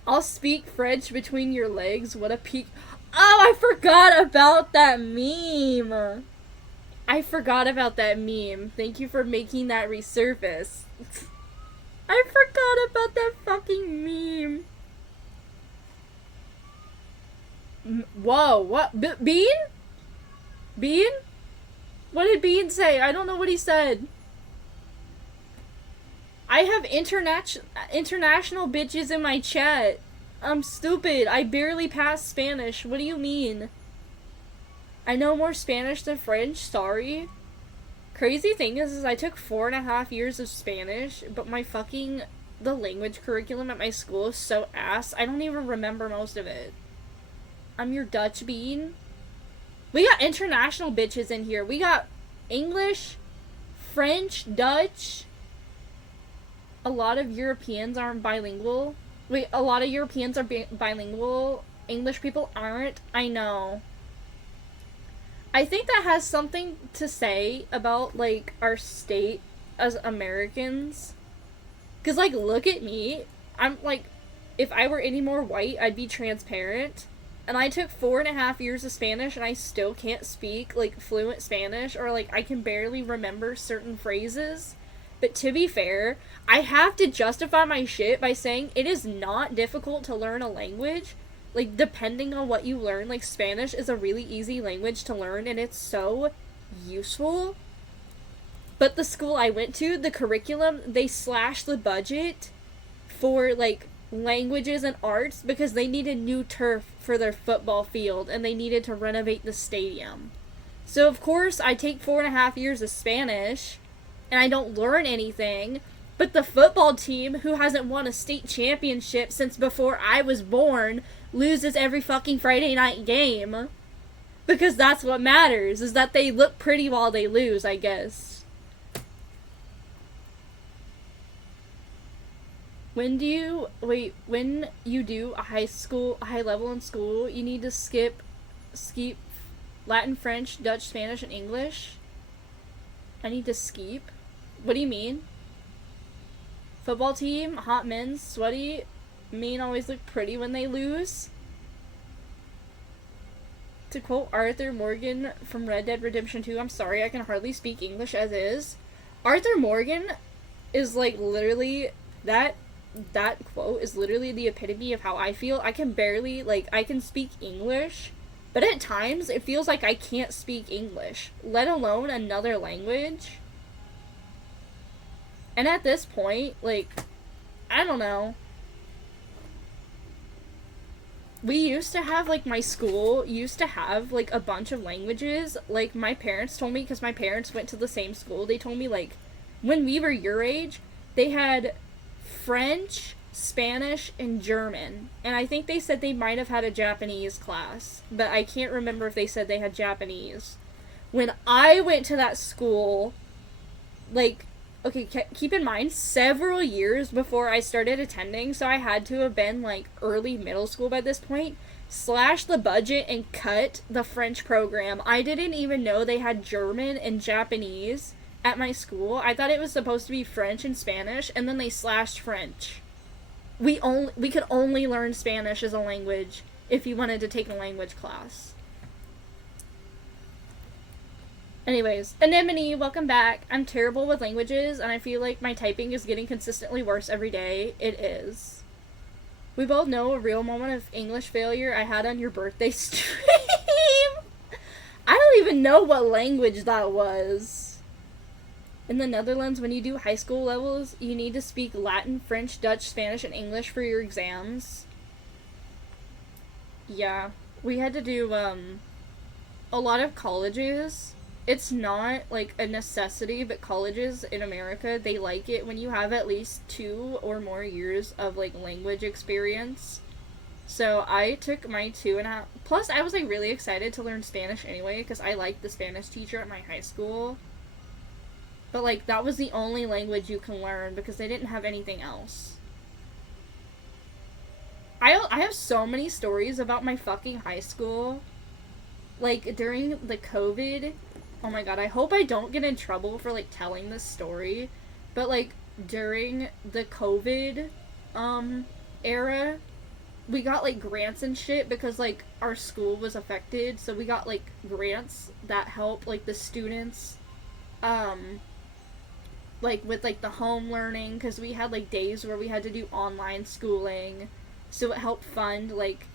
I'll speak French between your legs. What a peak. Oh, I forgot about that meme. I forgot about that meme. Thank you for making that resurface. I forgot about that fucking meme. Whoa, what? Bean? Bean? What did Bean say? I don't know what he said. I have international bitches in my chat. I'm stupid. I barely passed Spanish. What do you mean? I know more Spanish than French. Sorry. Crazy thing is I took 4.5 years of Spanish, but the language curriculum at my school is so ass. I don't even remember most of it. I'm your Dutch bean. We got international bitches in here. We got English, French, Dutch. A lot of Europeans aren't bilingual. Wait, a lot of Europeans are bilingual. English people aren't. I know. I think that has something to say about, like, our state as Americans. 'Cause, like, look at me. I'm, like, if I were any more white, I'd be transparent. And I took 4.5 years of Spanish and I still can't speak, like, fluent Spanish, or, like, I can barely remember certain phrases. But to be fair, I have to justify my shit by saying it is not difficult to learn a language. Like, depending on what you learn, like, Spanish is a really easy language to learn, and it's so useful. But the school I went to, the curriculum, they slashed the budget for, like, languages and arts because they needed new turf for their football field, and they needed to renovate the stadium. So, of course, I take 4.5 years of Spanish, and I don't learn anything, but the football team, who hasn't won a state championship since before I was born, loses every fucking Friday night game. Because that's what matters, is that they look pretty while they lose, I guess. When you do a high level in school, you need to skip Latin, French, Dutch, Spanish, and English? I need to skip? What do you mean? Football team, hot men, sweaty, mean always look pretty when they lose? To quote Arthur Morgan from Red Dead Redemption 2, I'm sorry, I can hardly speak English as is. Arthur Morgan is, like, literally, that quote is literally the epitome of how I feel. I can barely, like, I can speak English, but at times it feels like I can't speak English, let alone another language. And at this point, like, I don't know. We used to have, like, my school used to have, like, a bunch of languages. Like, my parents told me, because my parents went to the same school, they told me, like, when we were your age, they had French, Spanish, and German. And I think they said they might have had a Japanese class, but I can't remember if they said they had Japanese. When I went to that school, like, okay, keep in mind, several years before I started attending, so I had to have been, like, early middle school by this point, slashed the budget and cut the French program. I didn't even know they had German and Japanese at my school. I thought it was supposed to be French and Spanish, and then they slashed French. We could only learn Spanish as a language if you wanted to take a language class. Anyways, Anemone, welcome back. I'm terrible with languages, and I feel like my typing is getting consistently worse every day. It is. We both know a real moment of English failure I had on your birthday stream. I don't even know what language that was. In the Netherlands, when you do high school levels, you need to speak Latin, French, Dutch, Spanish, and English for your exams. Yeah. We had to do, a lot of colleges. It's not, like, a necessity, but colleges in America, they like it when you have at least 2 or more years of, like, language experience. So I took my 2.5... Plus, I was, like, really excited to learn Spanish anyway, because I liked the Spanish teacher at my high school. But, like, that was the only language you can learn, because they didn't have anything else. I have so many stories about my fucking high school. Like, during the COVID... Oh my god, I hope I don't get in trouble for, like, telling this story. But, like, during the COVID, era, we got, like, grants and shit because, like, our school was affected. So we got, like, grants that help, like, the students, like, with, like, the home learning. Because we had, like, days where we had to do online schooling. So it helped fund, like,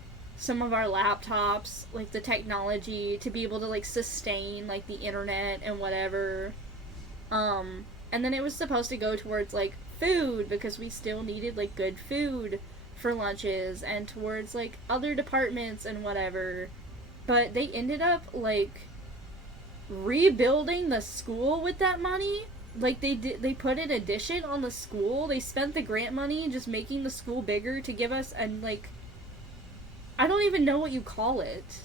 some of our laptops, like, the technology to be able to, like, sustain, like, the internet and whatever. And then it was supposed to go towards, like, food, because we still needed, like, good food for lunches, and towards, like, other departments and whatever. But they ended up, like, rebuilding the school with that money. Like, they put an addition on the school. They spent the grant money just making the school bigger to give us, and, like, I don't even know what you call it.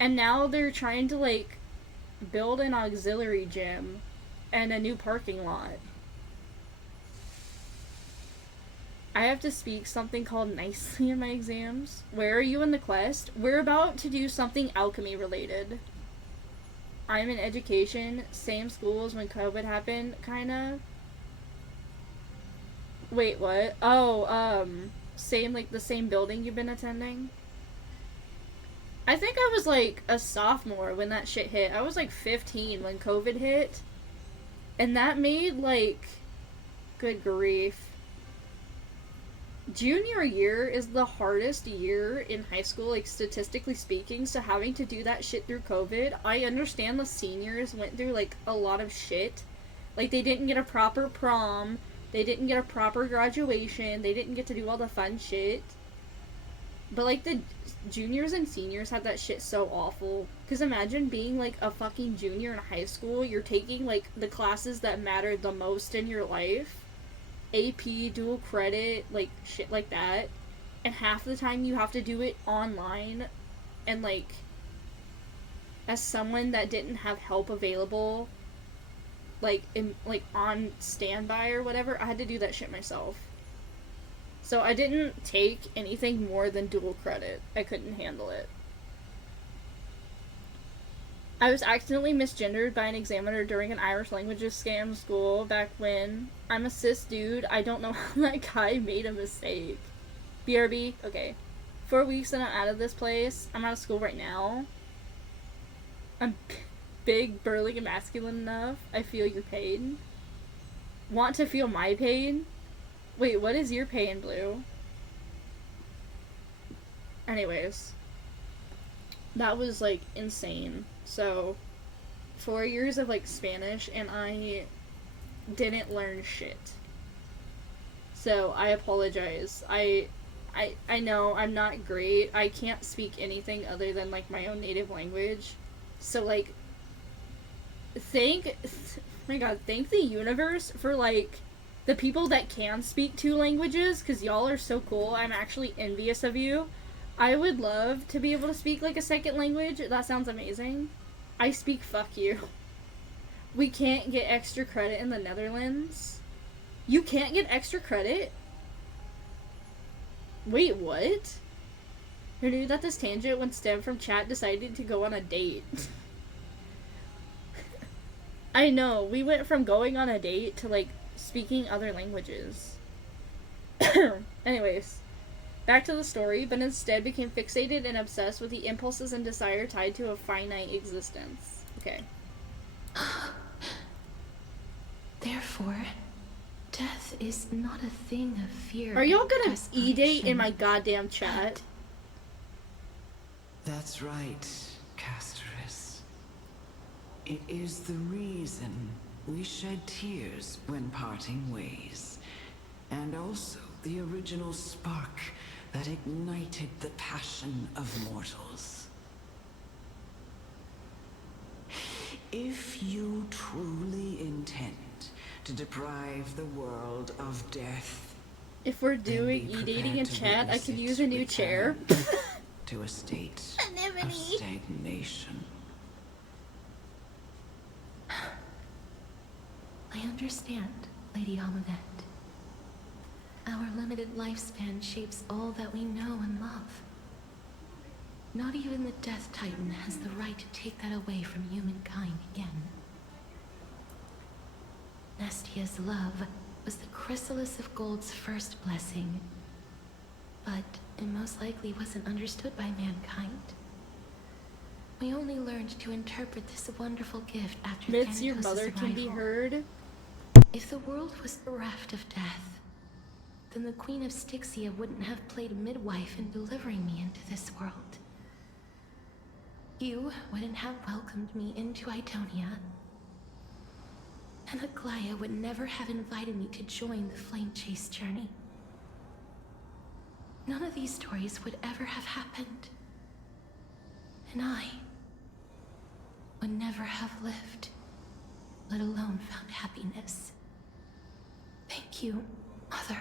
And now they're trying to, like, build an auxiliary gym and a new parking lot. I have to speak something called nicely in my exams. Where are you in the quest? We're about to do something alchemy related. I'm in education, same school as when COVID happened, kinda. Wait, what? Oh, the same building you've been attending? I think I was like a sophomore when that shit hit. I was like 15 when COVID hit. And that made like, good grief. Junior year is the hardest year in high school, like statistically speaking, so having to do that shit through COVID, I understand the seniors went through like a lot of shit. Like they didn't get a proper prom, they didn't get a proper graduation, they didn't get to do all the fun shit. But like the juniors and seniors had that shit so awful. Cause imagine being like a fucking junior in high school, you're taking like the classes that mattered the most in your life. AP, dual credit, like shit like that. And half the time you have to do it online. And like, as someone that didn't have help available, like on standby or whatever, I had to do that shit myself. So I didn't take anything more than dual credit. I couldn't handle it. I was accidentally misgendered by an examiner during an Irish languages scam school back when. I'm a cis dude. I don't know how that guy made a mistake. BRB? Okay. 4 weeks and I'm out of this place. I'm out of school right now. I'm big, burly, and masculine enough. I feel your pain. Want to feel my pain? Wait, what is your pain, Blue? Anyways. That was, like, insane. So, 4 years of, like, Spanish, and I didn't learn shit. So, I apologize. I know I'm not great. I can't speak anything other than, like, my own native language. So, like, thank the universe for, like, the people that can speak 2 languages, because y'all are so cool. I'm actually envious of you. I would love to be able to speak, like, a second language. That sounds amazing. I speak fuck you. We can't get extra credit in the Netherlands. You can't get extra credit? Wait, what? Who knew that this tangent would stem from chat decided to go on a date? I know, we went from going on a date to, like, speaking other languages. Anyways, back to the story, but instead became fixated and obsessed with the impulses and desire tied to a finite existence. Okay. Therefore, death is not a thing of fear. Are y'all gonna desperation. E-date in my goddamn chat? That's right, Casterus. It is the reason we shed tears when parting ways, and also the original spark that ignited the passion of mortals. If you truly intend to deprive the world of death, if we're doing e-dating in chat, I could use a new chair. To a state of stagnation. I understand, Lady Amunet. Our limited lifespan shapes all that we know and love. Not even the Death Titan has the right to take that away from humankind again. Nestia's love was the chrysalis of Gold's first blessing, but it most likely wasn't understood by mankind. We only learned to interpret this wonderful gift after Myths your Thanatos' mother can be arrival. heard. If the world was bereft of death, then the Queen of Styxia wouldn't have played midwife in delivering me into this world. You wouldn't have welcomed me into Idonia, and Aglaya would never have invited me to join the Flame Chase journey. None of these stories would ever have happened, and I would never have lived, let alone found happiness. Thank you, Mother.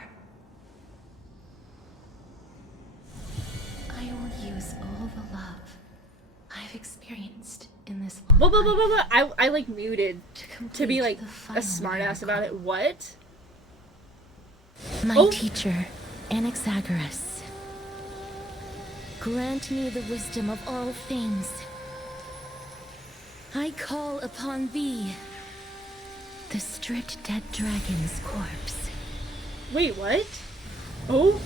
I will use all the love I've experienced in this long life I like muted to be like a smartass about it. What? My teacher, Anaxagoras, grant me the wisdom of all things. I call upon thee, the stripped dead dragon's corpse. Wait, what? Oh?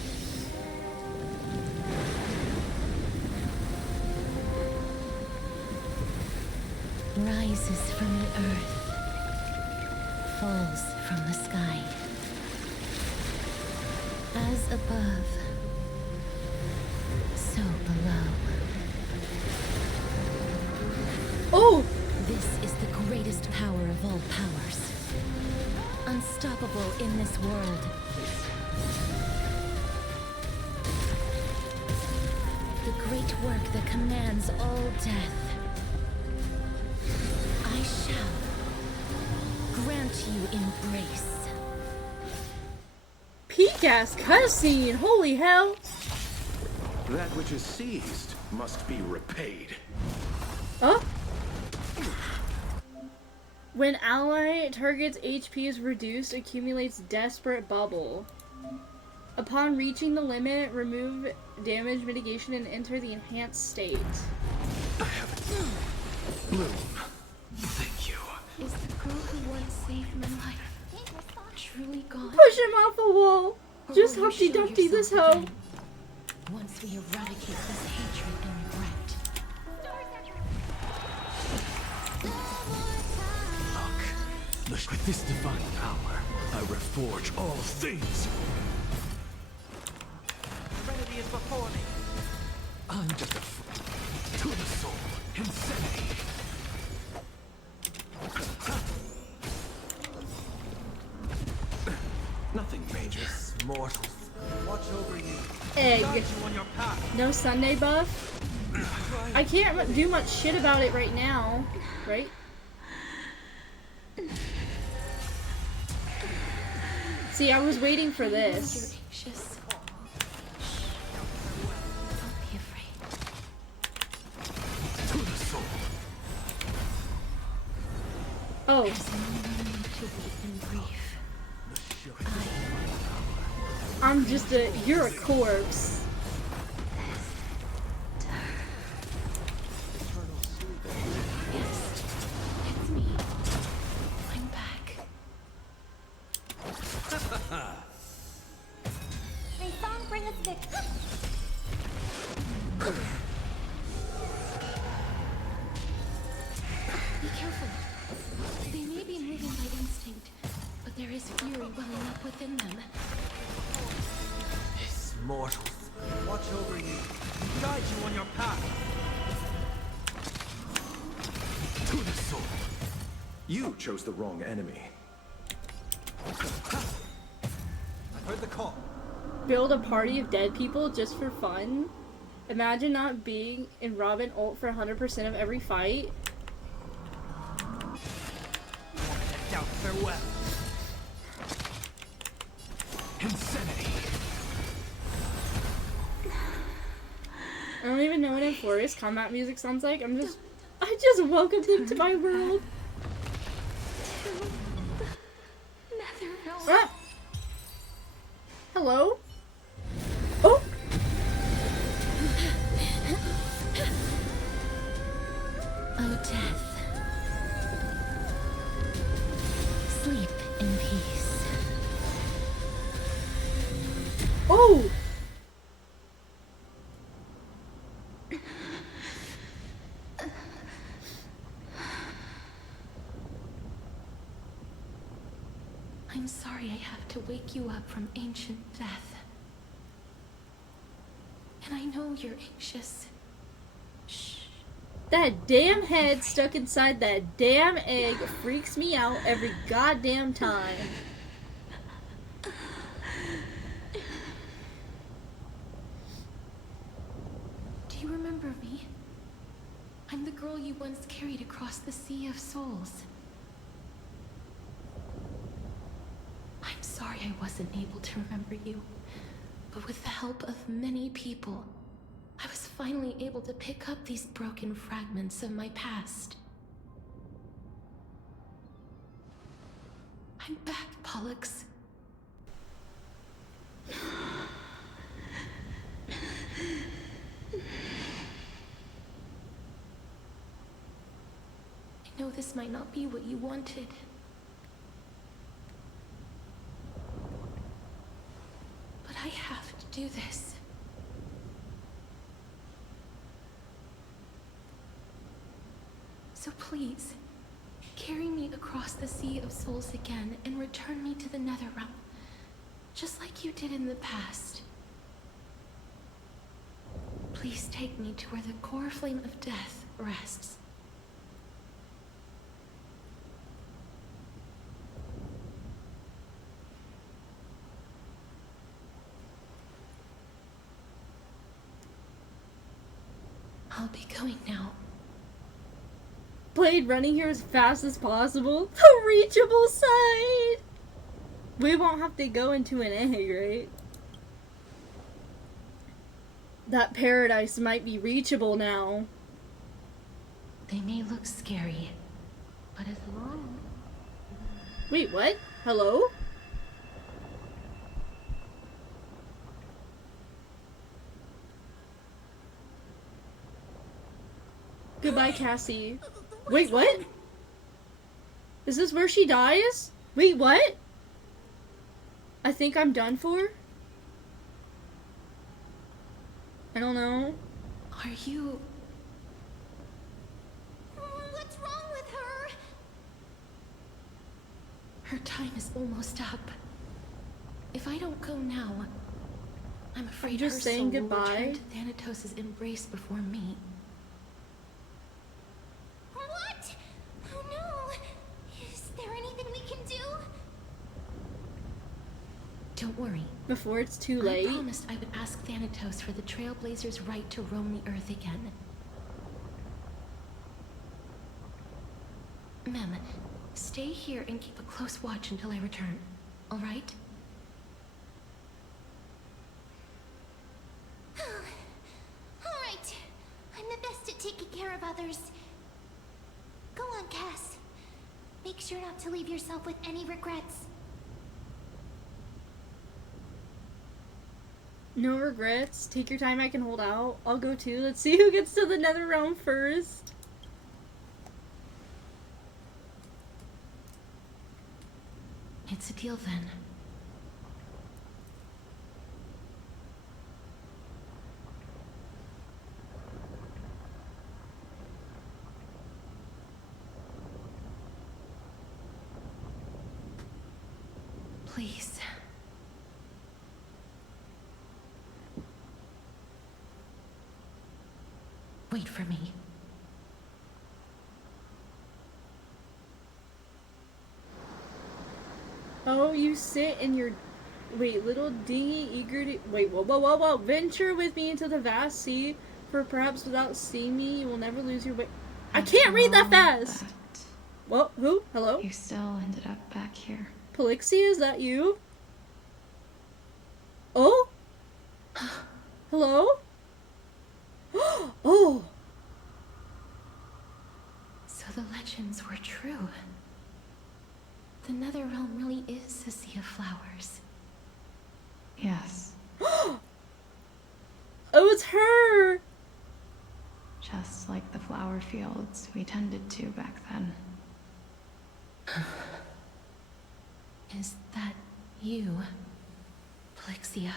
rises from the earth, falls from the sky. As above, so below. Oh! This is the greatest power of all powers. Unstoppable in this world. The great work that commands all death. I shall grant you embrace. Peak-ass cutscene! Holy hell! That which is seized must be repaid. Huh? When ally target's HP is reduced, accumulates Desperate Bubble. Upon reaching the limit, remove damage mitigation and enter the enhanced state. Bloom, thank you. Is the girl who once saved my life truly gone? Push him off the wall! Or Just will you Humpty show Dumpty this yourself hoe! again? Once we eradicate this hatred and regret. Look, with this divine power, I reforge all things. Trinity is before me. I'm just a to the soul, insanity. Nothing major. Mortals, watch over you. Egg. Guide you on your path. No Sunday buff? I can't do much shit about it right now, right? See, I was waiting for this. You're anxious. Don't be afraid. To the soul. Oh. There's no need to wait in grief. I'm just a... You're a corpse. Yes, it's me. I'm back. May song bring us victory. Be careful. They may be moving by instinct, but there is fury welling up within them. This mortals, watch over you. Guide you on your path. To the soul. You chose the wrong enemy. I heard the call. Build a party of dead people just for fun? Imagine not being in Robin ult for 100% of every fight. Down farewell. Insanity. I don't even know what Inflorious combat music sounds like. I just welcomed him to my world. Ah. Hello? Oh! Oh, death. Sleep in peace. Oh! I'm sorry I have to wake you up from ancient death. And I know you're anxious. Shh. That damn head stuck inside that damn egg freaks me out every goddamn time. Do you remember me? I'm the girl you once carried across the Sea of Souls. I'm sorry I wasn't able to remember you, but with the help of many people, I was finally able to pick up these broken fragments of my past. I'm back, Pollux. I know this might not be what you wanted. But I have to do this. So So please, carry me across the Sea of Souls again and return me to the Netherrealm, just like you did in the past. Please take me to where the core flame of death rests. I'll be going now. Blade running here as fast as possible. The reachable side! We won't have to go into an egg, right? That paradise might be reachable now. They may look scary, but as long... Wait, what? Hello? Goodbye, Cassie. Wait, what? Is this where she dies? Wait, what? I think I'm done for? I don't know. Are you... What's wrong with her? Her time is almost up. If I don't go now, I'm afraid just her saying soul will goodbye. return to Thanatos' embrace before me. What? Oh no! Is there anything we can do? Don't worry. Before it's too late. I promised I would ask Thanatos for the Trailblazers' right to roam the Earth again. Mem, stay here and keep a close watch until I return, all right? Alright. I'm the best at taking care of others. Go on, Cass. Make sure not to leave yourself with any regrets. No regrets. Take your time, I can hold out. I'll go too. Let's see who gets to the Netherrealm first. It's a deal then. Please. Wait for me. Oh, you sit in your... Wait, little dingy, eager to... Wait, whoa, whoa, whoa, whoa. Venture with me into the vast sea, for perhaps without seeing me, you will never lose your way. I can't read that fast! Well, who? Hello? You still ended up back here. Polixia, is that you? Oh? Hello? Oh! So the legends were true. The Netherrealm really is a sea of flowers. Yes. Oh, it's her! Just like the flower fields we tended to back then. Is that you, Polixia?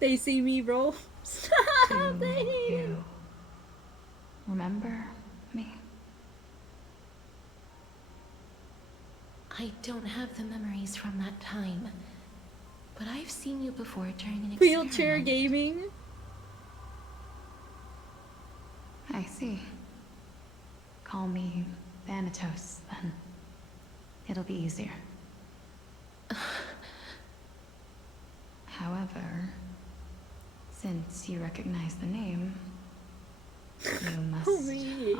They see me, bro. Stop Do it! you remember me? I don't have the memories from that time, but I've seen you before during an Wheelchair experiment. gaming. I see. Call me Thanatos, then. It'll be easier. However, since you recognize the name, you must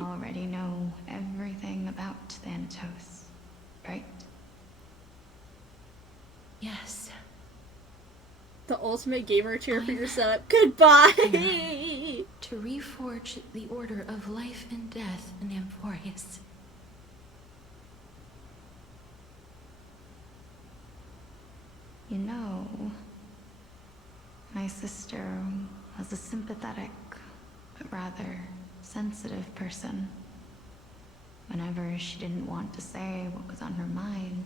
already know everything about Thanatos, right? Yes. The ultimate gamer chair for your setup. Goodbye! To reforge the order of life and death in Amphorius. You know, my sister was a sympathetic, but rather sensitive person. Whenever she didn't want to say what was on her mind,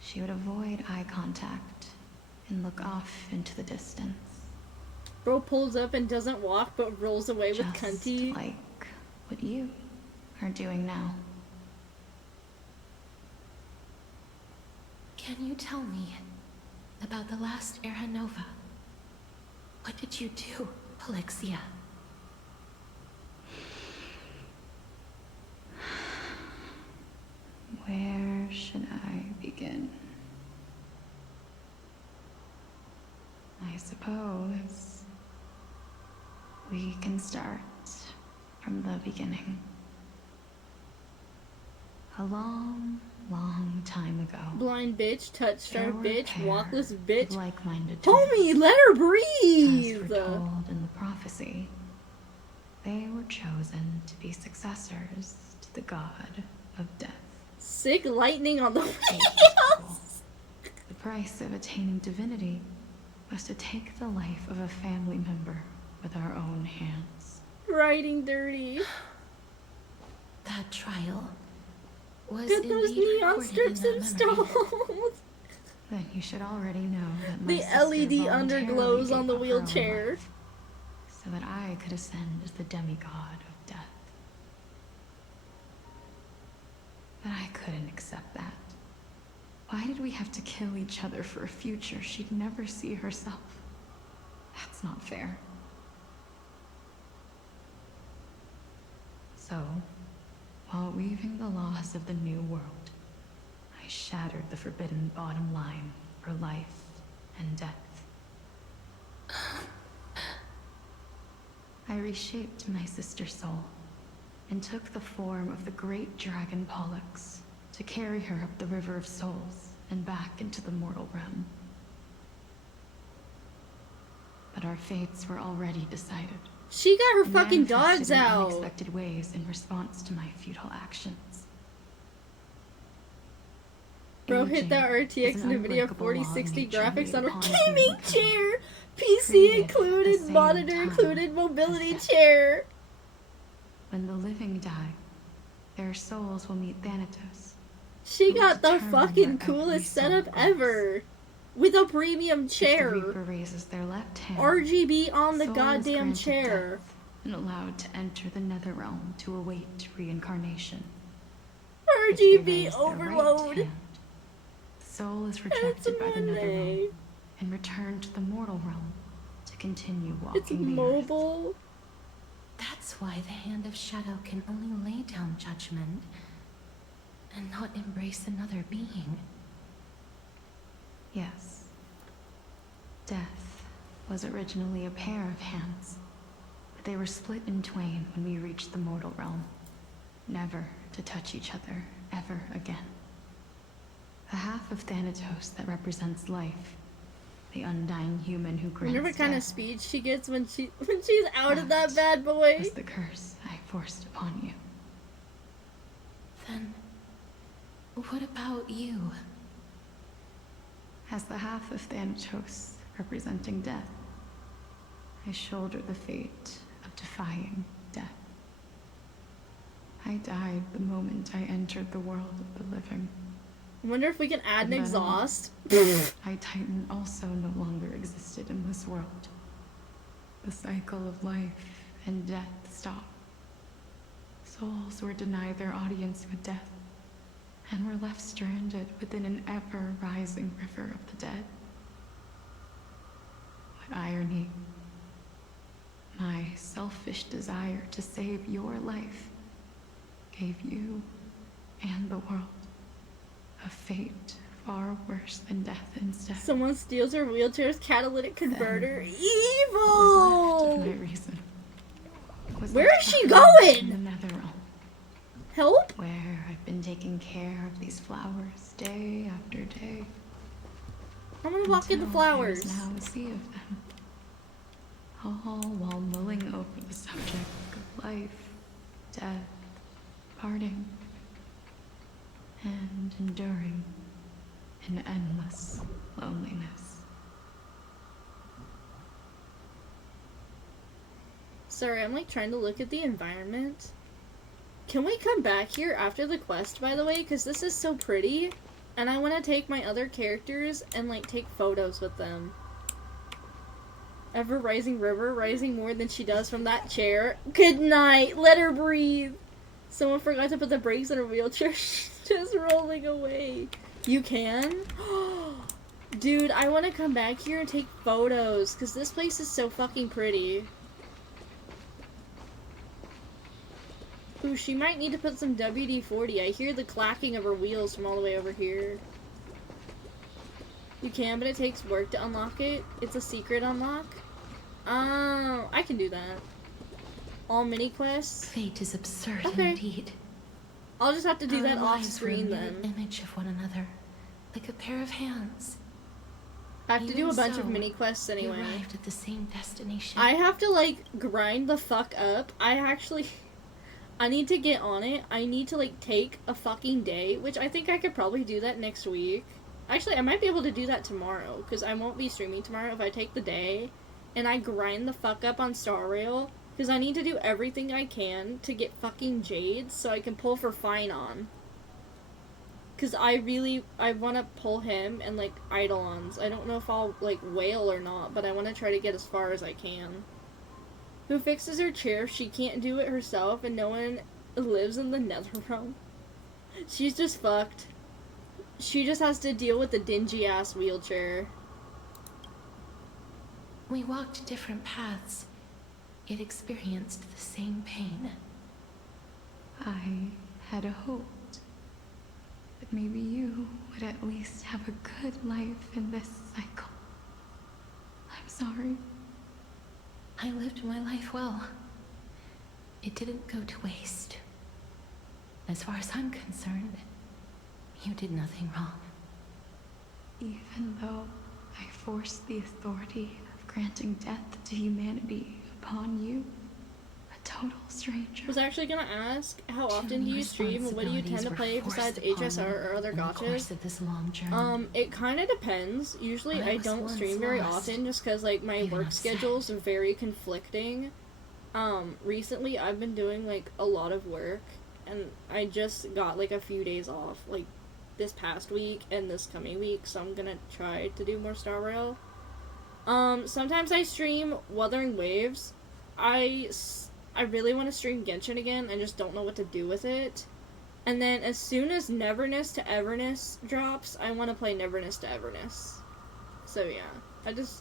she would avoid eye contact and look off into the distance. Bro pulls up and doesn't walk but rolls away with Just cunty. like what you are doing now. Can you tell me about the last Era Nova? What did you do, Polixia? Where should I begin? I suppose we can start from the beginning. A long, long time ago. Blind bitch, touch-starved there were a bitch, pair walkless of bitch. like-minded Homie, twins. let her As breathe! foretold in the prophecy, they were chosen to be successors to the god of death. Sick lightning on the wheels! The price of attaining divinity was to take the life of a family member with our own hands. Riding dirty. That trial was Get those indeed neon recorded strips in that memory. installed. Then you should already know that my The sister LED voluntarily underglows gave on the up her own wheelchair. life so that I could ascend as the demigod of death. But I couldn't accept that. Why did we have to kill each other for a future she'd never see herself? That's not fair. So, while weaving the laws of the new world, I shattered the forbidden bottom line for life and death. I reshaped my sister's soul and took the form of the great dragon Pollux to carry her up the River of Souls and back into the mortal realm. But our fates were already decided. She got her I fucking manifested dogs in out. unexpected ways in response to my futile actions. Bro, hit that Aging is RTX an NVIDIA unbreakable 4060 law nature graphics laid on a upon gaming humankind. chair. PC Created at included, the same monitor time included, mobility as death. chair. When the living die, their souls will meet Thanatos. She who will got the determine fucking where every coolest soul setup goes. ever. With a premium If the chair. Reaper raises their left hand, RGB on the soul is goddamn granted chair. death and allowed to enter the Netherrealm to await reincarnation. If they RGB raise their right overload. hand, the soul is It's rejected by the Monday. Netherrealm and returned to the mortal realm to continue It's walking the earth. mobile. That's why the Hand of Shadow can only lay down judgment and not embrace another being. Yes. Death was originally a pair of hands, but they were split in twain when we reached the mortal realm, never to touch each other ever again. The half of Thanatos that represents life, the undying human who I grants wonder what kind of death, speed she gets when she's out of that That bad boy. was the curse I forced upon you. Then, what about you? As the half of Thanatos representing death, I shoulder the fate of defying death. I died the moment I entered the world of the living. I wonder if we can add an And then exhaust. I, Titan, also no longer existed in this world. The cycle of life and death stopped. Souls were denied their audience with death, and were left stranded within an ever-rising river of the dead. What irony. My selfish desire to save your life gave you and the world a fate far worse than death instead. Someone steals her wheelchair's catalytic converter. Then Evil! Left of my reason was Where left is she behind going? in the Netherrealm, Help? where I've been taking care of these flowers day after day. I'm gonna walk in the until flowers. there's now a sea of them. All while mulling over the subject of life, death, parting, and enduring an endless loneliness. Sorry, I'm like trying to look at the environment. Can we come back here after the quest, by the way? Because this is so pretty. And I want to take my other characters and like take photos with them. Ever rising river, rising more than she does from that chair. Good night. Let her breathe. Someone forgot to put the brakes on her wheelchair. She's just rolling away. You can? Dude, I want to come back here and take photos, because this place is so fucking pretty. Ooh, she might need to put some WD-40. I hear the clacking of her wheels from all the way over here. You can, but it takes work to unlock it. It's a secret unlock. Oh, I can do that. All mini quests. Fate is absurd Okay. indeed. I'll just have to do Our that off lives were a screen mirror then. image of one another, like a pair of hands. I have to do Even a bunch of so, mini quests we anyway. arrived at the same destination. I have to like grind the fuck up. I need to get on it. I need to like take a fucking day, which I think I could probably do that next week. Actually, I might be able to do that tomorrow, because I won't be streaming tomorrow if I take the day and I grind the fuck up on Star Rail, because I need to do everything I can to get fucking Jades so I can pull for Finon. Because I want to pull him and, like, Eidolons. I don't know if I'll, like, whale or not, but I want to try to get as far as I can. Who fixes her chair if she can't do it herself and no one lives in the Netherrealm? She's just fucked. She just has to deal with the dingy-ass wheelchair. We walked different paths, yet experienced the same pain. I had hoped that maybe you would at least have a good life in this cycle. I'm sorry. I lived my life well. It didn't go to waste. As far as I'm concerned, you did nothing wrong. Even though I forced the authority of granting death to humanity upon you, a total stranger. I was actually gonna ask, how often Too do many you stream and what do you tend to play besides HSR or other in the course gachas? of this long journey. It kind of depends. Usually I don't once stream very lost, often just because, like, my even work upset. schedules are very conflicting. Recently I've been doing, like, a lot of work, and I just got, like, a few days off, like, this past week and this coming week, so I'm gonna try to do more Star Rail. Sometimes I stream Wuthering Waves. I really want to stream Genshin again, I just don't know what to do with it. And then as soon as Neverness to Everness drops, I want to play Neverness to Everness. So yeah,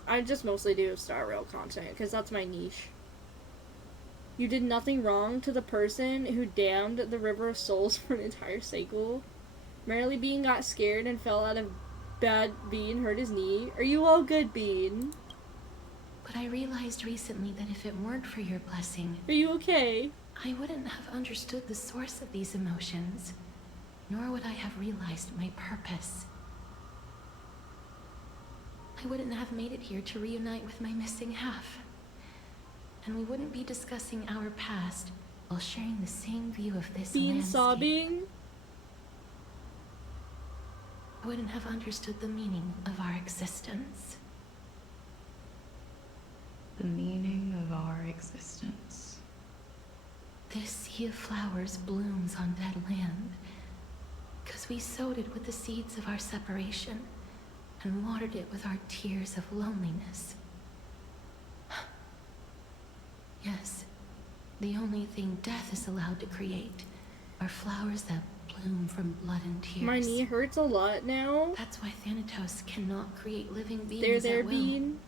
I just mostly do Star Rail content, because that's my niche. You did nothing wrong to the person who damned the River of Souls for an entire cycle. Merely Bean got scared and fell out of bed. Bean hurt his knee. Are you all good, Bean? But I realized recently that if it weren't for your blessing, Are you okay? I wouldn't have understood the source of these emotions, nor would I have realized my purpose. I wouldn't have made it here to reunite with my missing half. And we wouldn't be discussing our past while sharing the same view of this Bean landscape. sobbing? I wouldn't have understood the meaning of our existence. The meaning of our existence. This sea of flowers blooms on dead land, because we sowed it with the seeds of our separation and watered it with our tears of loneliness. Yes, the only thing death is allowed to create are flowers that bloom from blood and tears. My knee hurts a lot now. That's why Thanatos cannot create living beings There, at will. Bean.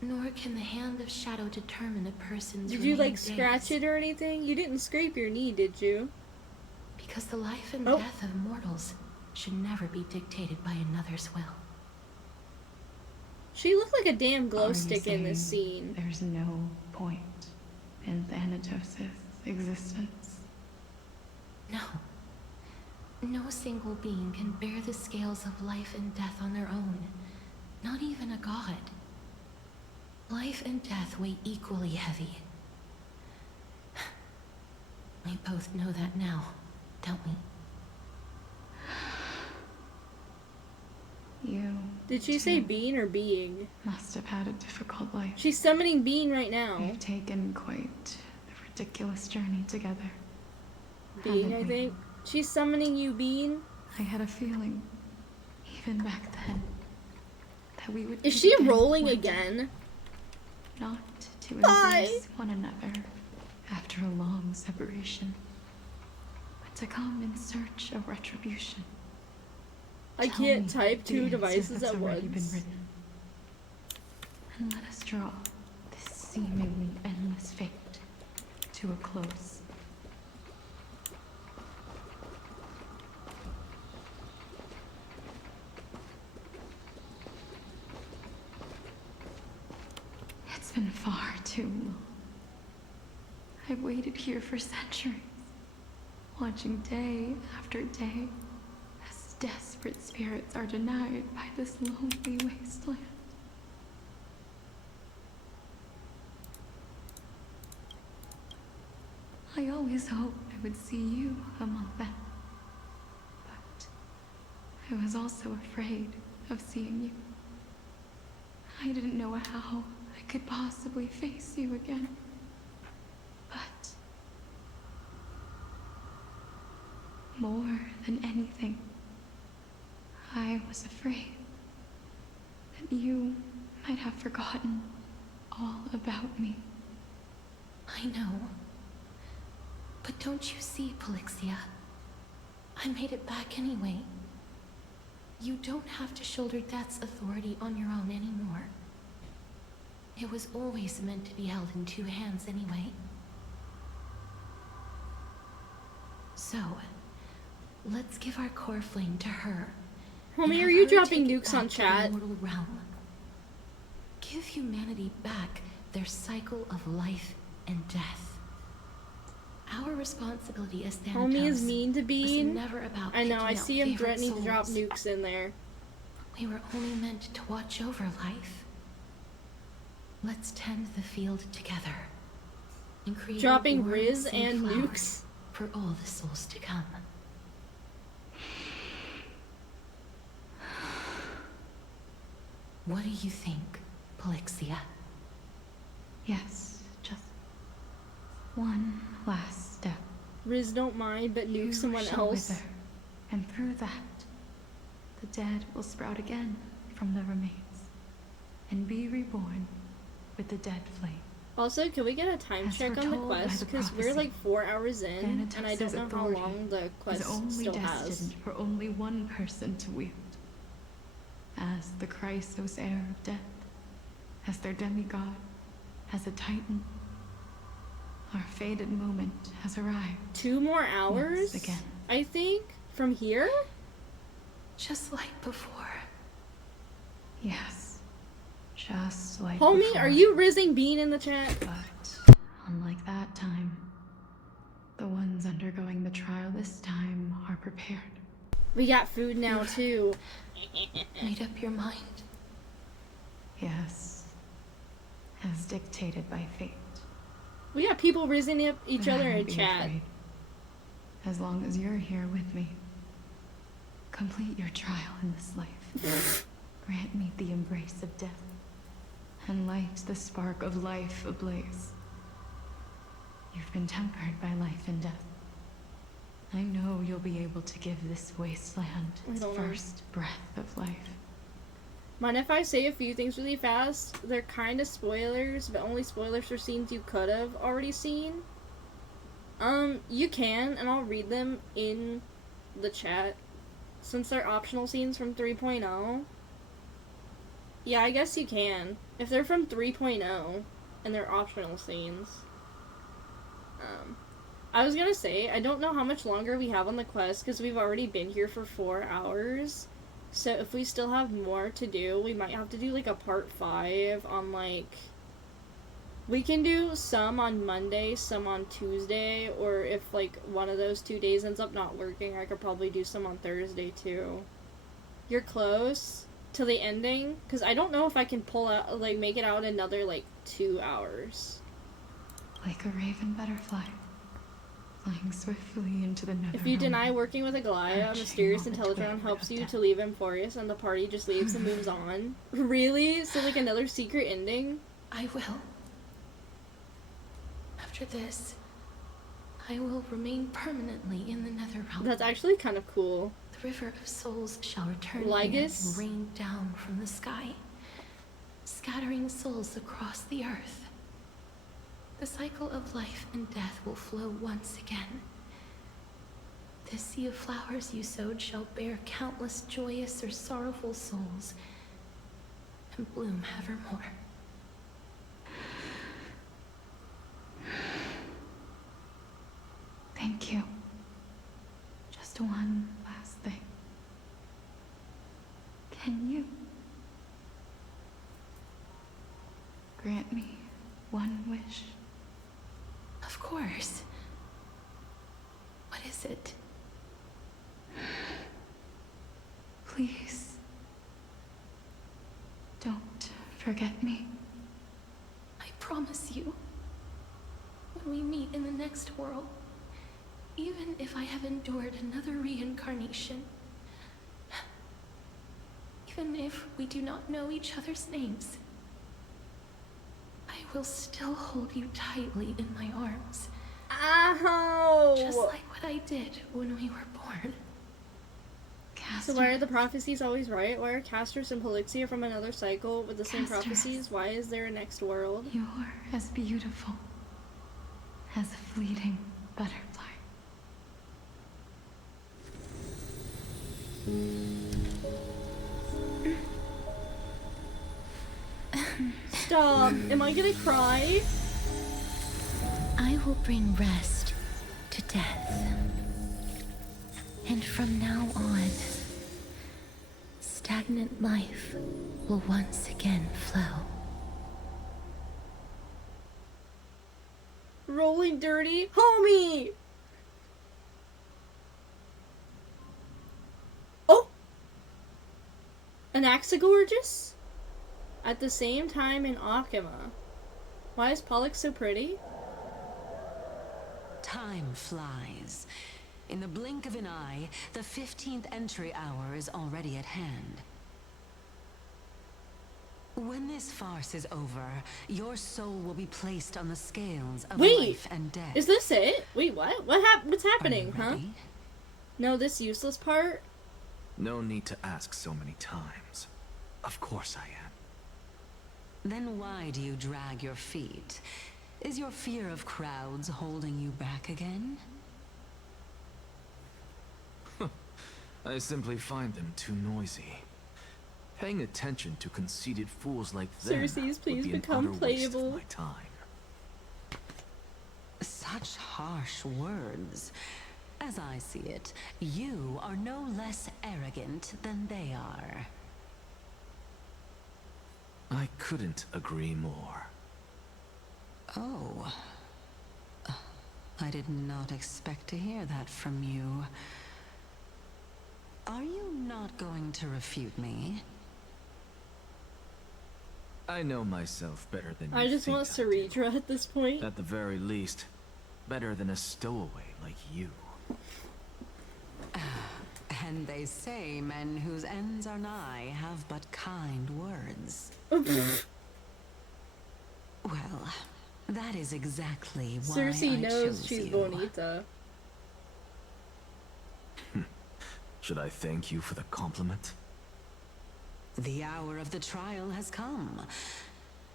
Nor can the hand of shadow determine a person's Did you, like, remaining scratch days. it or anything? You didn't scrape your knee, did you? Because the life and Oh. death of mortals should never be dictated by another's will. She looked like a damn glow Are you stick in this saying scene. There's no point in Thanatos' existence? No. No single being can bear the scales of life and death on their own. Not even a god. Life and death weigh equally heavy. We both know that now, don't we? You Did she say bean or being? must have had a difficult life. She's summoning Bean right now. We've taken quite a ridiculous journey together. Bean, haven't I we? think. She's summoning you, Bean. I had a feeling, even back then, that we would. Is meet she again rolling one day. again? not to Bye. embrace one another after a long separation, but to come in search of retribution. I Tell can't me type the two answer devices that's at already been once. written. And let us draw this seemingly endless fate to a close. It's been far too long. I've waited here for centuries, watching day after day as desperate spirits are denied by this lonely wasteland. I always hoped I would see you among them, but I was also afraid of seeing you. I didn't know how I could possibly face you again. But more than anything, I was afraid that you might have forgotten all about me. I know. But don't you see, Polixia? I made it back anyway. You don't have to shoulder death's authority on your own anymore. It was always meant to be held in two hands anyway. So, let's give our core flame to her. Homie, are you dropping nukes on chat? Realm. Give humanity back their cycle of life and death. Our responsibility as Thanatos Homie is mean to was Bean. never about I know, I picking out see him favorite threatening to drop souls. nukes in there. We were only meant to watch over life. Let's tend the field together and create Dropping a warm Riz sea and flower nukes. for all the souls to come. What do you think, Polixia? Yes, just one last step. Riz don't mind, but nuke You someone shall else. wither, and through that, the dead will sprout again from the remains, and be reborn with the dead flame. Also, can we get a time As check on the foretold by quest? the Because we're prophecy, like 4 hours in, and I don't Thanatos' know how authority long the is quest only still destined has. for only one person to wield. As the Chrysos heir of death, as their demigod, as a titan, our fated moment has arrived. 2 more hours? Once again. I think? From here? Just like before. Yes, just like Homie, before. are you rizzing Bean in the chat? But unlike that time, the ones undergoing the trial this time are prepared. We got food now, too. Made up your mind? Yes, as dictated by fate. We got people rizzing up each But I other in won't be chat. afraid. As long as you're here with me, complete your trial in this life. Grant me the embrace of death, and light the spark of life ablaze. You've been tempered by life and death. I know you'll be able to give this wasteland its first breath of life. Mind if I say a few things really fast? They're kind of spoilers, but only spoilers for scenes you could have already seen. You can, and I'll read them in the chat. Since they're optional scenes from 3.0. Yeah, I guess you can. If they're from 3.0, and they're optional scenes. I was gonna say, I don't know how much longer we have on the quest, because we've already been here for 4 hours. So if we still have more to do, we might have to do, like, a part 5 on, like... We can do some on Monday, some on Tuesday, or if, like, one of those 2 days ends up not working, I could probably do some on Thursday, too. You're close to the ending? Because I don't know if I can pull out, like, make it out another, like, 2 hours. Like a raven butterfly, flying swiftly into the nether If you realm. deny working with a Gaia, a Arching mysterious on the Intelligron twig helps of you death. to leave Emporius, and the party just leaves and moves on. Really? So, like, another secret ending? I will. After this, I will remain permanently in the nether realm. That's actually kind of cool. The river of souls shall return Ligus? here and rain down from the sky. scattering souls across the earth. The cycle of life and death will flow once again. This sea of flowers you sowed shall bear countless joyous or sorrowful souls, and bloom evermore. Thank you. Just one last thing. Can you grant me one wish? Of course. What is it? Please, don't forget me. I promise you, when we meet in the next world, even if I have endured another reincarnation, even if we do not know each other's names, I will still hold you tightly in my arms. Ow! Just like what I did when we were born. So why are the prophecies always right? Why are Casters and Polixia from another cycle with the same prophecies? Why is there a next world? You're as beautiful as a fleeting butterfly. Stop! Am I gonna cry? I will bring rest to death. And from now on, stagnant life will once again flow. Rolling dirty? Homie! Oh! Anaxagorgeous? At the same time in Akima. Why is Pollux so pretty? Time flies. In the blink of an eye, the 15th entry hour is already at hand. When this farce is over, your soul will be placed on the scales of life and death. Is this it? Wait, what? What's happening, huh? No, this useless part? No need to ask so many times. Of course I am. Then why do you drag your feet? Is your fear of crowds holding you back again? I simply find them too noisy. Paying attention to conceited fools like them Cersei's, please would be become an utter waste of playable. my time. Such harsh words. As I see it, you are no less arrogant than they are. I couldn't agree more. Oh. I did not expect to hear that from you. Are you not going to refute me? I know myself better than you I just think want I Ceretra at this point. At the very least, better than a stowaway like you. And they say men whose ends are nigh have but kind words. Well, that is exactly why Cersei I knows chose she's you. bonita. Should I thank you for the compliment? The hour of the trial has come.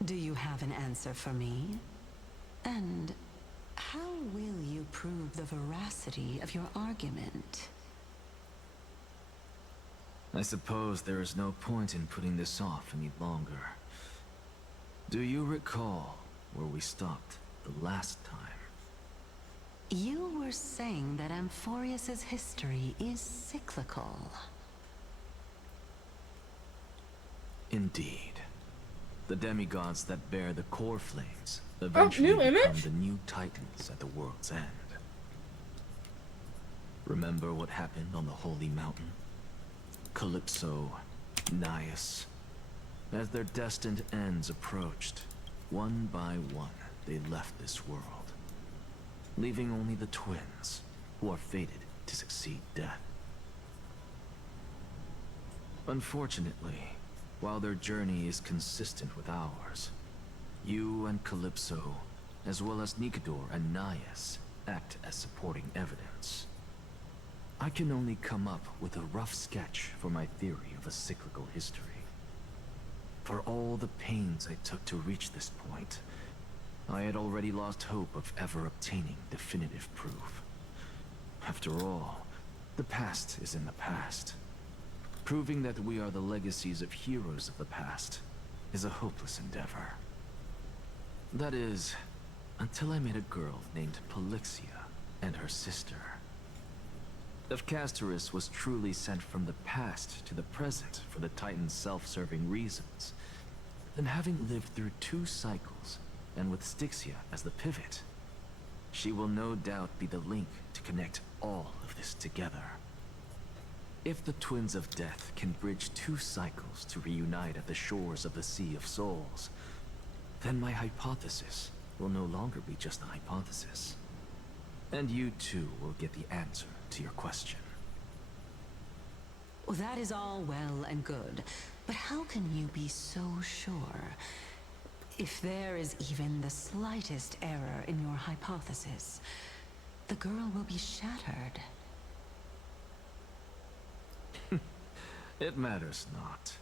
Do you have an answer for me? And how will you prove the veracity of your argument? I suppose there is no point in putting this off any longer. Do you recall where we stopped the last time? You were saying that Amphorius's history is cyclical. Indeed. The demigods that bear the core flames eventually new become image? the new titans at the world's end. Remember what happened on the Holy Mountain? Calypso, Naias. As their destined ends approached, one by one they left this world, leaving only the twins, who are fated to succeed death. Unfortunately, while their journey is consistent with ours, you and Calypso, as well as Nikador and Naias, act as supporting evidence. I can only come up with a rough sketch for my theory of a cyclical history. For all the pains I took to reach this point, I had already lost hope of ever obtaining definitive proof. After all, the past is in the past. Proving that we are the legacies of heroes of the past is a hopeless endeavor. That is, until I met a girl named Polixia and her sister. If Castorus was truly sent from the past to the present for the Titan's self-serving reasons, then having lived through 2 cycles, and with Styxia as the pivot, she will no doubt be the link to connect all of this together. If the Twins of Death can bridge 2 cycles to reunite at the shores of the Sea of Souls, then my hypothesis will no longer be just a hypothesis. And you too will get the answer to your question. Well, that is all well and good, but how can you be so sure? If there is even the slightest error in your hypothesis, the girl will be shattered. It matters not.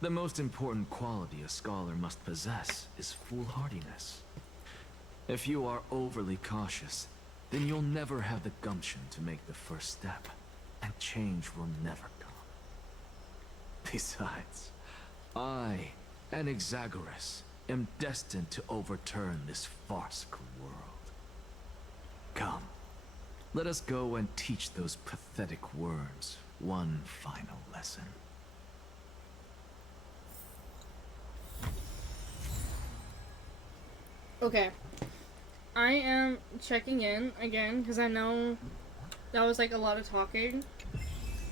The most important quality a scholar must possess is foolhardiness. If you are overly cautious, then you'll never have the gumption to make the first step, and change will never come. Besides, I, an Exagoras, am destined to overturn this farcical world. Come, let us go and teach those pathetic worms one final lesson. Okay. I am checking in again because I know that was like a lot of talking.